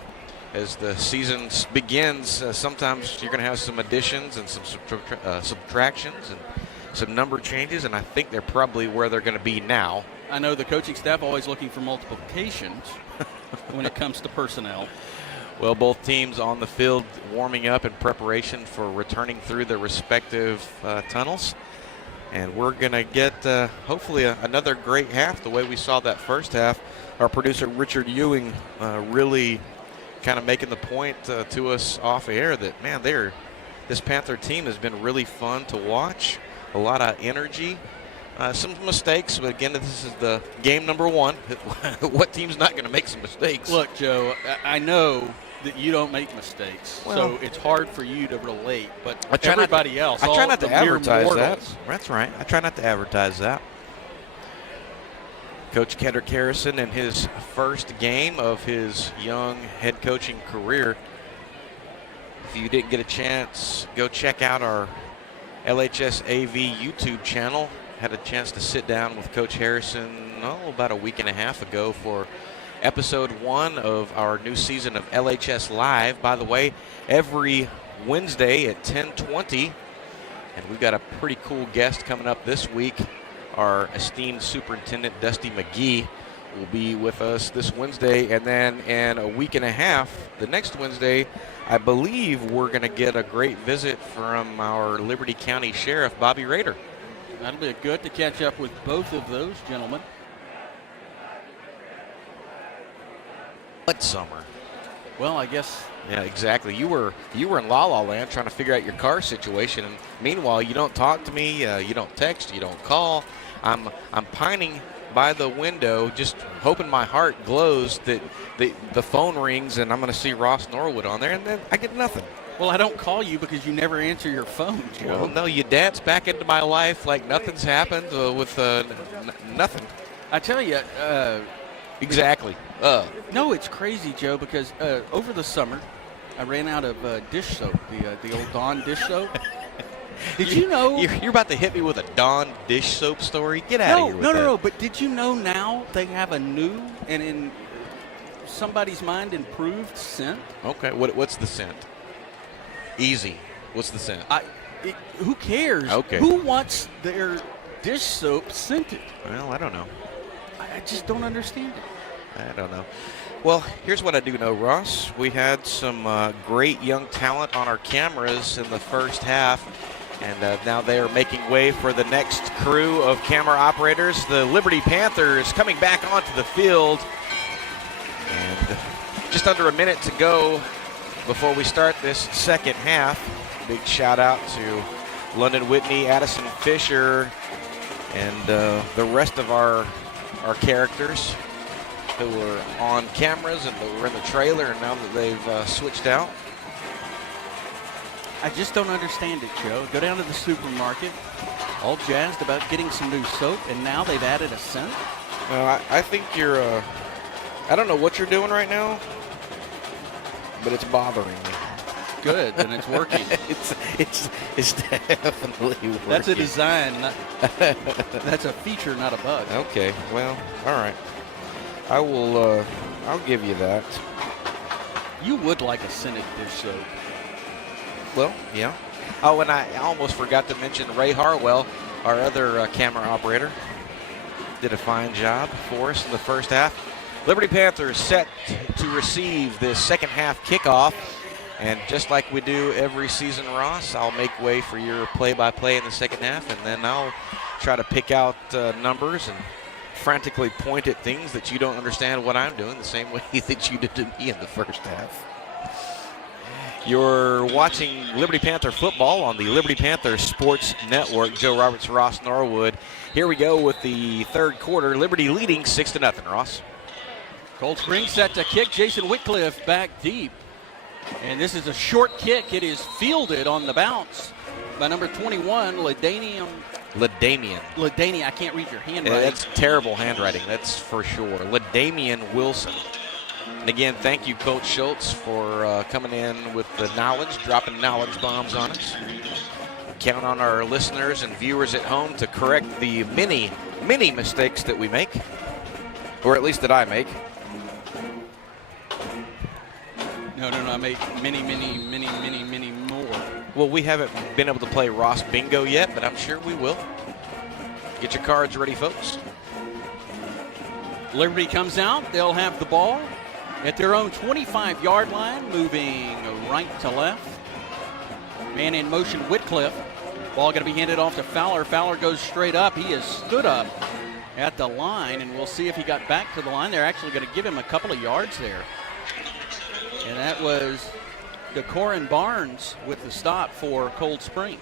as the season begins, sometimes you're going to have some additions and some subtractions and some number changes, and I think they're probably where they're going to be now. I know the coaching staff always looking for multiplications when it comes to personnel. Well, both teams on the field warming up in preparation for returning through their respective tunnels. And we're going to get, hopefully, another great half the way we saw that first half. Our producer, Richard Ewing, really kind of making the point to us off air that, man, this Panther team has been really fun to watch. A lot of energy. Some mistakes, but again, this is the game number one. What team's not going to make some mistakes? Look, Joe, I know that you don't make mistakes, well, so it's hard for you to relate, but I try everybody else, I try not to advertise that. mortals. That's right. I try not to advertise that. Coach Kedrick Harrison in his first game of his young head coaching career. If you didn't get a chance, go check out our LHS-AV YouTube channel. Had a chance to sit down with Coach Harrison about a week and a half ago for episode 1 of our new season of LHS Live. By the way, every Wednesday at 10:20, and we've got a pretty cool guest coming up this week. Our esteemed Superintendent Dusty McGee will be with us this Wednesday, and then in a week and a half, the next Wednesday, I believe we're going to get a great visit from our Liberty County Sheriff, Bobby Rader. That'll be good to catch up with both of those gentlemen. What summer? Well, I guess. Yeah, exactly. You were in La La Land trying to figure out your car situation, and meanwhile, you don't talk to me, you don't text, you don't call. I'm pining by the window, just hoping my heart glows that the phone rings and I'm going to see Ross Norwood on there, and then I get nothing. Well, I don't call you because you never answer your phone, Joe. Well, no, you dance back into my life like nothing's happened with nothing. I tell you. Exactly. No, it's crazy, Joe, because over the summer, I ran out of dish soap, the old Dawn dish soap. Did you know? You're about to hit me with a Dawn dish soap story? Get out of here with that. No, but did you know now they have a new and in somebody's mind improved scent? Okay, what's the scent? Easy. What's the scent? Who cares? Okay. Who wants their dish soap scented? Well, I don't know. I just don't understand it. I don't know. Well, here's what I do know, Ross. We had some great young talent on our cameras in the first half, And now they are making way for the next crew of camera operators. The Liberty Panthers coming back onto the field. And just under a minute to go before we start this second half. Big shout out to London Whitney, Addison Fisher, and the rest of our characters who were on cameras and that were in the trailer, and now that they've switched out. I just don't understand it, Joe. Go down to the supermarket, all jazzed about getting some new soap, and now they've added a scent? Well, I think you're, I don't know what you're doing right now, but it's bothering me. Good, and it's working. it's definitely working. That's a design, that's a feature, not a bug. Okay, well, all right. I will, I'll give you that. You would like a scented dish soap. Well, yeah. Oh, and I almost forgot to mention Ray Harwell, our other camera operator. Did a fine job for us in the first half. Liberty Panthers set to receive this second half kickoff. And just like we do every season, Ross, I'll make way for your play-by-play in the second half, and then I'll try to pick out numbers and frantically point at things that you don't understand what I'm doing, the same way that you did to me in the first half. You're watching Liberty Panther football on the Liberty Panther Sportz Network. Joe Roberts, Ross Norwood. Here we go with the third quarter. Liberty leading 6-0, Ross. Coldspring set to kick. Jason Whitcliffe back deep. And this is a short kick. It is fielded on the bounce by number 21, Ladanian. I can't read your handwriting. Yeah, that's terrible handwriting, that's for sure. Ladamian Wilson. And again, thank you, Coach Schultz, for coming in with the knowledge, dropping knowledge bombs on us. Count on our listeners and viewers at home to correct the many, many mistakes that we make, or at least that I make. No, I made many more. Well, we haven't been able to play Ross Bingo yet, but I'm sure we will. Get your cards ready, folks. Liberty comes out. They'll have the ball at their own 25-yard line, moving right to left. Man in motion, Whitcliffe. Ball going to be handed off to Fowler. Fowler goes straight up. He is stood up at the line, and we'll see if he got back to the line. They're actually going to give him a couple of yards there. And that was DeCorin Barnes with the stop for Cold Spring.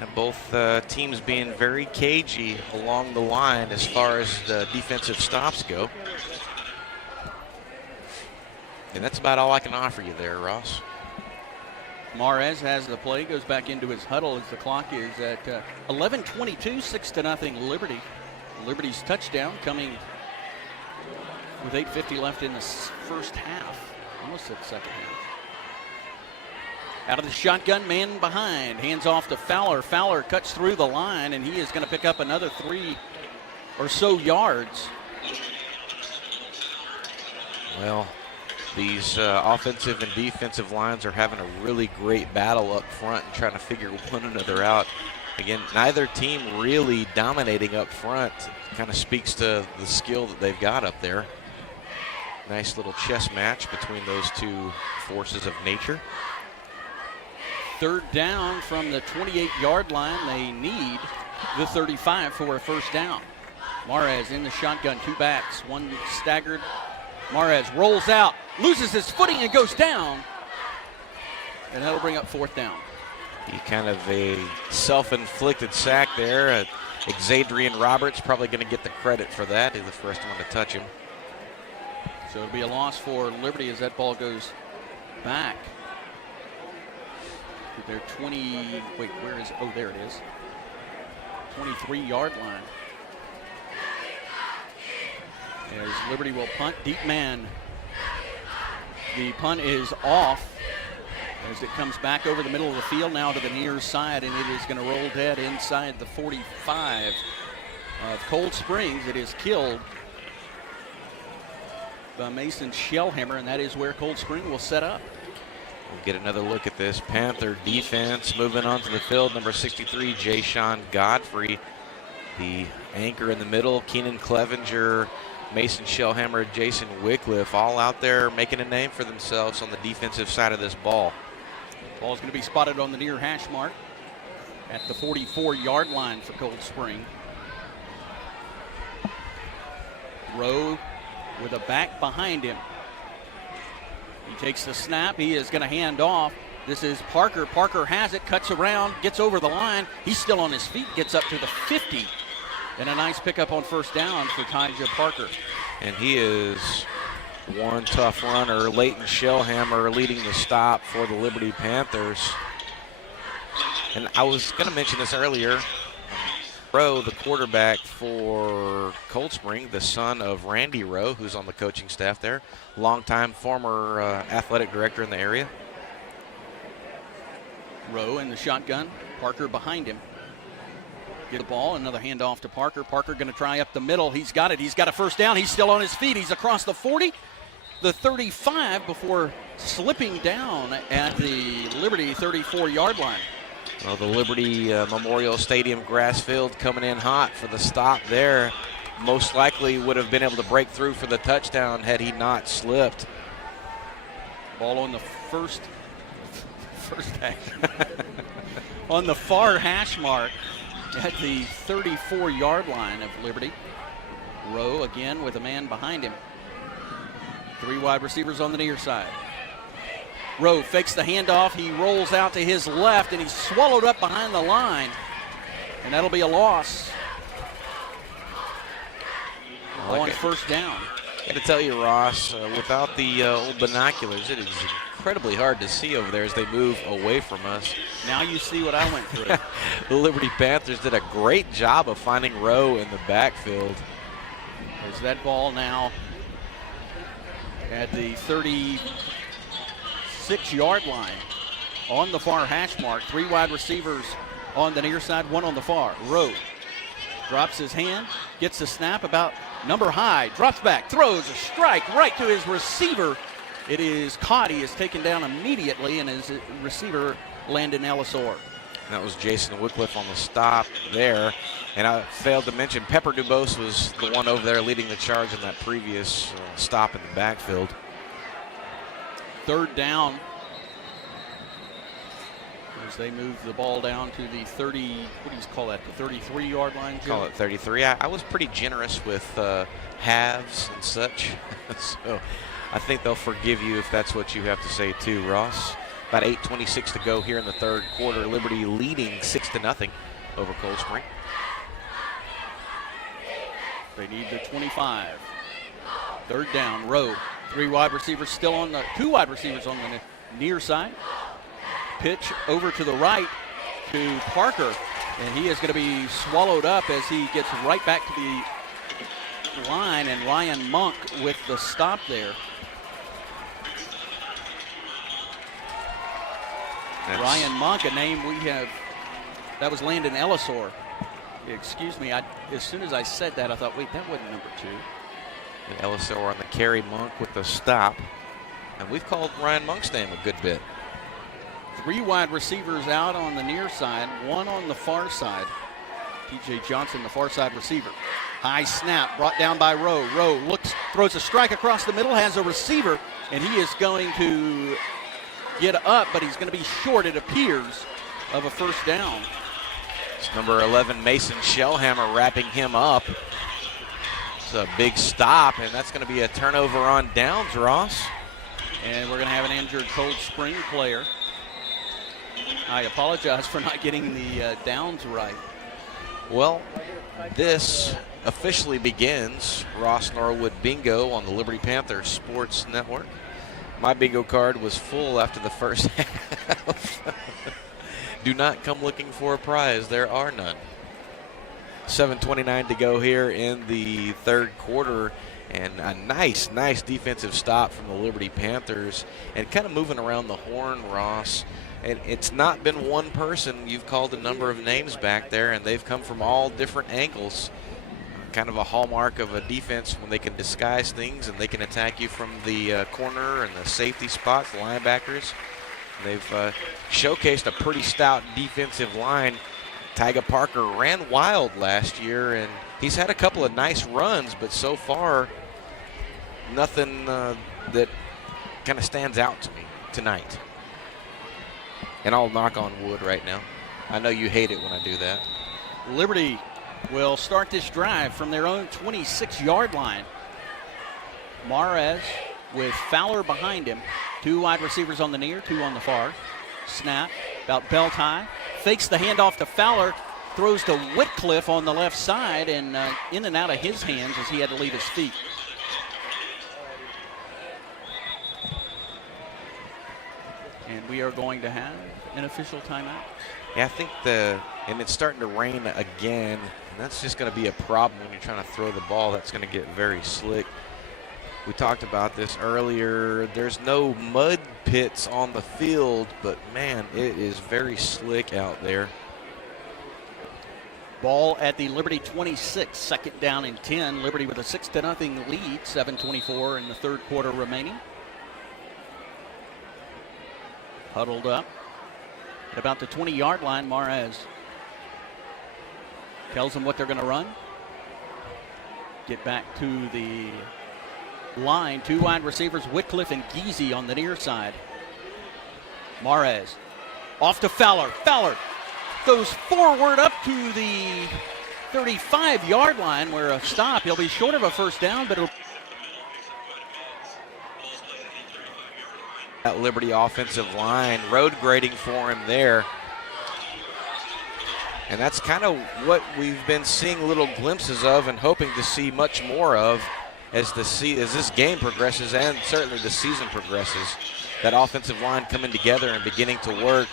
And both teams being very cagey along the line as far as the defensive stops go. And that's about all I can offer you there, Ross. Mares has the play, goes back into his huddle as the clock is at 11:22, 6-0 Liberty. Liberty's touchdown coming with 8:50 left in the first half, almost at the second half. Out of the shotgun, man behind, hands off to Fowler. Fowler cuts through the line, and he is going to pick up another 3 or so yards. Well, these offensive and defensive lines are having a really great battle up front and trying to figure one another out. Again, neither team really dominating up front. Kind of speaks to the skill that they've got up there. Nice little chess match between those two forces of nature. Third down from the 28-yard line. They need the 35 for a first down. Mares in the shotgun, 2 backs, 1 staggered. Mares rolls out, loses his footing and goes down. And that'll bring up 4th down. Kind of a self-inflicted sack there. Xadrian Roberts probably going to get the credit for that. He's the first one to touch him. So it'll be a loss for Liberty as that ball goes back to their 20, wait, where is, oh, there it is. 23-yard line. As Liberty will punt, deep man. The punt is off as it comes back over the middle of the field now to the near side, and it is going to roll dead inside the 45 of Cold Springs. It is killed by Mason Shellhammer, and that is where Cold Spring will set up. We'll get another look at this Panther defense moving onto the field. Number 63, Jay-Sean Godfrey, the anchor in the middle. Keenan Clevenger, Mason Shellhammer, Jason Wycliffe, all out there making a name for themselves on the defensive side of this ball. Ball's going to be spotted on the near hash mark at the 44-yard line for Cold Spring. Rowe with a back behind him. He takes the snap. He is going to hand off. This is Parker. Parker has it, cuts around, gets over the line. He's still on his feet, gets up to the 50. And a nice pickup on first down for Tyja Parker. And he is one tough runner. Leighton Shellhammer leading the stop for the Liberty Panthers. And I was going to mention this earlier. Rowe, the quarterback for Cold Spring, the son of Randy Rowe, who's on the coaching staff there, longtime former athletic director in the area. Rowe in the shotgun, Parker behind him. Get the ball, another handoff to Parker. Parker going to try up the middle. He's got it. He's got a first down. He's still on his feet. He's across the 40, the 35 before slipping down at the Liberty 34-yard line. Well, the Liberty Memorial Stadium grass field coming in hot for the stop there. Most likely would have been able to break through for the touchdown had he not slipped. Ball on the first hash. On the far hash mark at the 34-yard line of Liberty. Rowe again with a man behind him. 3 wide receivers on the near side. Rowe fakes the handoff. He rolls out to his left, and he's swallowed up behind the line. And that'll be a loss on first down. I got to tell you, Ross, without the old binoculars, it is incredibly hard to see over there as they move away from us. Now you see what I went through. The Liberty Panthers did a great job of finding Rowe in the backfield. There's that ball now at the 36-yard line on the far hash mark. 3 wide receivers on the near side, 1 on the far. Rowe drops his hand, gets the snap about number high, drops back, throws a strike right to his receiver. It is caught. He is taken down immediately, and his receiver, Landon Ellisor. That was Jason Wycliffe on the stop there. And I failed to mention Pepper Dubose was the one over there leading the charge in that previous stop in the backfield. Third down as they move the ball down to the 30, what do you call that, the 33-yard line? Call it 33. I was pretty generous with halves and such. So I think they'll forgive you if that's what you have to say too, Ross. About 8:26 to go here in the third quarter. Liberty leading 6-0 over Cold Spring. They need the 25. Third down, Rowe. 3 wide receivers still on the, 2 wide receivers on the near side. Pitch over to the right to Parker, and he is going to be swallowed up as he gets right back to the line, and Ryan Monk with the stop there. Ryan Monk, a name we have, that was Landon Ellisor. Excuse me, as soon as I said that, I thought, wait, that wasn't number 2. And Ellisor on the carry, Monk with the stop. And we've called Ryan Monk's name a good bit. 3 wide receivers out on the near side, 1 on the far side. TJ Johnson, the far side receiver. High snap brought down by Rowe. Rowe looks, throws a strike across the middle, has a receiver, and he is going to get up, but he's going to be short, it appears, of a first down. It's number 11, Mason Shellhammer, wrapping him up. It's a big stop, and that's going to be a turnover on downs, Ross. And we're going to have an injured Cold Spring player. I apologize for not getting the downs right. Well, this officially begins Ross Norwood Bingo on the Liberty Panther Sports Network. My bingo card was full after the first half. Do not come looking for a prize. There are none. 7:29 to go here in the third quarter. And a nice defensive stop from the Liberty Panthers. And kind of moving around the horn, Ross. And it's not been one person. You've called a number of names back there, and they've come from all different angles. Kind of a hallmark of a defense when they can disguise things and they can attack you from the corner and the safety spots, the linebackers. They've showcased a pretty stout defensive line. Tyga Parker ran wild last year, and he's had a couple of nice runs, but so far, nothing that kind of stands out to me tonight. And I'll knock on wood right now. I know you hate it when I do that. Liberty will start this drive from their own 26-yard line. Mares with Fowler behind him. 2 wide receivers on the near, 2 on the far. Snap, about belt high. Fakes the handoff to Fowler. Throws to Whitcliffe on the left side, and in and out of his hands as he had to leave his feet. And we are going to have an official timeout. Yeah, I think and it's starting to rain again, and that's just going to be a problem when you're trying to throw the ball. That's going to get very slick. We talked about this earlier. There's no mud pits on the field, but man, it is very slick out there. Ball at the Liberty 26, 2nd down and 10. Liberty with a 6-0 lead, 7:24 in the third quarter remaining. Huddled up at about the 20-yard line. Mares tells them what they're going to run. Get back to the line. 2 wide receivers, Whitcliffe and Geezy on the near side. Mares off to Fowler. Fowler goes forward up to the 35-yard line where a stop. He'll be short of a first down, but it'll. That Liberty offensive line, road grading for him there. And that's kind of what we've been seeing little glimpses of and hoping to see much more of as this game progresses and certainly the season progresses. That offensive line coming together and beginning to work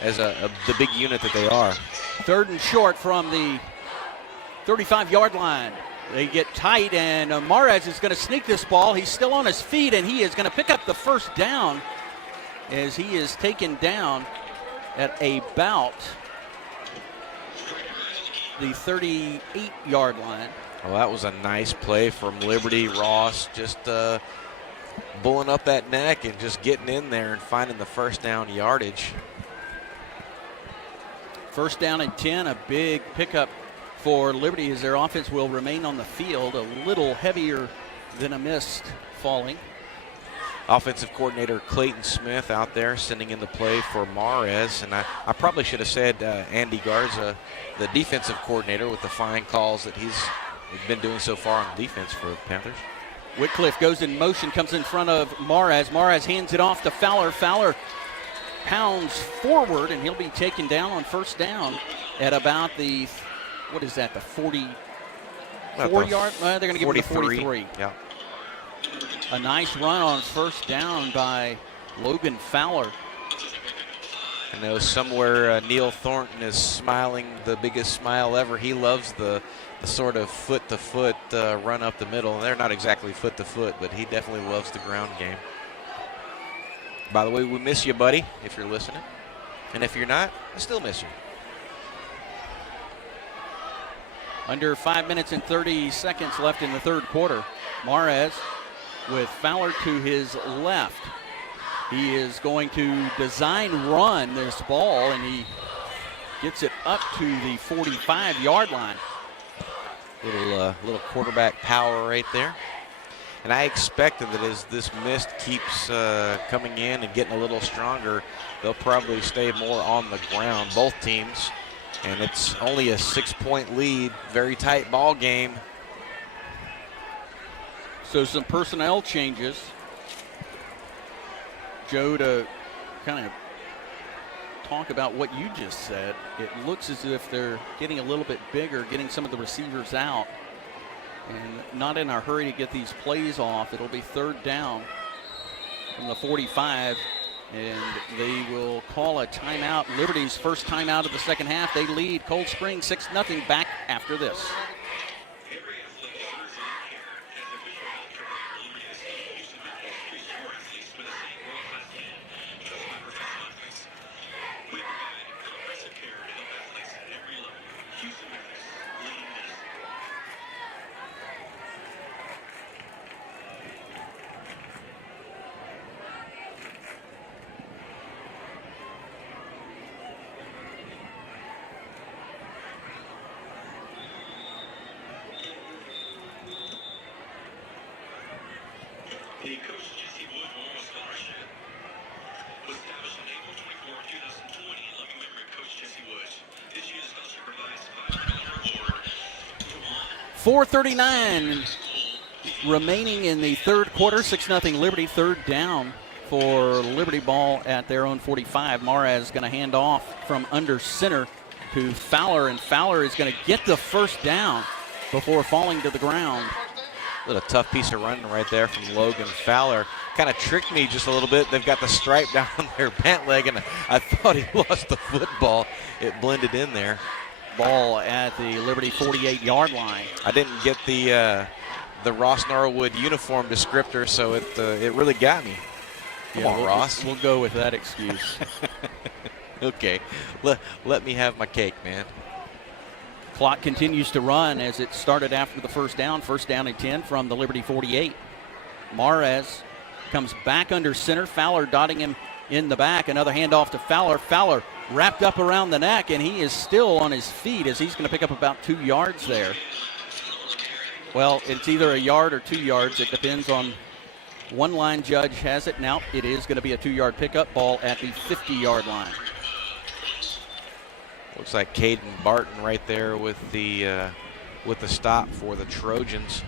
as the big unit that they are. 3rd and short from the 35-yard line. They get tight, and Mares is going to sneak this ball. He's still on his feet, and he is going to pick up the first down as he is taken down at about the 38-yard line. Well, that was a nice play from Liberty. Ross just bulling up that neck and just getting in there and finding the first down yardage. 1st down and 10, a big pickup for Liberty as their offense will remain on the field, a little heavier than a mist falling. Offensive coordinator Clayton Smith out there sending in the play for Mares. And I probably should have said Andy Garza, the defensive coordinator, with the fine calls that he's been doing so far on defense for the Panthers. Whitcliffe goes in motion, comes in front of Mares. Mares hands it off to Fowler. Fowler pounds forward, and he'll be taken down on first down at about the, what is that, the 44-yard? They're going to give him the 43. Yeah. A nice run on first down by Logan Fowler. I know somewhere Neil Thornton is smiling the biggest smile ever. He loves the sort of foot-to-foot run up the middle. They're not exactly foot-to-foot, but he definitely loves the ground game. By the way, we miss you, buddy, if you're listening. And if you're not, I still miss you. Under 5 minutes and 30 seconds left in the third quarter. Mares with Fowler to his left. He is going to design run this ball, and he gets it up to the 45-yard line. Little quarterback power right there. And I expected that as this mist keeps coming in and getting a little stronger, they'll probably stay more on the ground, both teams. And it's only a 6-point lead, very tight ball game. So some personnel changes. Joe, to kind of talk about what you just said, it looks as if they're getting a little bit bigger, getting some of the receivers out, and not in a hurry to get these plays off. It'll be 3rd down from the 45, and they will call a timeout. Liberty's first timeout of the second half. They lead Cold Spring 6-0 back after this. The Coach Jesse Wood Memorial Scholarship was established on April 24, 2007 4:39 remaining in the third quarter. 6-0 Liberty. Third down for Liberty, ball at their own 45. Maraz going to hand off from under center to Fowler, and Fowler is going to get the first down before falling to the ground. Little tough piece of running right there from Logan Fowler. Kind of tricked me just a little bit. They've got the stripe down their pant leg, and I thought he lost the football. It blended in there. Ball at the Liberty 48-yard line. I didn't get the Ross Norwood uniform descriptor, so it really got me. Come on, Ross. We'll go with that excuse. Okay, let me have my cake, man. Clock continues to run as it started after the first down. First down and 10 from the Liberty 48. Maraz comes back under center. Fowler dotting him in the back. Another handoff to Fowler. Fowler wrapped up around the neck, and he is still on his feet as he's going to pick up about 2 yards there. Well, it's either a yard or 2 yards. It depends on one line judge has it. Now it is going to be a 2-yard pickup. Ball at the 50-yard line. Looks like Caden Barton right there with the stop for the Trojans.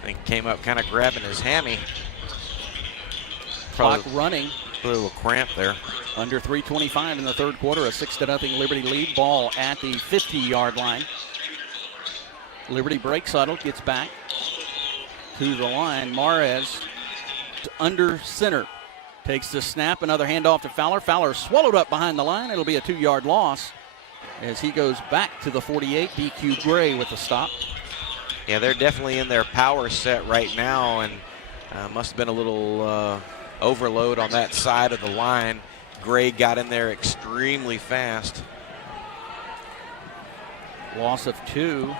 I think came up kind of grabbing his hammy. Clock running. A little cramp there. Under 3:25 in the third quarter, a 6-0 Liberty lead. Ball at the 50-yard line. Liberty breaks huddle, gets back to the line. Maraz under center. Takes the snap, another handoff to Fowler. Fowler swallowed up behind the line. It'll be a 2-yard loss as he goes back to the 48. DQ Gray with the stop. Yeah, they're definitely in their power set right now, and must have been a little overload on that side of the line. Gray got in there extremely fast. Loss of 2.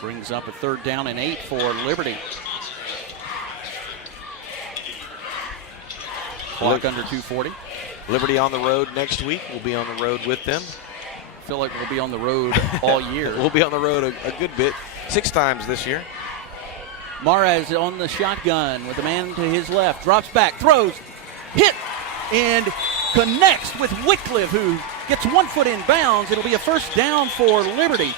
Brings up a 3rd down and 8 for Liberty. Clock under 2:40. Liberty on the road next week. We'll be on the road with them. I feel like we'll be on the road all year. We'll be on the road a good bit. 6 times this year. Maraz on the shotgun with a man to his left. Drops back, throws, hit, and connects with Wycliffe, who gets 1 foot in bounds. It'll be a first down for Liberty.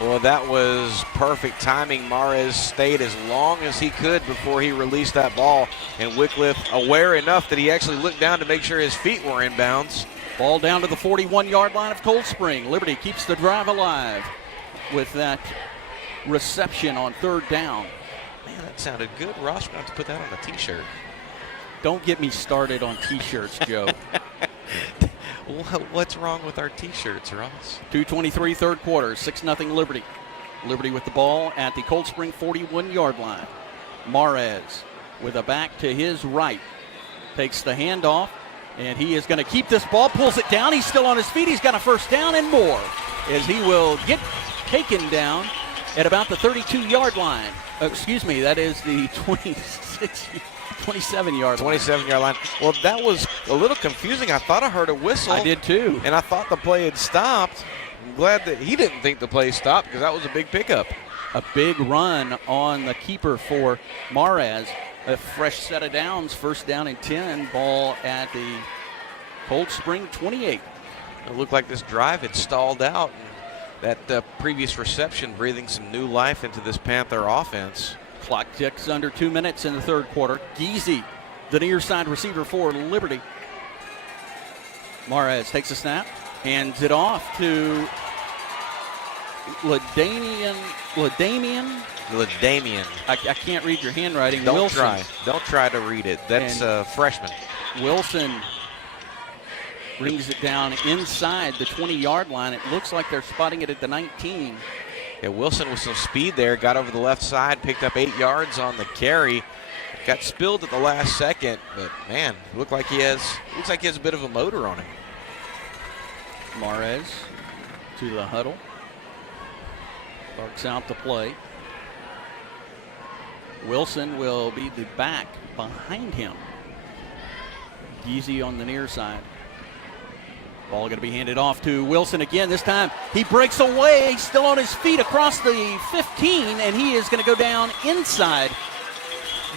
Well, that was perfect timing. Maraz stayed as long as he could before he released that ball. And Wycliffe, aware enough that he actually looked down to make sure his feet were in bounds. Ball down to the 41-yard line of Cold Spring. Liberty keeps the drive alive with that reception on 3rd down. Man, that sounded good. Ross, we're going to have to put that on the T-shirt. Don't get me started on T-shirts, Joe. What's wrong with our T-shirts, Ross? 2:23 third quarter, 6-0 Liberty. Liberty with the ball at the Cold Spring 41-yard line. Maraz with a back to his right. Takes the handoff, and he is going to keep this ball, pulls it down. He's still on his feet. He's got a first down and more as he will get taken down at about the 32-yard line. Excuse me, that is the 27-yard line. 27-yard line. Well, that was a little confusing. I thought I heard a whistle. I did too. And I thought the play had stopped. I'm glad that he didn't think the play stopped because that was a big pickup. A big run on the keeper for Maraz. A fresh set of downs, first down and 10. Ball at the Cold Spring 28. It looked like this drive had stalled out. And that previous reception breathing some new life into this Panther offense. Clock ticks under 2 minutes in the third quarter. Geezy, the near side receiver for Liberty. Maraz takes a snap, hands it off to Ladamian. I can't read your handwriting. Don't Wilson. try. Don't try to read it. That's a freshman. Wilson brings it down inside the 20-yard line. It looks like they're spotting it at the 19. Yeah, Wilson with some speed there, got over the left side, picked up 8 yards on the carry. Got spilled at the last second, but man, looks like he has a bit of a motor on him. Maraz to the huddle. Barks out the play. Wilson will be the back behind him. Geezy on the near side. Ball going to be handed off to Wilson again. This time he breaks away. He's still on his feet across the 15, and he is going to go down inside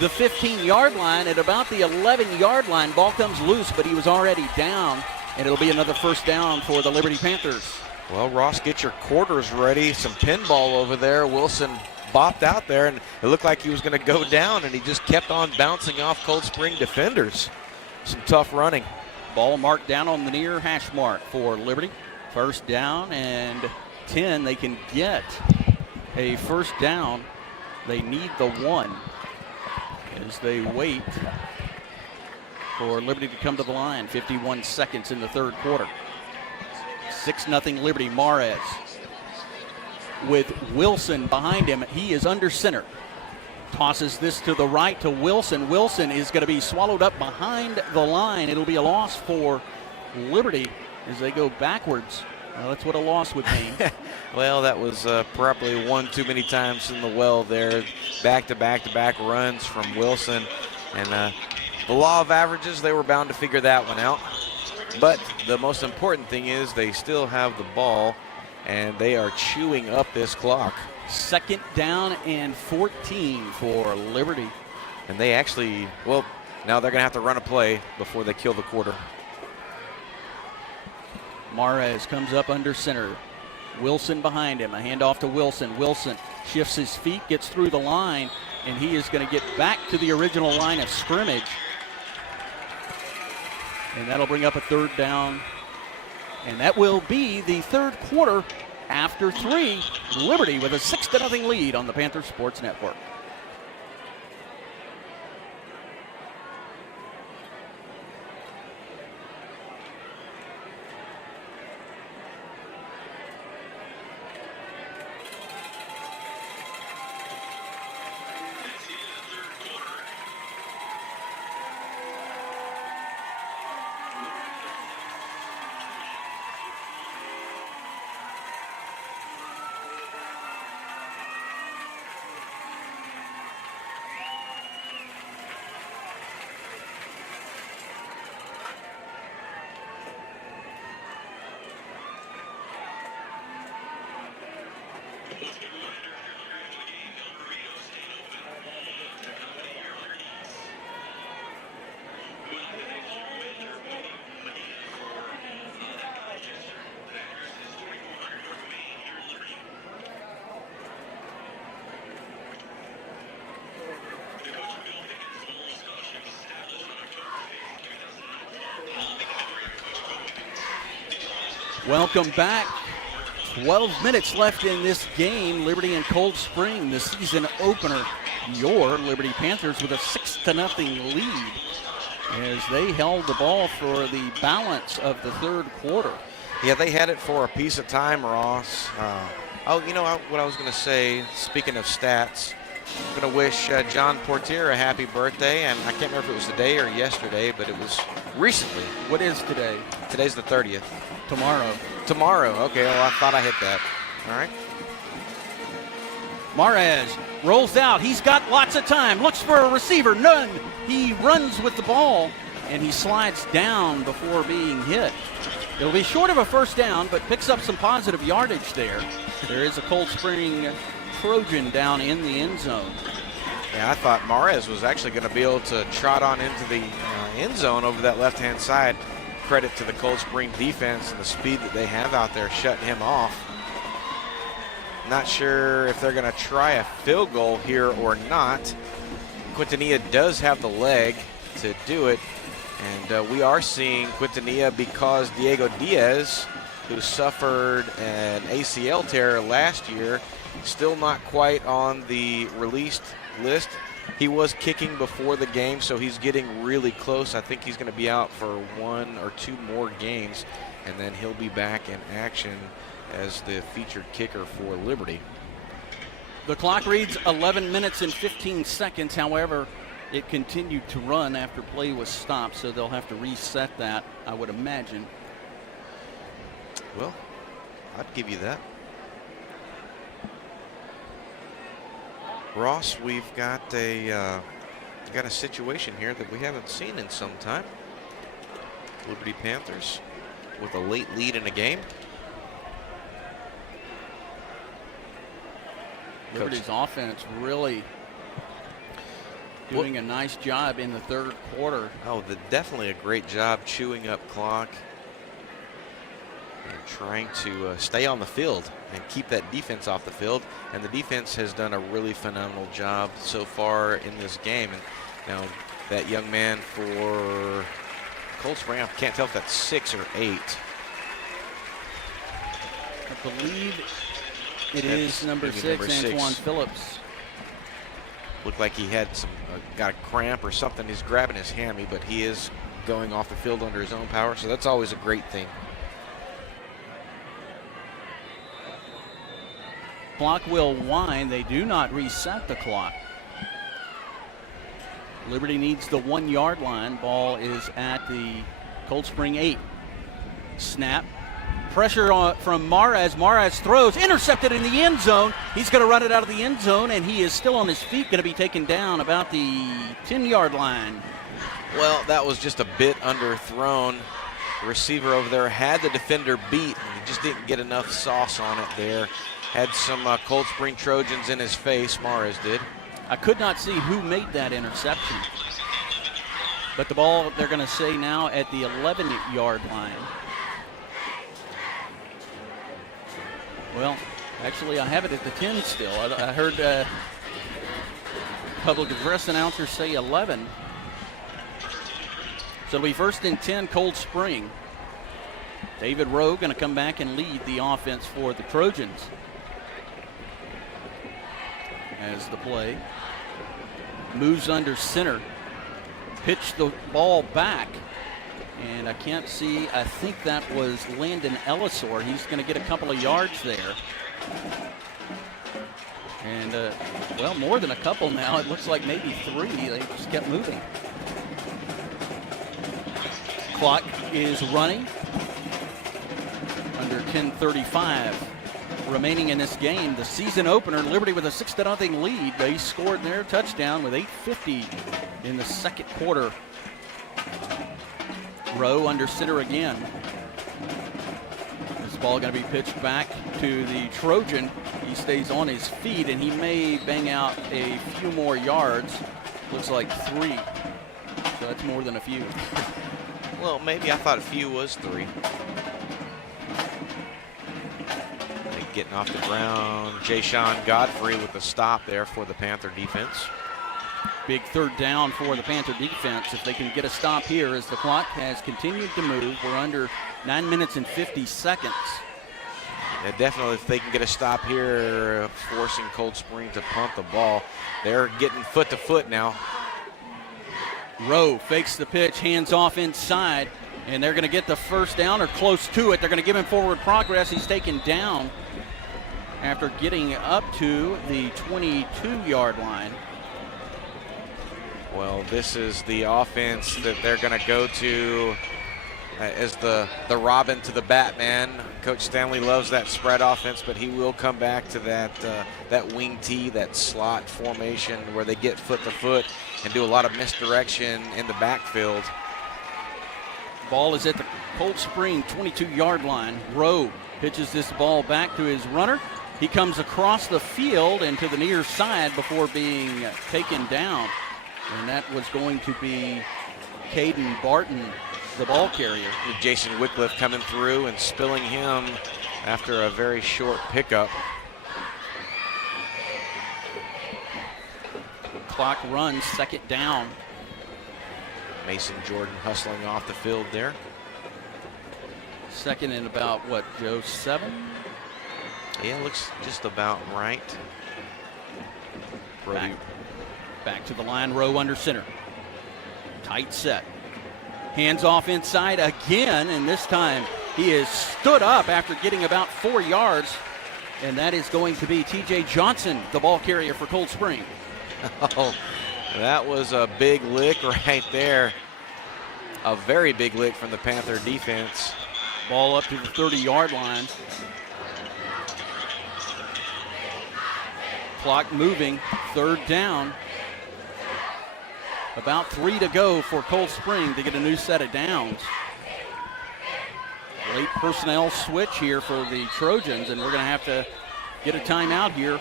the 15-yard line at about the 11-yard line. Ball comes loose, but he was already down, and it'll be another first down for the Liberty Panthers. Well, Ross, get your quarters ready. Some pinball over there. Wilson bopped out there, and it looked like he was going to go down, and he just kept on bouncing off Cold Spring defenders. Some tough running. Ball marked down on the near hash mark for Liberty. First down and 10. They can get a first down. They need the 1 as they wait for Liberty to come to the line. 51 seconds in the third quarter. 6-0 Liberty. Mares with Wilson behind him. He is under center. Tosses this to the right to Wilson. Wilson is going to be swallowed up behind the line. It'll be a loss for Liberty as they go backwards. Well, that's what a loss would mean. Well, that was probably one too many times in the well there. Back-to-back runs from Wilson. And the law of averages, they were bound to figure that one out. But the most important thing is they still have the ball, and they are chewing up this clock. Second down and 14 for Liberty. And they actually, well, now they're going to have to run a play before they kill the quarter. Mares comes up under center. Wilson behind him. A handoff to Wilson. Wilson shifts his feet, gets through the line, and he is going to get back to the original line of scrimmage. And that'll bring up a third down. And that will be the third quarter after 3. Liberty with a 6-0 lead on the Panther Sports Network. Welcome back. 12 minutes left in this game. Liberty and Cold Spring, the season opener. Your Liberty Panthers with a 6-0 lead as they held the ball for the balance of the third quarter. Yeah, they had it for a piece of time, Ross. What I was going to say, speaking of stats, I'm going to wish John Portier a happy birthday, and I can't remember if it was today or yesterday, but it was recently. What is today? Today's the 30th. Tomorrow. Okay, well, I thought I hit that. All right. Mares rolls out. He's got lots of time. Looks for a receiver. None. He runs with the ball, and he slides down before being hit. It'll be short of a first down, but picks up some positive yardage there. There is a Cold Spring Trojan down in the end zone. Yeah, I thought Mares was actually going to be able to trot on into the end zone over that left-hand side. Credit to the Cold Spring defense and the speed that they have out there shutting him off. Not sure if they're going to try a field goal here or not. Quintanilla does have the leg to do it. And we are seeing Quintanilla because Diego Diaz, who suffered an ACL tear last year, still not quite on the released list. He was kicking before the game, so he's getting really close. I think he's going to be out for 1 or 2 more games, and then he'll be back in action as the featured kicker for Liberty. The clock reads 11 minutes and 15 seconds. However, it continued to run after play was stopped, so they'll have to reset that, I would imagine. Well, I'd give you that. Ross, we've got a situation here that we haven't seen in some time. Liberty Panthers with a late lead in a game. Liberty's offense really doing a nice job in the third quarter. Oh, definitely a great job chewing up clock. and trying to stay on the field and keep that defense off the field. And the defense has done a really phenomenal job so far in this game. And now that young man for Coldspring, I can't tell if that's 6 or 8. I believe it is number 6, Antoine Phillips. Looked like he had some got a cramp or something. He's grabbing his hammy, but he is going off the field under his own power, so that's always a great thing. Clock will wind. They do not reset the clock. Liberty needs the 1 yard line. Ball is at the Coldspring 8. Snap. Pressure from Mares. Mares throws. Intercepted in the end zone. He's going to run it out of the end zone, and he is still on his feet, going to be taken down about the 10-yard line. Well, that was just a bit underthrown. The receiver over there had the defender beat, and he just didn't get enough sauce on it there. Had some Coldspring Trojans in his face, Mares did. I could not see who made that interception. But the ball, they're going to say now at the 11-yard line. Well, actually, I have it at the 10 still. I heard public address announcer say 11. So it'll be 1st and 10, Coldspring. David Rowe going to come back and lead the offense for the Trojans. As the play moves under center, pitch the ball back, and I can't see, I think that was Landon Ellisor. He's going to get a couple of yards there. And, well, more than a couple now. It looks like maybe 3. They just kept moving. Clock is running. Under 10:35 remaining in this game. The season opener, Liberty with a 6-0 lead. They scored their touchdown with 8:50 in the second quarter. Rowe under center again. This ball going to be pitched back to the Trojan. He stays on his feet, and he may bang out a few more yards. Looks like 3. So that's more than a few. Well, maybe I thought a few was 3. Getting off the ground, Jayshon Godfrey with the stop there for the Panther defense. Big 3rd down for the Panther defense. If they can get a stop here as the clock has continued to move. We're under 9 minutes and 50 seconds. Yeah, definitely, if they can get a stop here, forcing Coldspring to punt the ball. They're getting foot to foot now. Rowe fakes the pitch, hands off inside, and they're going to get the 1st down or close to it. They're going to give him forward progress. He's taken down after getting up to the 22-yard line. Well, this is the offense that they're going to go to as the Robin to the Batman. Coach Stanley loves that spread offense, but he will come back to that wing tee, that slot formation where they get foot to foot and do a lot of misdirection in the backfield. Ball is at the Coldspring 22-yard line. Rowe pitches this ball back to his runner. He comes across the field and to the near side before being taken down. And that was going to be Caden Barton, the ball carrier. Jason Wycliffe coming through and spilling him after a very short pickup. Clock runs, 2nd down. Mason Jordan hustling off the field there. 2nd and about, what, Joe, 7? Yeah, looks just about right. Back to the line, Rowe under center. Tight set. Hands off inside again, and this time he is stood up after getting about 4 yards, and that is going to be TJ Johnson, the ball carrier for Coldspring. Oh, that was a big lick right there. A very big lick from the Panther defense. Ball up to the 30-yard line. Clock moving, 3rd down. About 3 to go for Coldspring to get a new set of downs. Late personnel switch here for the Trojans, and we're going to have to get a timeout here.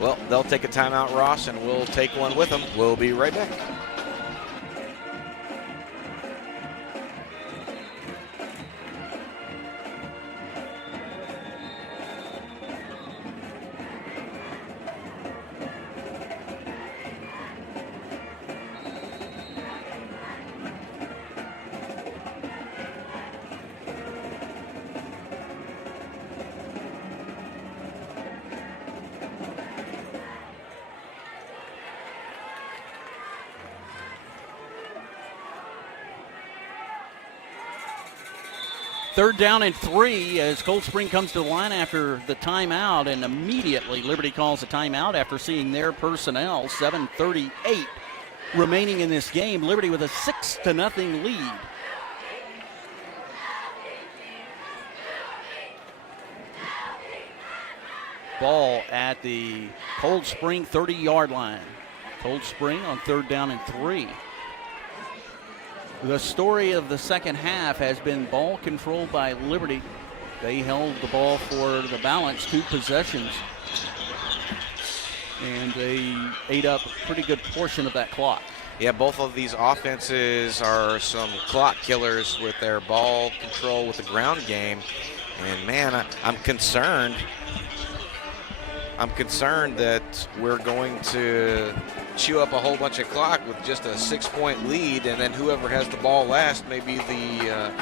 Well, They'll take a timeout, Ross, and we'll take one with them. We'll be right back. 3rd down and 3 as Coldspring comes to the line after the timeout, and immediately Liberty calls a timeout after seeing their personnel. 7:38 remaining in this game. Liberty with a 6-0 lead. Ball at the Coldspring 30-yard line. Coldspring on 3rd down and 3. The story of the second half has been ball control by Liberty. They held the ball for the balance, 2 possessions, and they ate up a pretty good portion of that clock. Yeah, both of these offenses are some clock killers with their ball control with the ground game. And, man, I'm concerned. I'm concerned that we're going to chew up a whole bunch of clock with just a 6-point lead, and then whoever has the ball last may be the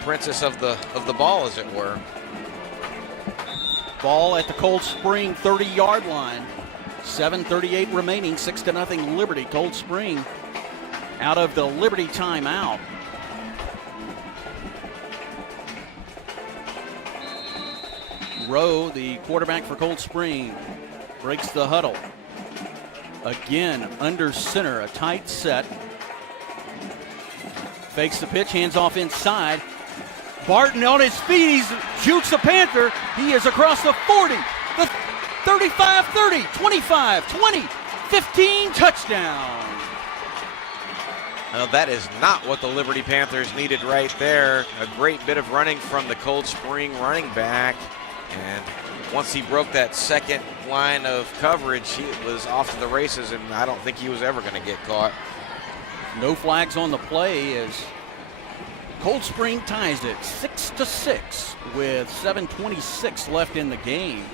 princess of the ball, as it were. Ball at the Coldspring 30-yard line. 7:38 remaining, 6-0 Liberty. Coldspring out of the Liberty timeout. Rowe, the quarterback for Coldspring, breaks the huddle. Again, under center, a tight set. Fakes the pitch, hands off inside. Barton on his feet, he shoots the Panther. He is across the 40, the 35, 30, 25, 20, 15, touchdown. Now, that is not what the Liberty Panthers needed right there. A great bit of running from the Coldspring running back. And once he broke that second line of coverage, he was off to the races, and I don't think he was ever going to get caught. No flags on the play as Coldspring ties it 6-6 with 7:26 left in the game.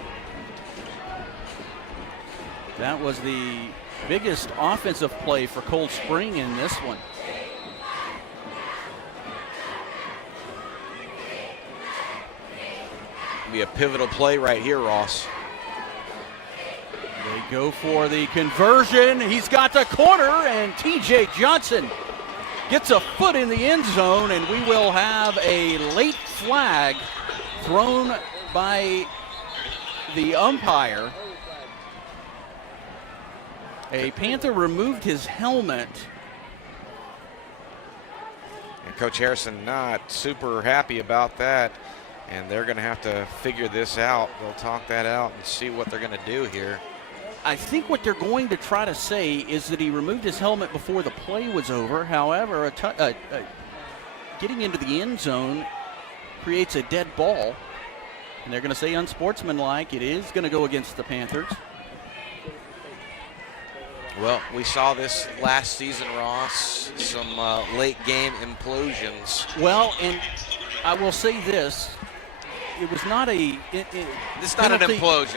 That was the biggest offensive play for Coldspring in this one. Be a pivotal play right here, Ross. They go for the conversion. He's got the corner, and TJ Johnson gets a foot in the end zone, and we will have a late flag thrown by the umpire. A Panther removed his helmet. And Coach Harrison not super happy about that. And they're going to have to figure this out. They'll talk that out and see what they're going to do here. I think what they're going to try to say is that he removed his helmet before the play was over. However, getting into the end zone creates a dead ball. And they're going to say unsportsmanlike. It is going to go against the Panthers. Well, we saw this last season, Ross. Some late game implosions. Well, and I will say this. It was not a. It's not an implosion.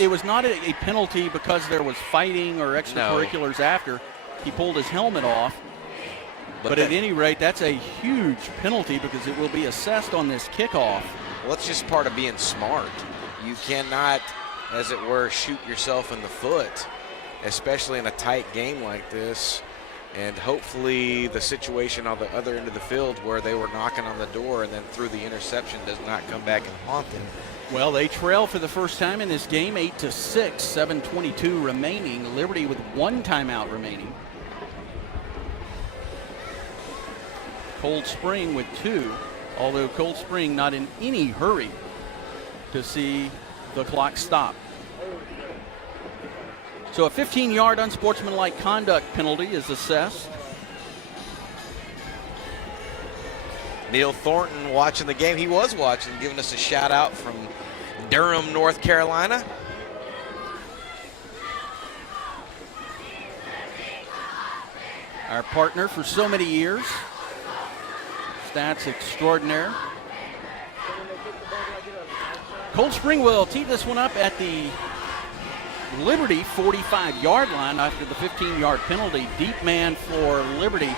It was not a penalty because there was fighting or extracurriculars after. He pulled his helmet off. But at any rate, that's a huge penalty because it will be assessed on this kickoff. Well, it's just part of being smart. You cannot, as it were, shoot yourself in the foot, especially in a tight game like this. And hopefully the situation on the other end of the field where they were knocking on the door and then threw the interception does not come back and haunt them. Well, they trail for the first time in this game, 8-6, 7:22 remaining. Liberty with 1 timeout remaining. Coldspring with 2, although Coldspring not in any hurry to see the clock stop. So a 15-yard unsportsmanlike conduct penalty is assessed. Neil Thornton watching the game. He was watching, giving us a shout out from Durham, North Carolina. Our partner for so many years. Stats extraordinaire. Coldspring will tee this one up at the Liberty 45-yard line after the 15-yard penalty. Deep man for Liberty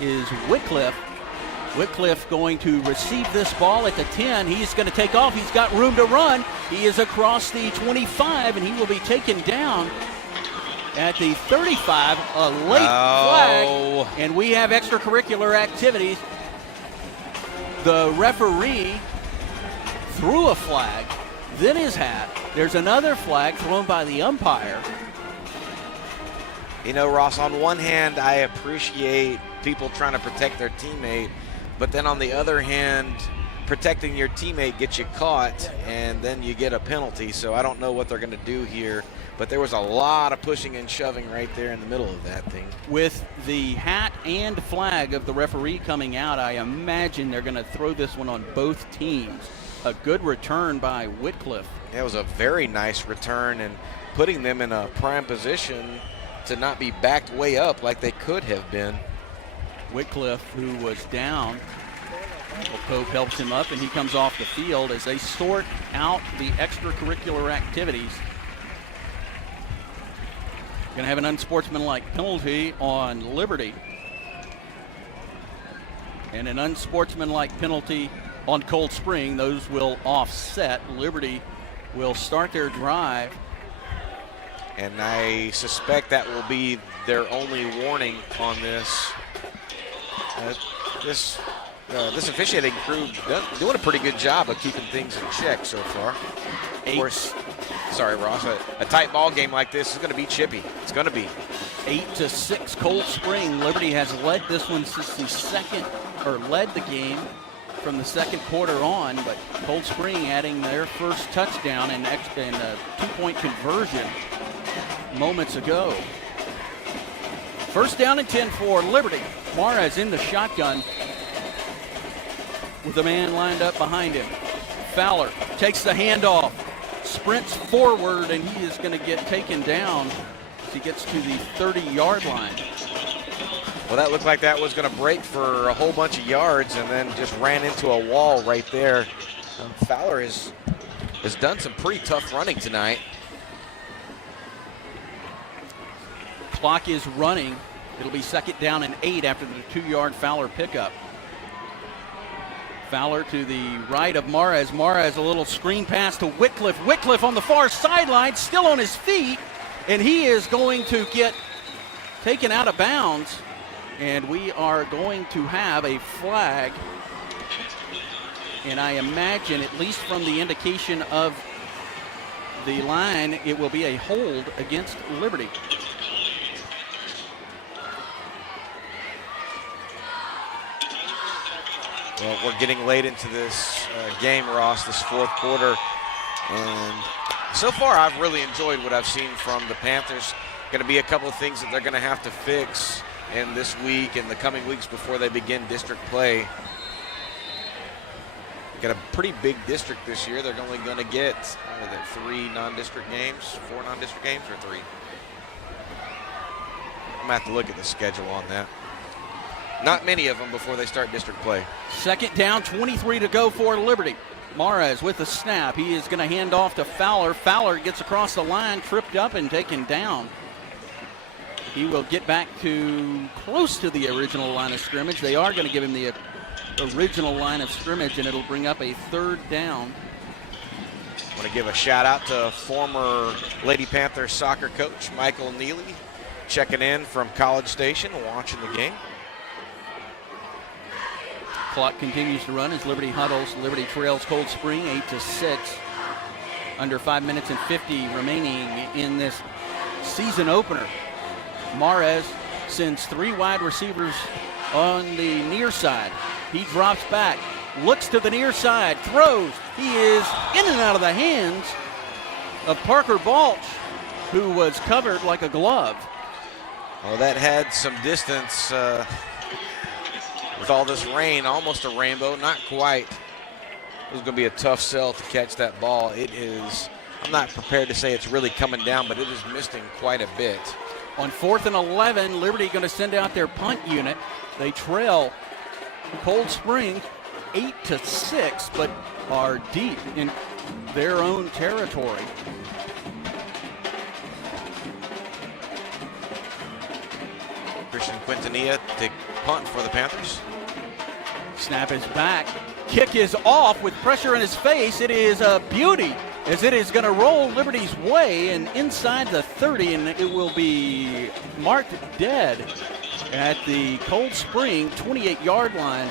is Whitcliffe. Whitcliffe going to receive this ball at the 10. He's going to take off. He's got room to run. He is across the 25, and he will be taken down at the 35. A late flag, and we have extracurricular activities. The referee threw a flag, then his hat. There's another flag thrown by the umpire. You know, Ross, on one hand, I appreciate people trying to protect their teammate, but then on the other hand, protecting your teammate gets you caught, and then you get a penalty. So I don't know what they're going to do here, but there was a lot of pushing and shoving right there in the middle of that thing. With the hat and flag of the referee coming out, I imagine they're going to throw this one on both teams. A good return by Whitcliffe. It was a very nice return and putting them in a prime position to not be backed way up like they could have been. Whitcliffe, who was down, Pope helps him up, and he comes off the field as they sort out the extracurricular activities. Going to have an unsportsmanlike penalty on Liberty, and an unsportsmanlike penalty on Cold Spring. Those will offset. Liberty will start their drive. And I suspect that will be their only warning on this. This officiating crew doing a pretty good job of keeping things in check so far. Of course, sorry, Ross, a tight ball game like this is going to be chippy. It's going to be. 8-6 Cold Spring. Liberty has led this one since led the game from the second quarter on, but Cold Spring adding their first touchdown and a 2-point conversion moments ago. First down and 10 for Liberty. Mares in the shotgun with a man lined up behind him. Fowler takes the handoff, sprints forward, and he is going to get taken down as he gets to the 30-yard line. Well, that looked like that was going to break for a whole bunch of yards and then just ran into a wall right there. Fowler has done some pretty tough running tonight. Clock is running. It'll be second down and 8 after the 2-yard Fowler pickup. Fowler to the right of Mares. Mares a little screen pass to Whitcliffe. Whitcliffe on the far sideline, still on his feet, and he is going to get taken out of bounds. And we are going to have a flag. And I imagine, at least from the indication of the line, it will be a hold against Liberty. Well, we're getting late into this game, Ross, this fourth quarter. And so far, I've really enjoyed what I've seen from the Panthers. Going to be a couple of things that they're going to have to fix in this week and the coming weeks before they begin district play. Got a pretty big district this year. They're only going to get 4 non-district games, or 3? I'm going to have to look at the schedule on that. Not many of them before they start district play. Second down, 23 to go for Liberty. Mares with the snap. He is going to hand off to Fowler. Fowler gets across the line, tripped up and taken down. He will get back to close to the original line of scrimmage. They are going to give him the original line of scrimmage, and it'll bring up a third down. I want to give a shout out to former Lady Panther soccer coach Michael Neely, checking in from College Station, watching the game. Clock continues to run as Liberty huddles. Liberty trails Cold Spring 8-6. Under 5 minutes and 50 remaining in this season opener. Mares sends 3 wide receivers on the near side. He drops back, looks to the near side, throws. He is in and out of the hands of Parker Balch, who was covered like a glove. Well, that had some distance with all this rain, almost a rainbow, not quite. It was going to be a tough sell to catch that ball. It is, I'm not prepared to say it's really coming down, but it is missing quite a bit. On 4th and 11, Liberty going to send out their punt unit. They trail Cold Spring 8-6, but are deep in their own territory. Christian Quintanilla to punt for the Panthers. Snap is back. Kick is off with pressure in his face. It is a beauty as it is going to roll Liberty's way and inside the 30, and it will be marked dead at the Cold Spring 28-yard line.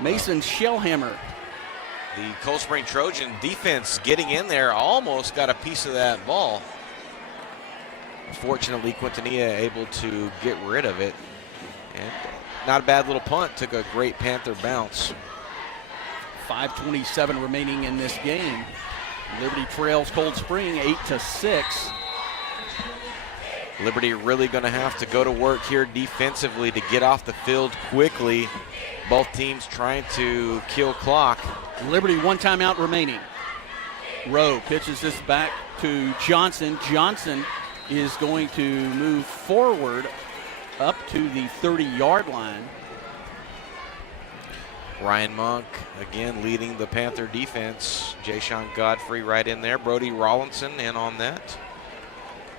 Mason Shellhammer. The Coldspring Trojan defense getting in there, almost got a piece of that ball. Fortunately, Quintanilla able to get rid of it. And not a bad little punt, took a great Panther bounce. 5:27 remaining in this game. Liberty trails Cold Spring 8-6. Liberty really going to have to go to work here defensively to get off the field quickly. Both teams trying to kill clock. Liberty 1 timeout remaining. Rowe pitches this back to Johnson. Johnson is going to move forward up to the 30-yard line. Ryan Monk again leading the Panther defense. Jay-Sean Godfrey right in there. Brody Rawlinson in on that.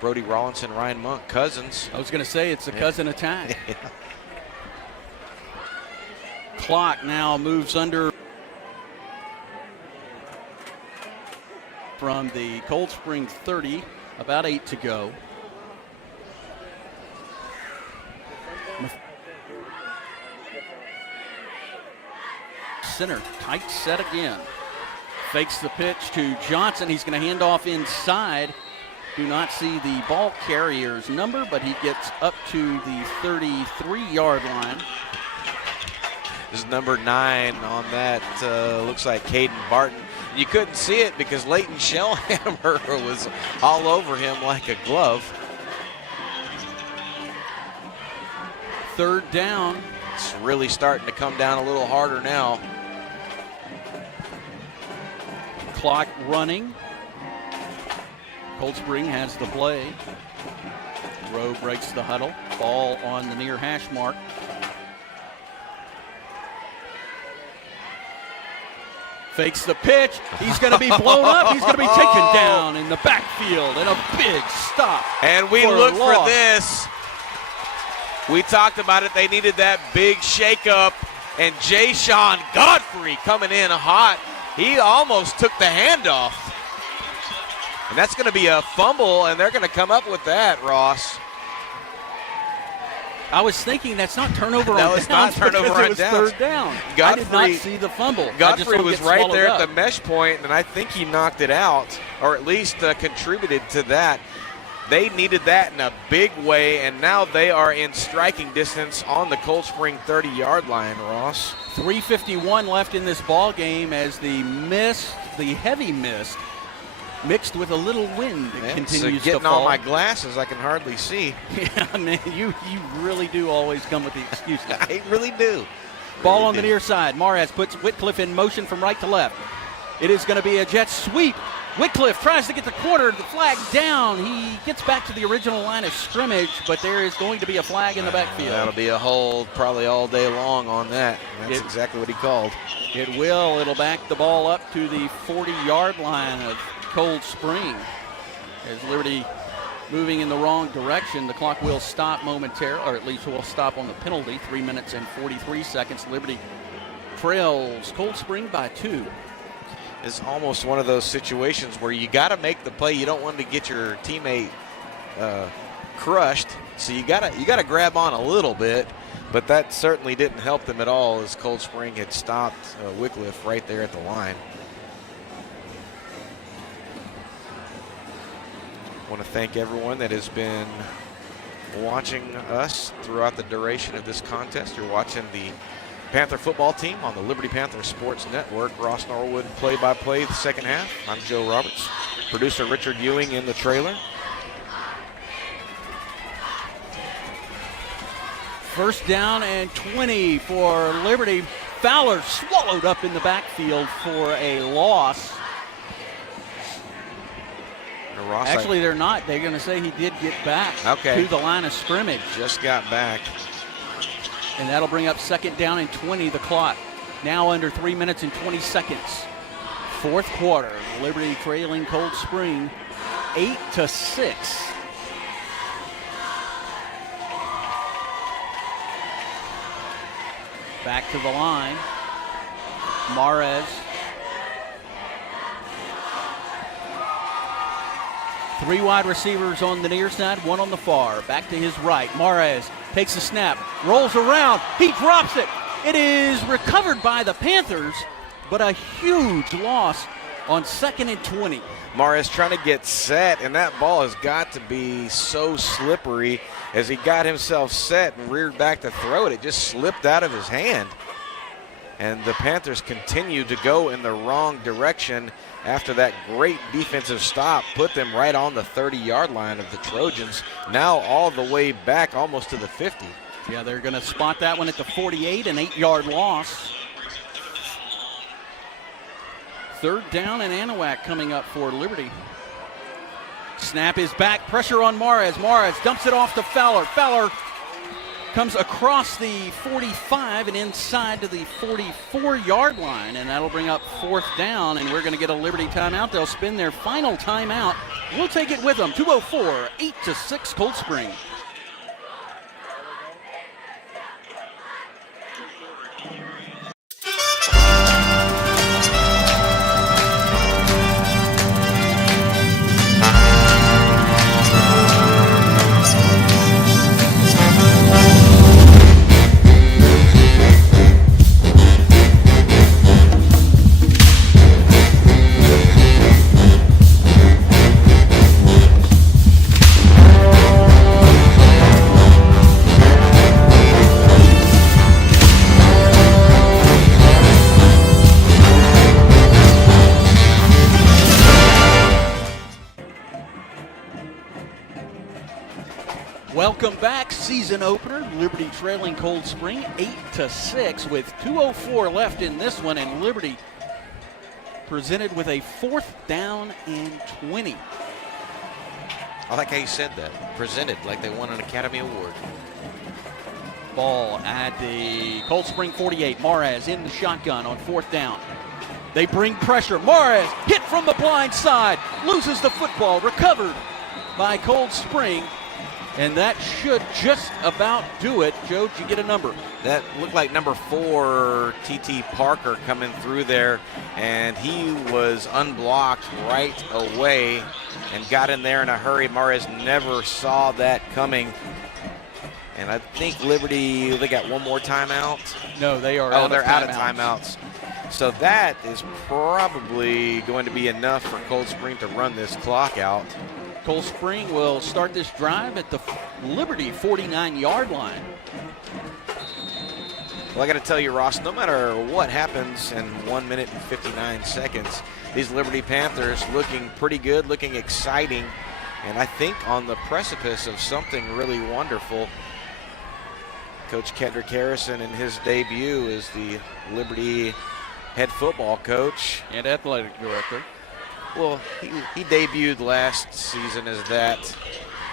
Brody Rawlinson, Ryan Monk, cousins. I was going to say it's a cousin attack. Yeah. Clock now moves under from the Cold Spring 30, about 8 to go. Center, tight set again. Fakes the pitch to Johnson. He's going to hand off inside. Do not see the ball carrier's number, but he gets up to the 33-yard line. This is number 9 on that. Looks like Caden Barton. You couldn't see it because Leighton Shellhammer was all over him like a glove. 3rd down. It's really starting to come down a little harder now. Clock running. Cold Spring has the play. Rowe breaks the huddle. Ball on the near hash mark. Fakes the pitch. He's going to be blown up. He's going to be taken down in the backfield, and a big stop. And we look for this. We talked about it. They needed that big shakeup, and Jay-Sean Godfrey coming in hot. He almost took the handoff. And that's going to be a fumble, and they're going to come up with that, Ross. I was thinking that's not turnover on No, downs. it's not turnover on it was downs. 3rd down. Godfrey, I did not see the fumble. Godfrey was right there at up. the mesh point, and I think he knocked it out, or at least contributed to that. They needed that in a big way, and now they are in striking distance on the Cold Spring 30-yard line, Ross. 3:51 left in this ball game as the heavy mist, mixed with a little wind that continues to getting fall. all my glasses, I can hardly see. Yeah, man, you really do always come with the excuses. I really do. Ball Really on the do. near side. Mares puts Whitcliffe in motion from right to left. It is going to be a jet sweep. Whitcliffe tries to get the corner, the flag down. He gets back to the original line of scrimmage, but there is going to be a flag in the backfield. That'll be a hold probably all day long on that. That's exactly what he called. It will. It'll back the ball up to the 40-yard line of Cold Spring. As Liberty moving in the wrong direction, the clock will stop momentarily, or at least will stop on the penalty. 3 minutes and 43 seconds. Liberty trails Cold Spring by 2. It's almost one of those situations where you got to make the play. You don't want to get your teammate crushed, so you got to grab on a little bit. But that certainly didn't help them at all, as Cold Spring had stopped Wycliffe right there at the line. I want to thank everyone that has been watching us throughout the duration of this contest. You're watching the Panther football team on the Liberty Panther Sportz Network. Ross Norwood play-by-play the second half. I'm Joe Roberts. Producer Richard Ewing in the trailer. 1st down and 20 for Liberty. Fowler swallowed up in the backfield for a loss. Ross, actually, they're not. They're going to say he did get back to the line of scrimmage. Just got back. And that'll bring up 2nd down and 20, the clock. Now under 3 minutes and 20 seconds. 4th quarter, Liberty trailing Cold Spring 8-6. Back to the line. Mares. 3 wide receivers on the near side, 1 on the far. Back to his right. Mares takes the snap, rolls around. He drops it. It is recovered by the Panthers, but a huge loss on 2nd and 20. Morris trying to get set, and that ball has got to be so slippery. As he got himself set and reared back to throw it, it just slipped out of his hand. And the Panthers continue to go in the wrong direction after that great defensive stop put them right on the 30-yard line of the Trojans, now all the way back almost to the 50. Yeah, they're going to spot that one at the 48, an 8-yard loss. 3rd down and Anahuac coming up for Liberty. Snap is back, pressure on Mares. Mares dumps it off to Fowler. Fowler comes across the 45 and inside to the 44-yard line, and that'll bring up 4th down, and we're going to get a Liberty timeout. They'll spend their final timeout. We'll take it with them. 2:04, 8-6 Cold Spring. Welcome back, season opener. Liberty trailing Cold Spring 8-6 with 2:04 left in this one, and Liberty presented with a 4th down and 20. I like how you said that. Presented like they won an Academy Award. Ball at the Cold Spring 48. Mares in the shotgun on 4th down. They bring pressure. Mares hit from the blind side, loses the football, recovered by Cold Spring. And that should just about do it. Joe, did you get a number? That looked like number 4, T.T. Parker, coming through there, and he was unblocked right away and got in there in a hurry. Mares never saw that coming. And I think Liberty, they got one more timeout. No, they are out of timeouts. So that is probably going to be enough for Cold Spring to run this clock out. Cold Spring will start this drive at the Liberty 49-yard line. Well, I got to tell you, Ross, no matter what happens in 1 minute and 59 seconds, these Liberty Panthers looking pretty good, looking exciting, and I think on the precipice of something really wonderful. Coach Kedrick Harrison in his debut as the Liberty head football coach and athletic director. Well, he debuted last season as that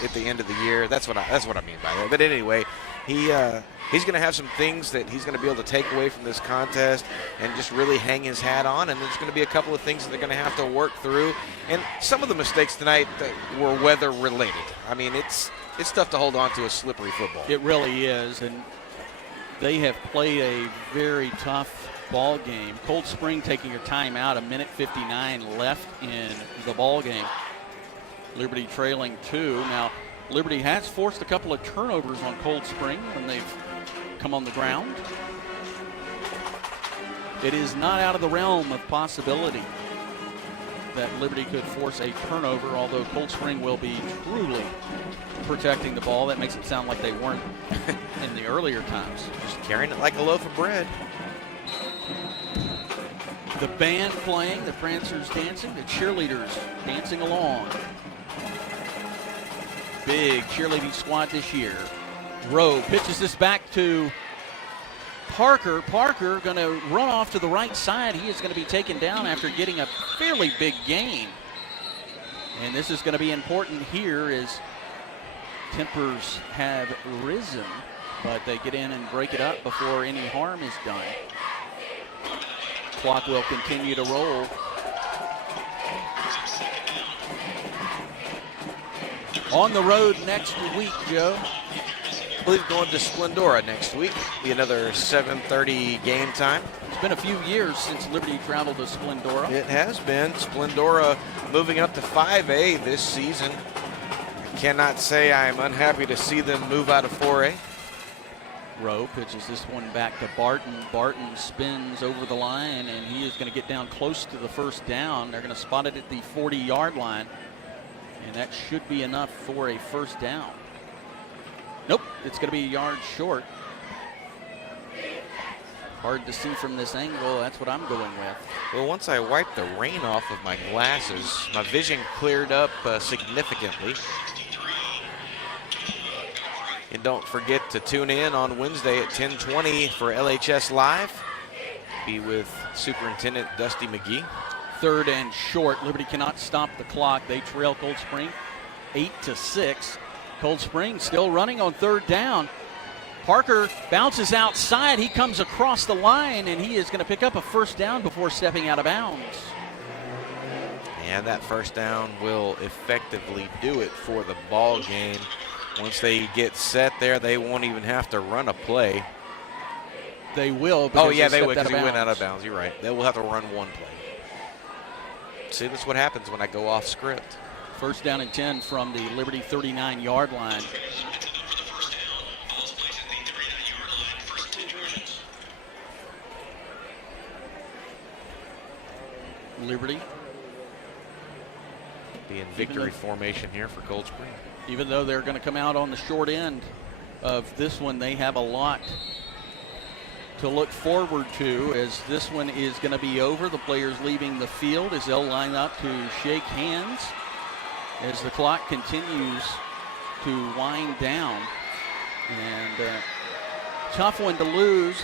at the end of the year. That's what I mean by that. But anyway, he's going to have some things that he's going to be able to take away from this contest and just really hang his hat on. And there's going to be a couple of things that they're going to have to work through. And some of the mistakes tonight that were weather related. I mean, it's tough to hold on to a slippery football. It really is, and they have played a very tough ball game. Cold Spring taking a timeout, 1:59 left in the ball game. Liberty trailing 2. Now, Liberty has forced a couple of turnovers on Cold Spring when they've come on the ground. It is not out of the realm of possibility that Liberty could force a turnover, although Cold Spring will be truly protecting the ball. That makes it sound like they weren't in the earlier times. Just carrying it like a loaf of bread. The band playing, the prancers dancing, the cheerleaders dancing along. Big cheerleading squad this year. Rowe pitches this back to Parker. Parker going to run off to the right side. He is going to be taken down after getting a fairly big gain. And this is going to be important here as tempers have risen, but they get in and break it up before any harm is done. Clock will continue to roll. On the road next week, Joe. I believe going to Splendora next week. Be another 7:30 game time. It's been a few years since Liberty traveled to Splendora. It has been. Splendora moving up to 5A this season. I cannot say I'm unhappy to see them move out of 4A. row, pitches this one back to Barton. Barton spins over the line, and he is going to get down close to the first down. They're going to spot it at the 40-yard line, and that should be enough for a first down. Nope, it's going to be a yard short. Hard to see from this angle. That's what I'm going with. Well, once I wiped the rain off of my glasses, my vision cleared up significantly. And don't forget to tune in on Wednesday at 10:20 for LHS Live. Be with Superintendent Dusty McGee. 3rd and short. Liberty cannot stop the clock. They trail Cold Spring 8-6. Cold Spring still running on 3rd down. Parker bounces outside. He comes across the line, and he is going to pick up a first down before stepping out of bounds. And that first down will effectively do it for the ball game. Once they get set there, they won't even have to run a play. They will. Oh, yeah, they will will, because he went out of bounds. You're right. They will have to run one play. See, that's what happens when I go off script. First down and 10 from the Liberty 39-yard line. Liberty. Be in victory formation here for Cold Spring. Even though they're going to come out on the short end of this one, they have a lot to look forward to, as this one is going to be over. The players leaving the field as they'll line up to shake hands as the clock continues to wind down. And tough one to lose.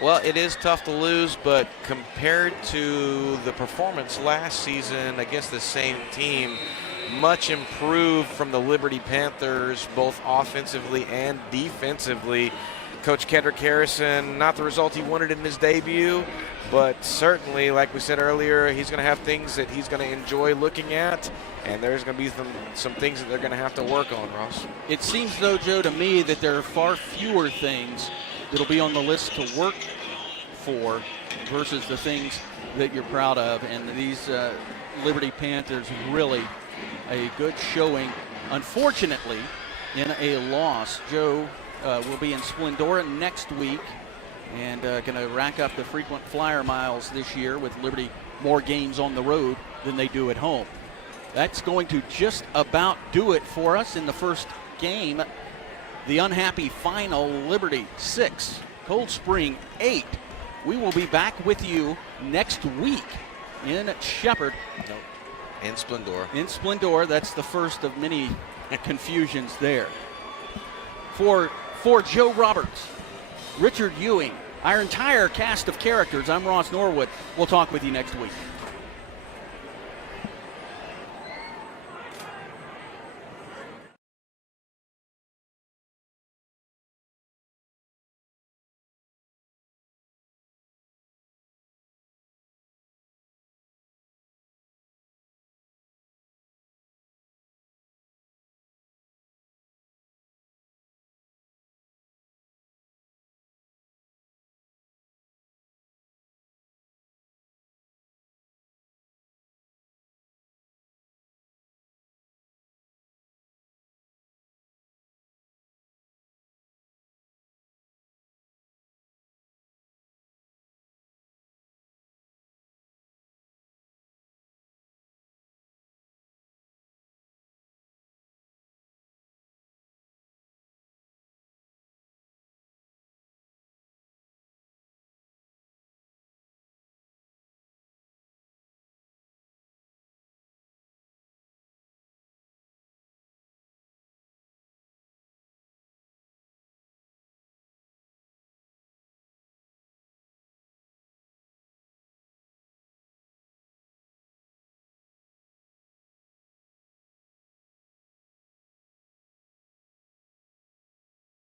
Well, it is tough to lose, but compared to the performance last season against the same team, much improved from the Liberty Panthers, both offensively and defensively. Coach Kedrick Harrison, not the result he wanted in his debut, but certainly, like we said earlier, he's going to have things that he's going to enjoy looking at, and there's going to be some things that they're going to have to work on, Ross. It seems, though, Joe, to me that there are far fewer things that'll be on the list to work for versus the things that you're proud of. And these Liberty Panthers, really a good showing. Unfortunately, in a loss. Joe will be in Splendora next week and going to rack up the frequent flyer miles this year with Liberty more games on the road than they do at home. That's going to just about do it for us in the first game. The unhappy final, Liberty 6, Cold Spring 8. We will be back with you next week in Shepherd. Nope. In Splendora. In Splendora. That's the first of many confusions there. For Joe Roberts, Richard Ewing, our entire cast of characters, I'm Ross Norwood. We'll talk with you next week.